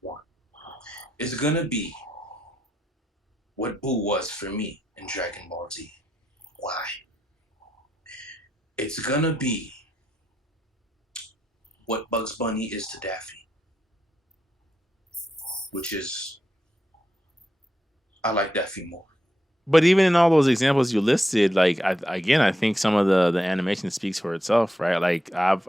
One. It's gonna be what Boo was for me in Dragon Ball Z. Why? It's gonna be what Bugs Bunny is to Daffy, which is I like Daffy more. But even in all those examples you listed, like I think some of the animation speaks for itself, right? Like I've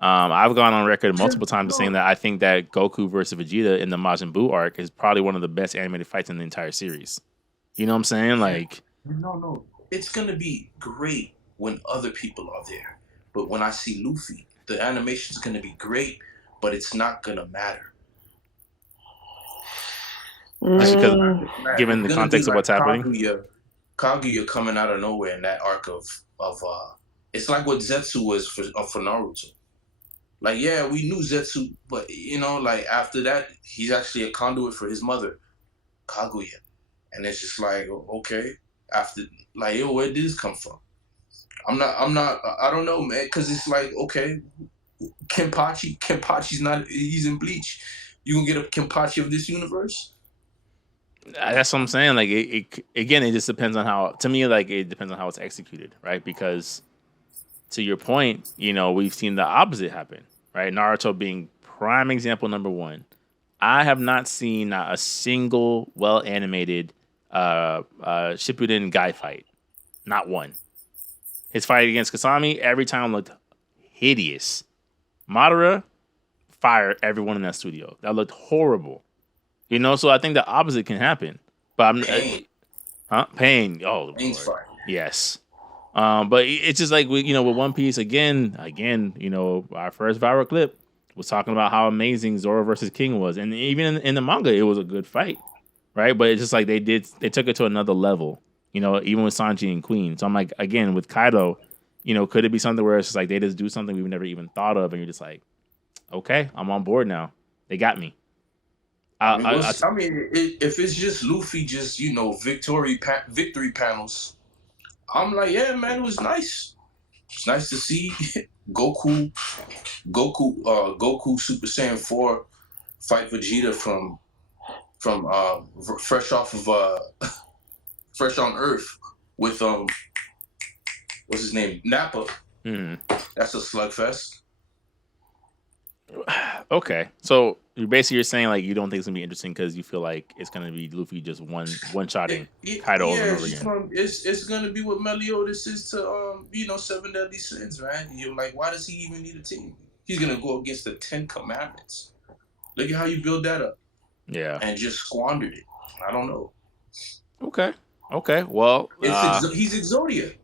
gone on record multiple times saying that I think that Goku versus Vegeta in the Majin Buu arc is probably one of the best animated fights in the entire series. You know what I'm saying? Like, no, it's gonna be great when other people are there, but when I see Luffy, the animation's gonna be great, but it's not gonna matter. because given It's the gonna be context of like what's happening. Kaguya coming out of nowhere in that arc of it's like what Zetsu was for Naruto. Like, yeah, we knew Zetsu, but like after that, he's actually a conduit for his mother, Kaguya, and it's just like, okay, after, like, yo, where did this come from? I don't know, man, because it's like, okay, Kenpachi's not, he's in Bleach. You gonna get a Kenpachi of this universe? That's what I'm saying. Like it just depends on how. To me, like it depends on how it's executed, right? Because to your point, we've seen the opposite happen, right? Naruto being prime example number one. I have not seen a single well animated Shippuden guy fight, not one. His fight against Kasami every time looked hideous. Madara fired everyone in that studio. That looked horrible. So I think the opposite can happen. But I'm Pain. Oh, Pain's Lord. fire. Yes. But it's just like with One Piece again, our first viral clip was talking about how amazing Zoro versus King was, and even in the manga, it was a good fight, right? But it's just like they took it to another level, even with Sanji and Queen. So I'm like, again, with Kaido, could it be something where it's just like they just do something we've never even thought of, and you're just like, okay, I'm on board now. They got me. If it's just Luffy, just victory panels, I'm like, yeah, man, it was nice. It's nice to see Goku Super Saiyan 4 fight Vegeta from fresh off of fresh on Earth with what's his name, Nappa. That's a slugfest. Okay, so you're saying like you don't think it's gonna be interesting because you feel like it's gonna be Luffy just one shotting Kaido over and over again. It's gonna be what Meliodas is to Seven Deadly Sins, right? You're like, why does he even need a team? He's gonna go against the 10 Commandments. Look at how you build that up. Yeah, and just squandered it. I don't know. Okay. Well, he's Exodia.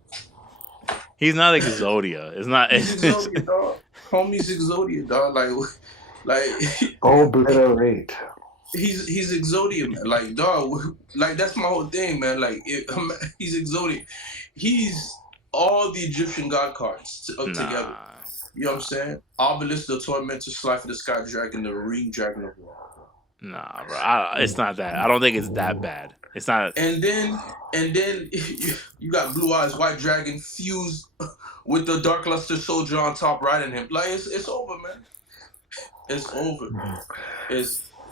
He's not Exodia. It's not. He's Exodia, dog. Homie's Exodia, dog. Like obliterate. He's Exodia, man. Like, dog. Like, that's my whole thing, man. Like, he's Exodia. He's all the Egyptian god cards together. You know what I'm saying? Obelisk, the Tormentor, Slifer, the Sky Dragon, the Ring Dragon of War. Nah, bro. It's not that. I don't think it's that bad. It's not. And then you got Blue Eyes White Dragon fused with the Dark Luster Soldier on top riding him. Like, it's over, man. It's over.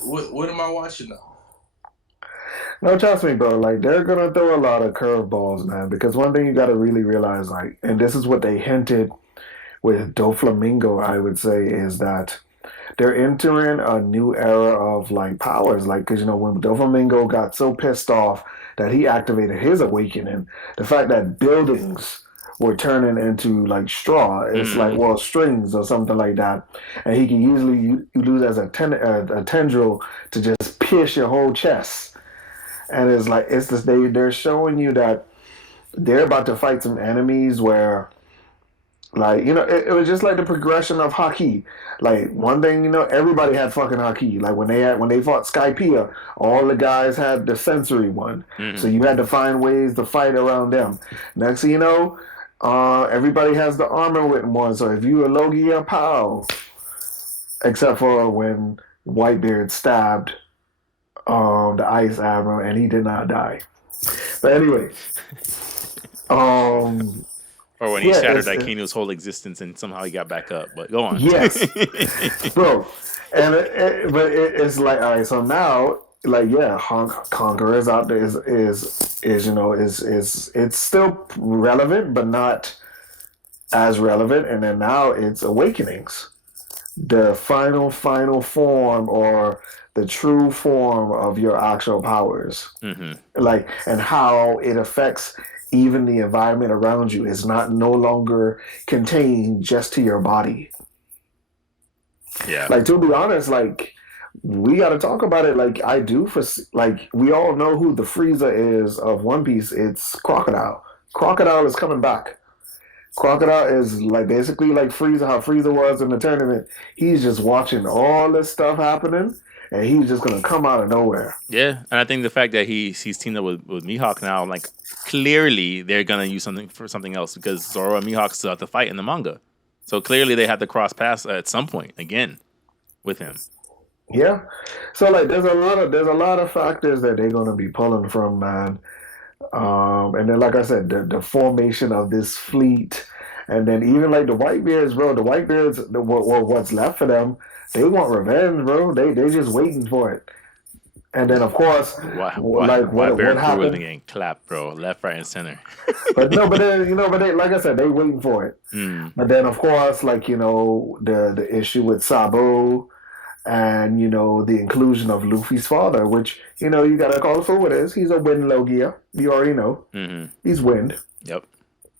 What am I watching now? No, trust me, bro. Like they're gonna throw a lot of curveballs, man. Because one thing you got to really realize, like, and this is what they hinted with Doflamingo, I would say, is that they're entering a new era of like powers. Like, because when Doflamingo got so pissed off that he activated his awakening, the fact that buildings were turning into like straw, it's like strings or something like that, and he can usually you lose as a tendril to just pierce your whole chest. And it's like it's this they're showing you that they're about to fight some enemies where like it was just like the progression of hockey. Like one thing everybody had fucking hockey. Like when they fought Skypiea, all the guys had the sensory one, so you had to find ways to fight around them. Next thing you know, everybody has the armor with one. So if you a Logia, pow, except for when Whitebeard stabbed the Ice Admiral and he did not die. But anyway, or when he shattered Dakinu's whole existence and somehow he got back up. But go on. Yes, bro. And it's like, all right. So now, like, yeah, Conqueror's out there is it's still relevant, but not as relevant. And then now it's Awakenings, the final form or the true form of your actual powers, like, and how it affects even the environment around you is no longer contained just to your body. Yeah. Like, to be honest, like, we got to talk about it. Like, I do like, we all know who the Frieza is of One Piece. It's Crocodile. Crocodile is coming back. Crocodile is like basically like Frieza, how Frieza was in the tournament. He's just watching all this stuff happening, and he's just gonna come out of nowhere. Yeah, and I think the fact that he's teamed up with Mihawk now, like, clearly they're gonna use something else because Zoro and Mihawk still have to fight in the manga. So clearly they had to cross paths at some point again with him. Yeah. So like there's a lot of factors that they're gonna be pulling from, man. And then like I said, the formation of this fleet, and then even like the Whitebeards, bro. The Whitebeards, what's left for them, they want revenge, bro. They just waiting for it. And then of course, what happened? Getting clapped, bro, left, right, and center. But then like I said, they waiting for it. But then of course, like the issue with Sabo, and the inclusion of Luffy's father, which you gotta call it for what it is. He's a Wind Logia. You already know. He's Wind. Yep,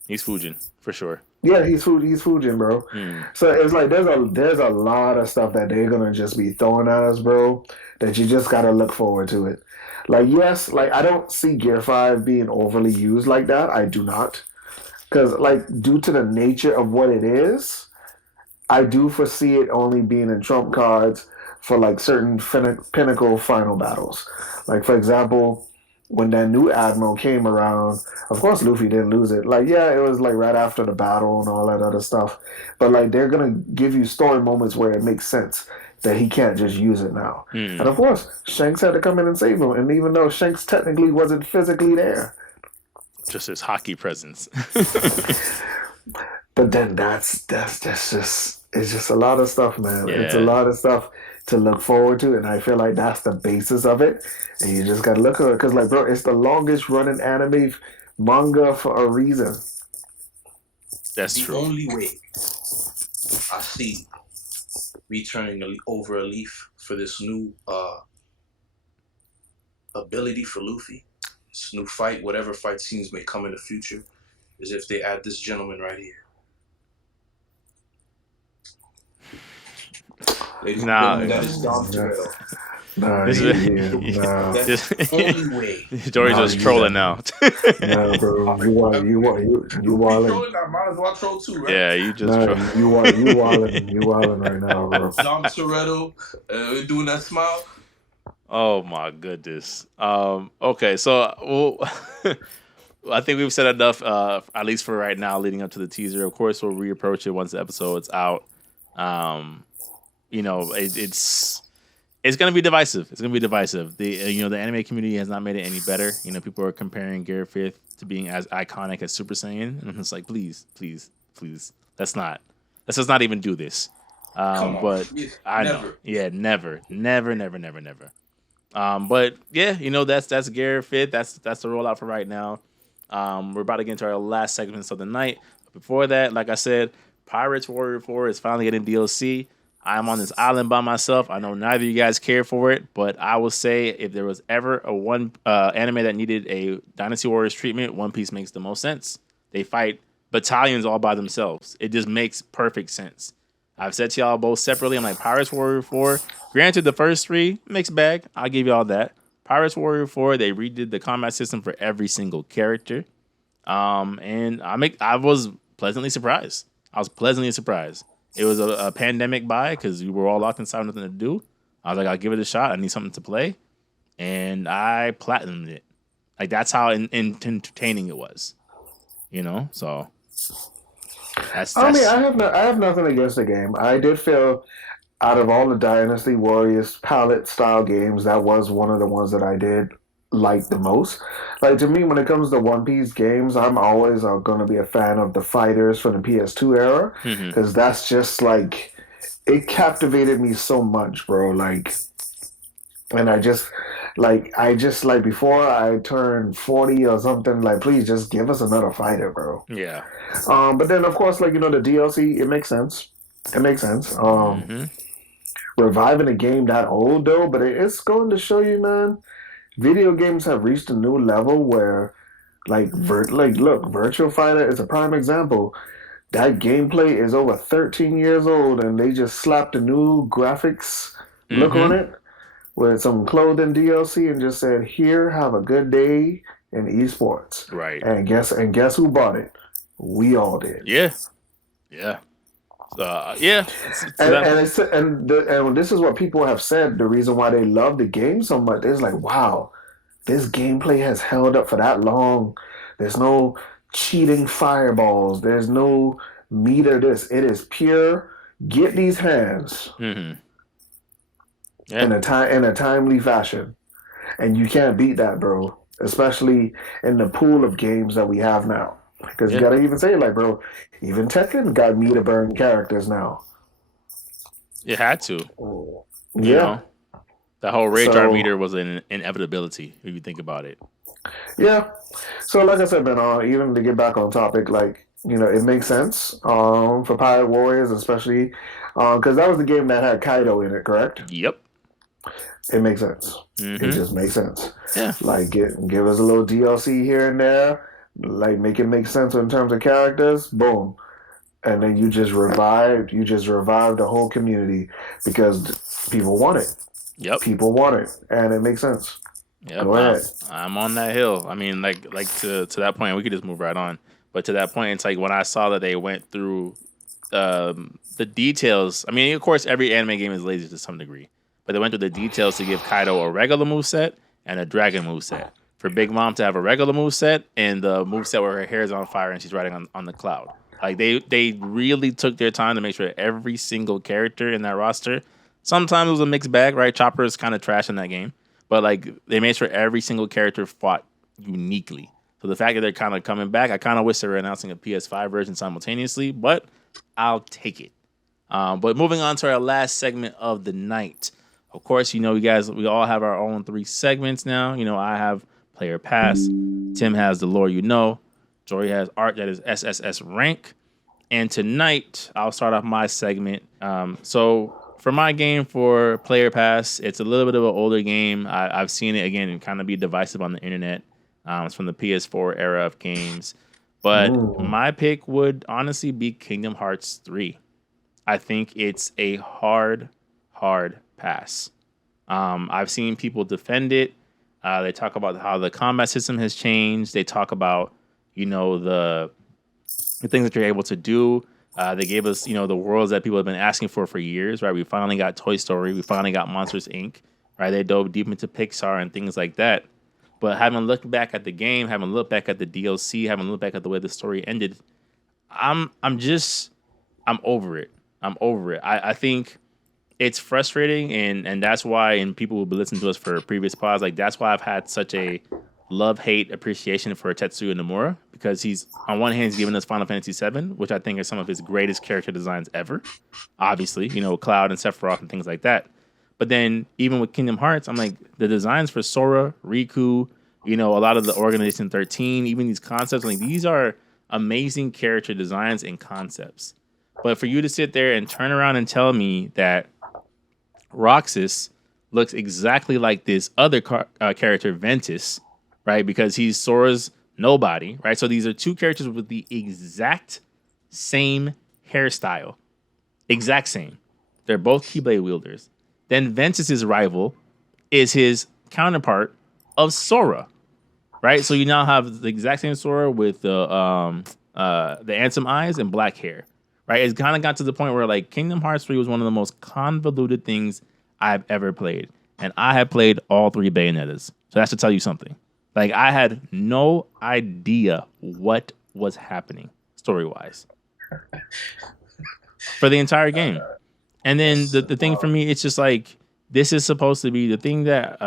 he's Fujin for sure. Yeah, he's Fujin, bro. So it's like there's a lot of stuff that they're gonna just be throwing at us, bro. That you just gotta look forward to it. Like, yes, like I don't see Gear 5 being overly used like that. I do not, because like due to the nature of what it is, I do foresee it only being in trump cards for like certain pinnacle final battles. Like, for example, when that new Admiral came around, of course Luffy didn't lose it. Like, yeah, it was like right after the battle and all that other stuff. But like they're gonna give you story moments where it makes sense that he can't just use it now. And of course, Shanks had to come in and save him. And even though Shanks technically wasn't physically there, just his hockey presence. But then that's just it's just a lot of stuff, man. Yeah. It's a lot of stuff to look forward to, and I feel like that's the basis of it. And you just gotta look at it because, like, bro, it's the longest running anime manga for a reason. That's true. The only way I see me turning over a leaf for this new ability for Luffy, this new fight, whatever fight scenes may come in the future, is if they add this gentleman right here. Ladies and gentlemen, that is Dom Toretto. That's the only way. Jory's just trolling now. No, bro, you wildin'. I might as well troll too, right? Yeah, you just you wildin' right now, bro. Dom Toretto, doing that smile. Oh my goodness. Okay, so I think we've said enough, at least for right now, leading up to the teaser. Of course, we'll reapproach it once the episode's out. It's going to be divisive. It's going to be divisive. The anime community has not made it any better. People are comparing Gear 5th to being as iconic as Super Saiyan, and I'm just like, please, let's just not even do this. Come on. But I never. know, yeah, never. But yeah, that's Gear Fit. That's the rollout for right now. We're about to get into our last segments of the night. Before that, like I said, Pirates Warrior 4 is finally getting DLC. I'm on this island by myself. I know neither of you guys care for it, but I will say if there was ever a one anime that needed a Dynasty Warriors treatment, One Piece makes the most sense. They fight battalions all by themselves. It just makes perfect sense. I've said to y'all both separately, I'm like Pirates Warrior 4. Granted, the first three, mixed bag. I'll give y'all that. Pirates Warrior 4, they redid the combat system for every single character. And I was pleasantly surprised. It was a pandemic buy because we were all locked inside, nothing to do. I was like, I'll give it a shot. I need something to play, and I platinumed it. Like that's how entertaining it was, So that's. I mean, I have nothing against the game. I did feel out of all the Dynasty Warriors palette style games, that was one of the ones that I did like the most. Like to me, when it comes to One Piece games, I'm always going to be a fan of the fighters from the PS2 era because that's just like it captivated me so much, bro. Like, and I just like before I turned 40 or something, like please just give us another fighter, bro. Yeah. But then of course, like the DLC, it makes sense. Reviving a game that old though, but it's going to show you, man. Video games have reached a new level where, look, Virtual Fighter is a prime example. That gameplay is over 13 years old, and they just slapped a new graphics look on it with some clothing DLC, and just said, "Here, have a good day in esports." Right. And guess who bought it? We all did. Yeah. Yeah. Yeah. And this is what people have said. The reason why they love the game so much is like, wow, this gameplay has held up for that long. There's no cheating fireballs. There's no meter. It is pure. Get these hands in a timely fashion, and you can't beat that, bro. Especially in the pool of games that we have now. Because you gotta even say, like, bro, even Tekken got meter burn characters now. It had to. Yeah. That whole rage art meter was an inevitability if you think about it. Yeah. So, like I said, man, even to get back on topic, like, it makes sense for Pirate Warriors, especially because that was the game that had Kaido in it, correct? Yep. It makes sense. It just makes sense. Yeah. Like, give us a little DLC here and there. Like make it make sense in terms of characters, boom, and then you just revived the whole community because people want it. Yep, people want it, and it makes sense. Yep, Go ahead. I'm on that hill. I mean, like to that point, we could just move right on. But to that point, it's like when I saw that they went through the details. I mean, of course, every anime game is lazy to some degree, but they went through the details to give Kaido a regular moveset and a dragon moveset. For Big Mom to have a regular moveset and the moveset where her hair is on fire and she's riding on the cloud. Like they really took their time to make sure every single character in that roster. Sometimes it was a mixed bag, right? Chopper is kind of trash in that game, but like they made sure every single character fought uniquely. So the fact that they're kind of coming back, I kind of wish they were announcing a PS5 version simultaneously, but I'll take it. But moving on to our last segment of the night. Of course, we all have our own 3 segments now. I have Player Pass. Tim has the lore Jory has art that is SSS Rank. And tonight, I'll start off my segment. So for my game for Player Pass, it's a little bit of an older game. I've seen it, again, kind of be divisive on the internet. It's from the PS4 era of games. But my pick would honestly be Kingdom Hearts 3. I think it's a hard pass. I've seen people defend it. They talk about how the combat system has changed. They talk about, the things that you're able to do. They gave us, the worlds that people have been asking for years, right? We finally got Toy Story. We finally got Monsters, Inc., right? They dove deep into Pixar and things like that. But having looked back at the game, having looked back at the DLC, having looked back at the way the story ended, I'm over it. I think it's frustrating, and that's why, and people will be listening to us for previous pods, like that's why I've had such a love-hate appreciation for Tetsuya Nomura, because he's, on one hand, he's given us Final Fantasy VII, which I think is some of his greatest character designs ever. Obviously, Cloud and Sephiroth and things like that. But then even with Kingdom Hearts, I'm like the designs for Sora, Riku, a lot of the Organization 13, even these concepts, like these are amazing character designs and concepts. But for you to sit there and turn around and tell me that Roxas looks exactly like this other character, Ventus, right? Because he's Sora's nobody, right? So these are two characters with the exact same hairstyle. Exact same. They're both Keyblade wielders. Then Ventus's rival is his counterpart of Sora, right? So you now have the exact same Sora with the handsome eyes and black hair, right? It's kind of got to the point where like Kingdom Hearts 3 was one of the most convoluted things I've ever played, and I have played all 3 Bayonettas, so that's to tell you something. Like I had no idea what was happening story wise for the entire game. And then the thing for me, it's just like this is supposed to be the thing that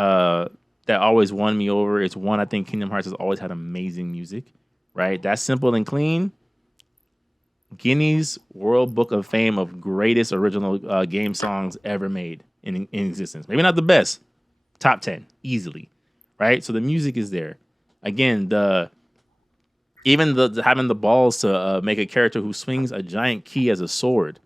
that always won me over. It's one, I think Kingdom Hearts has always had amazing music, right? That's simple and clean. Guinness World Book of Fame of greatest original game songs ever made in existence. Maybe not the best, top 10 easily, right? So the music is there. Again, having the balls to make a character who swings a giant key as a sword,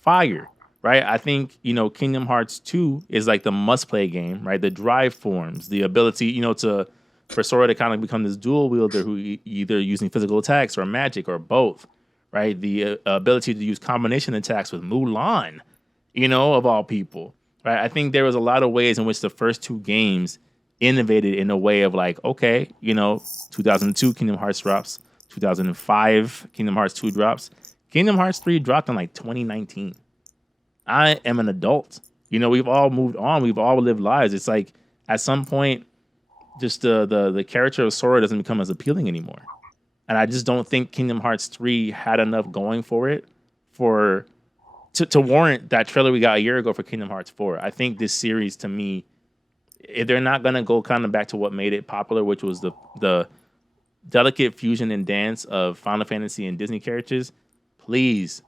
fire, right? I think Kingdom Hearts 2 is like the must-play game, right? The drive forms, the ability, for Sora to kind of become this dual wielder who either using physical attacks or magic or both, right? The ability to use combination attacks with Mulan, of all people, right? I think there was a lot of ways in which the first 2 games innovated in a way of like, okay, 2002 Kingdom Hearts drops, 2005 Kingdom Hearts 2 drops, Kingdom Hearts 3 dropped in like 2019. I am an adult. We've all moved on. We've all lived lives. It's like at some point, just the character of Sora doesn't become as appealing anymore. And I just don't think Kingdom Hearts 3 had enough going for it to warrant that trailer we got a year ago for Kingdom Hearts 4. I think this series, to me, if they're not gonna go kind of back to what made it popular, which was the delicate fusion and dance of Final Fantasy and Disney characters, please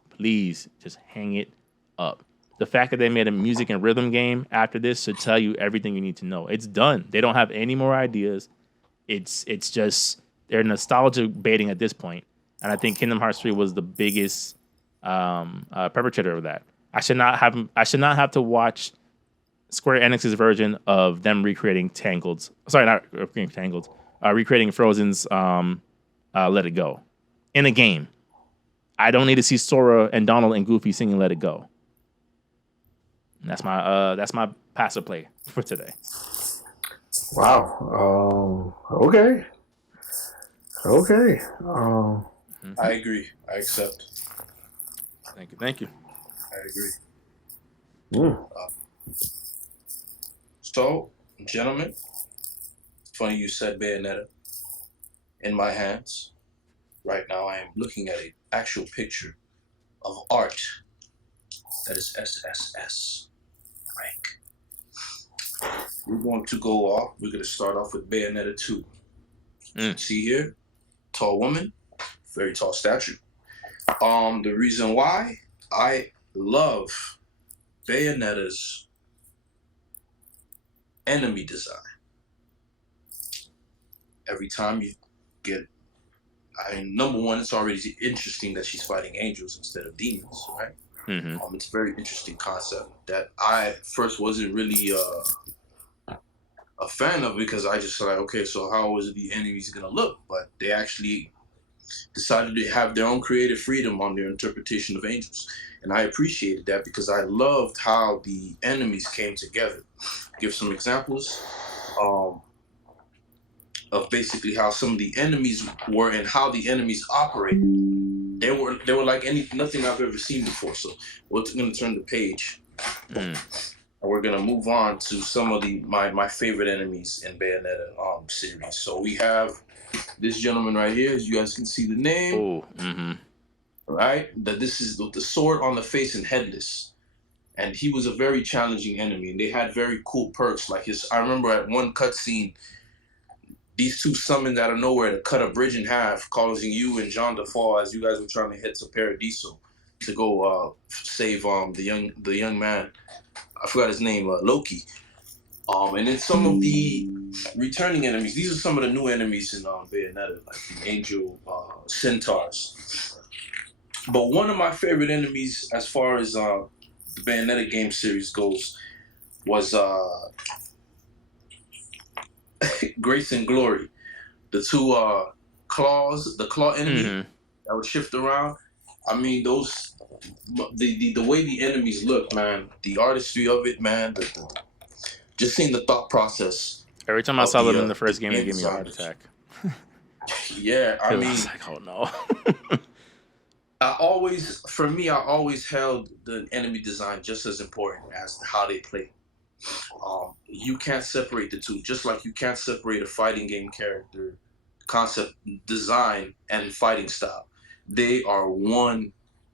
just hang it up. The fact that they made a music and rhythm game after this should tell you everything you need to know. It's done. They don't have any more ideas. It's just they're nostalgia baiting at this point, and I think Kingdom Hearts 3 was the biggest perpetrator of that. I should not have to watch Square Enix's version of them recreating Tangled's. Sorry, not recreating Tangled. Recreating Frozen's "Let It Go" in a game. I don't need to see Sora and Donald and Goofy singing "Let It Go." And that's my passive play for today. Wow. Okay. I agree. I accept. Thank you. I agree. So, gentlemen, it's funny you said Bayonetta. In my hands, right now, I am looking at an actual picture of art that is SSS Rank. We're going to go off. We're going to start off with Bayonetta 2. See here, tall woman, very tall stature. The reason why I love Bayonetta's enemy design. Every time you get, number one, it's already interesting that she's fighting angels instead of demons, right? Mm-hmm. It's a very interesting concept that I first wasn't really a fan of, because I just like, okay, so how is the enemies gonna look? But they actually decided to have their own creative freedom on their interpretation of angels, and I appreciated that because I loved how the enemies came together. Give some examples of basically how some of the enemies were and how the enemies operate. They were like nothing I've ever seen before. So we're going to turn the page, and we're going to move on to some of my favorite enemies in Bayonetta series. So we have this gentleman right here, as you guys can see the name. Oh, mm-hmm. Right? That this is the sword on the face and headless. And he was a very challenging enemy, and they had very cool perks. Like I remember at one cutscene, these two summoned out of nowhere to cut a bridge in half, causing you and John to fall as you guys were trying to hit to Paradiso. to go save the young man. I forgot his name, Loki. And then some of the returning enemies. These are some of the new enemies in Bayonetta, like the Angel Centaurs. But one of my favorite enemies, as far as the Bayonetta game series goes, was Grace and Glory. The two claws, the claw enemy that would shift around. I mean, those the way the enemies look, man, the artistry of it, man, just seeing the thought process. Every time I saw them in the first game, they game gave me a heart designers. attack. Yeah, I Because I mean, was like, oh no. I always held the enemy design just as important as how they play. You can't separate the two, just like you can't separate a fighting game character concept design and fighting style. They are one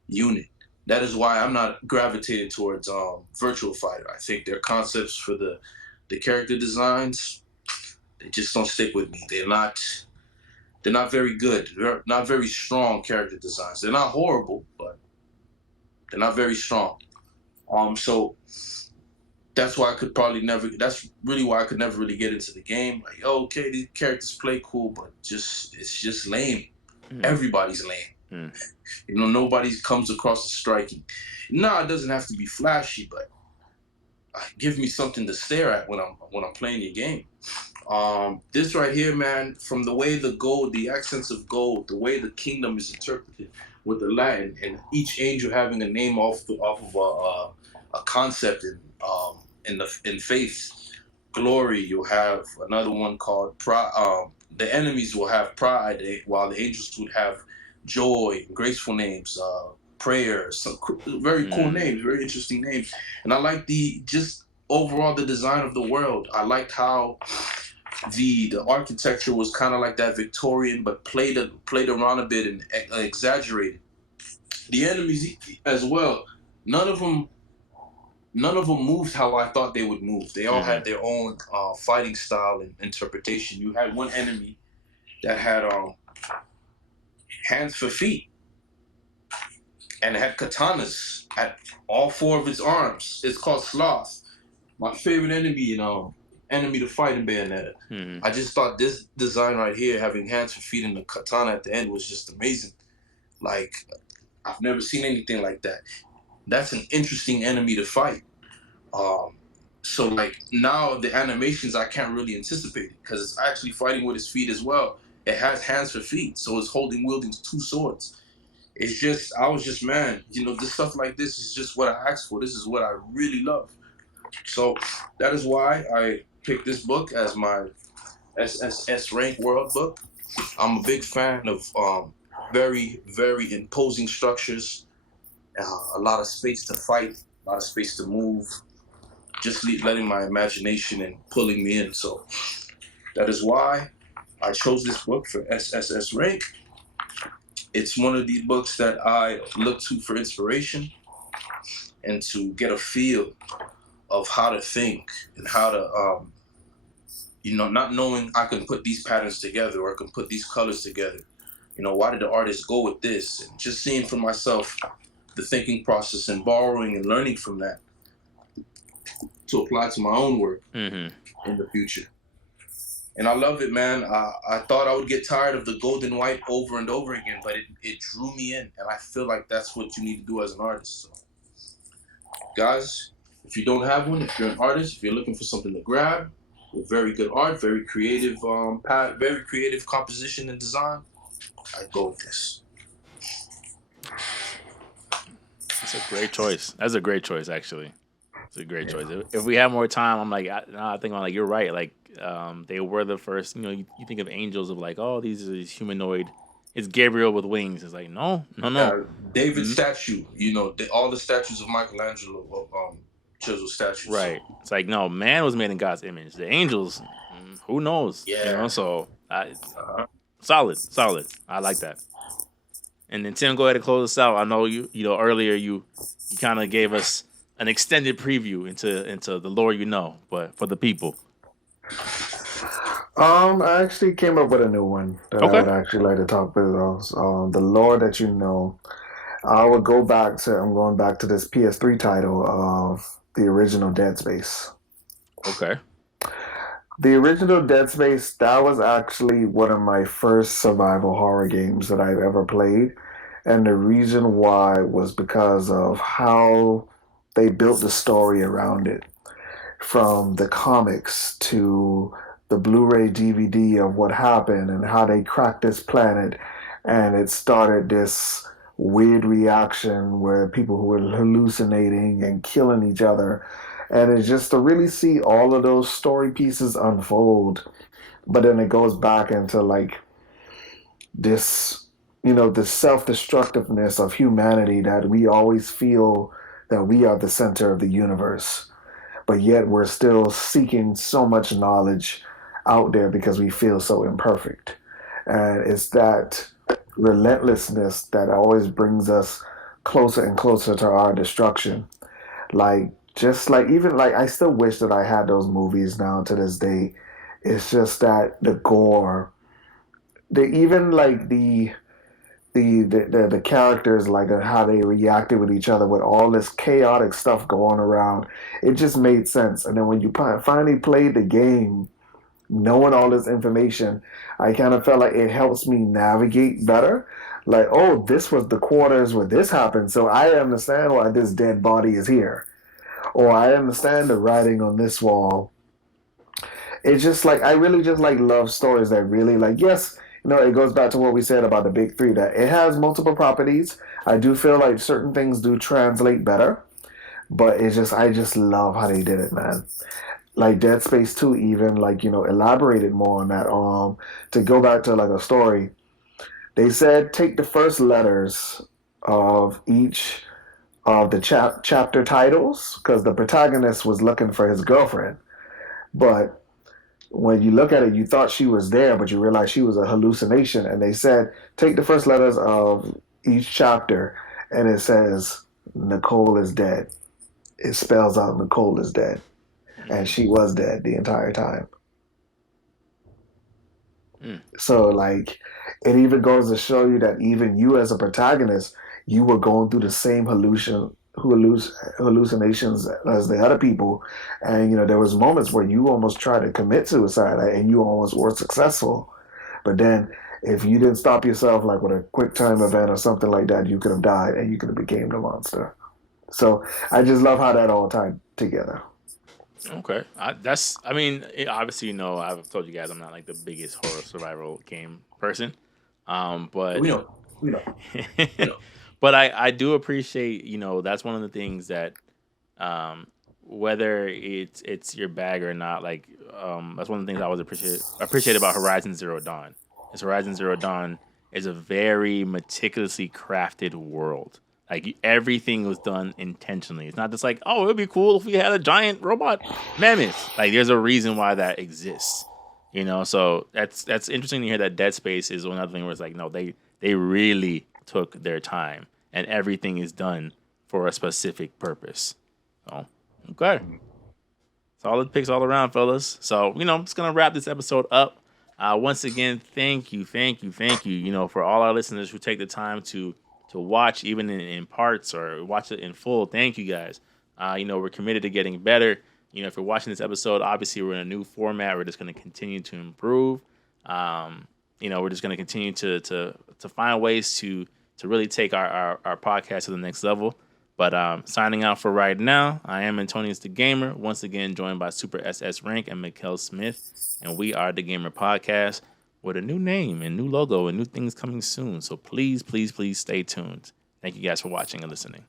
unit. That is why I'm not gravitated towards Virtual Fighter. I think their concepts for the character designs, they just don't stick with me. They're not very good. They're not very strong character designs. They're not horrible, but they're not very strong. So that's why I could probably never. That's really why I could never really get into the game. Like, oh, okay, these characters play cool, but it's just lame. Everybody's lame. You know, nobody comes across as striking. No, it doesn't have to be flashy, but give me something to stare at when I'm playing your game. This right here, man, from the way the gold, the accents of gold, the way the kingdom is interpreted with the Latin, and each angel having a name off of a concept in faith. Glory, you'll have another one called pride. The enemies will have pride, while the angels would have joy, graceful names, prayer, some very cool names, very interesting names. And I like just overall the design of the world. I liked how the architecture was kind of like that Victorian, but played around a bit and exaggerated. The enemies as well. None of them moved how I thought they would move. They all had their own fighting style and interpretation. You had one enemy that had hands for feet and had katanas at all four of its arms. It's called Sloth. My favorite enemy enemy to fight in Bayonetta. I just thought this design right here, having hands for feet and the katana at the end, was just amazing. Like, I've never seen anything like that. That's an interesting enemy to fight. So like now the animations I can't really anticipate it because it's actually fighting with his feet as well. It has hands for feet, so it's wielding two swords. It's just, I was just, man, this stuff like this is just what I asked for. This is what I really love. So that is why I picked this book as my SSS Rank World book. I'm a big fan of very, very imposing structures, a lot of space to fight, a lot of space to move, just letting my imagination and pulling me in. So that is why I chose this book for SSS Rank. It's one of the books that I look to for inspiration and to get a feel of how to think and how to, not knowing I can put these patterns together or I can put these colors together. Why did the artist go with this? And just seeing for myself the thinking process and borrowing and learning from that to apply to my own work in the future. And I love it, man. I thought I would get tired of the gold and white over and over again, but it drew me in. And I feel like that's what you need to do as an artist. So, guys, if you don't have one, if you're an artist, if you're looking for something to grab, with very good art, very creative composition and design, I'd go with this. It's a great choice. That's a great choice, actually. It's a great choice. If we have more time, I'm like, I think I'm like, you're right. Like, they were the first. You think of angels of like, oh, these are humanoid. It's Gabriel with wings. It's like, no. David's statue. All the statues of Michelangelo, chisel statues. Right. It's like, no, man was made in God's image. The angels, who knows? Yeah. So solid. I like that. And then Tim, go ahead and close us out. I know earlier you kind of gave us an extended preview into the lore, but for the people. I actually came up with a new one that I would actually like to talk about. The lore that I'm going back to this PS3 title of the original Dead Space. Okay. The original Dead Space, that was actually one of my first survival horror games that I've ever played. And the reason why was because of how they built the story around it. From the comics to the Blu-ray DVD of what happened and how they cracked this planet, and it started this weird reaction where people who were hallucinating and killing each other, and it's just to really see all of those story pieces unfold. But then it goes back into like this, the self-destructiveness of humanity, that we always feel that we are the center of the universe, but yet we're still seeking so much knowledge out there because we feel so imperfect. And it's that relentlessness that always brings us closer and closer to our destruction. Like, just like, even like, I still wish that I had those movies now to this day. It's just that the gore, even like the characters, like how they reacted with each other with all this chaotic stuff going around, it just made sense. And then when you finally played the game, knowing all this information, I kind of felt like it helps me navigate better. Like, oh, this was the quarters where this happened, so I understand why this dead body is here, or I understand the writing on this wall. It's just like I really just like love stories that really, like, yes, it goes back to what we said about the big three, that it has multiple properties. I do feel like certain things do translate better, but it's just I just love how they did it, man. Like Dead Space 2 even, like, elaborated more on that. To go back to like a story, they said take the first letters of each of the chapter titles, because the protagonist was looking for his girlfriend. But when you look at it, you thought she was there, but you realize she was a hallucination. And they said, take the first letters of each chapter, and it says, Nicole is dead. It spells out Nicole is dead. And she was dead the entire time. So, like, it even goes to show you that even you as a protagonist, you were going through the same hallucinations as the other people. And, there was moments where you almost tried to commit suicide and you almost were successful. But then if you didn't stop yourself, like with a quick time event or something like that, you could have died and you could have became the monster. So I just love how that all tied together. Okay, obviously, I've told you guys I'm not like the biggest horror survival game person, but We know. We know. but I do appreciate, that's one of the things that, whether it's your bag or not, like, that's one of the things I always appreciate about Horizon Zero Dawn. Is Horizon Zero Dawn is a very meticulously crafted world. Like, everything was done intentionally. It's not just like, oh, it'd be cool if we had a giant robot mammoth. Like, there's a reason why that exists. So that's interesting to hear that Dead Space is another thing where it's like, no, they really took their time and everything is done for a specific purpose. So, okay. Solid picks all around, fellas. So, I'm just going to wrap this episode up. Once again, thank you, for all our listeners who take the time to watch, even in parts or watch it in full. Thank you guys. We're committed to getting better. If you're watching this episode, obviously we're in a new format. We're just going to continue to improve. We're just going to continue to find ways to really take our podcast to the next level. But signing out for right now, I am Antonius the Gamer, once again joined by Super SS Rank and Mikkel Smith, and we are the Gamer Podcast with a new name and new logo and new things coming soon. So please, please, please stay tuned. Thank you guys for watching and listening.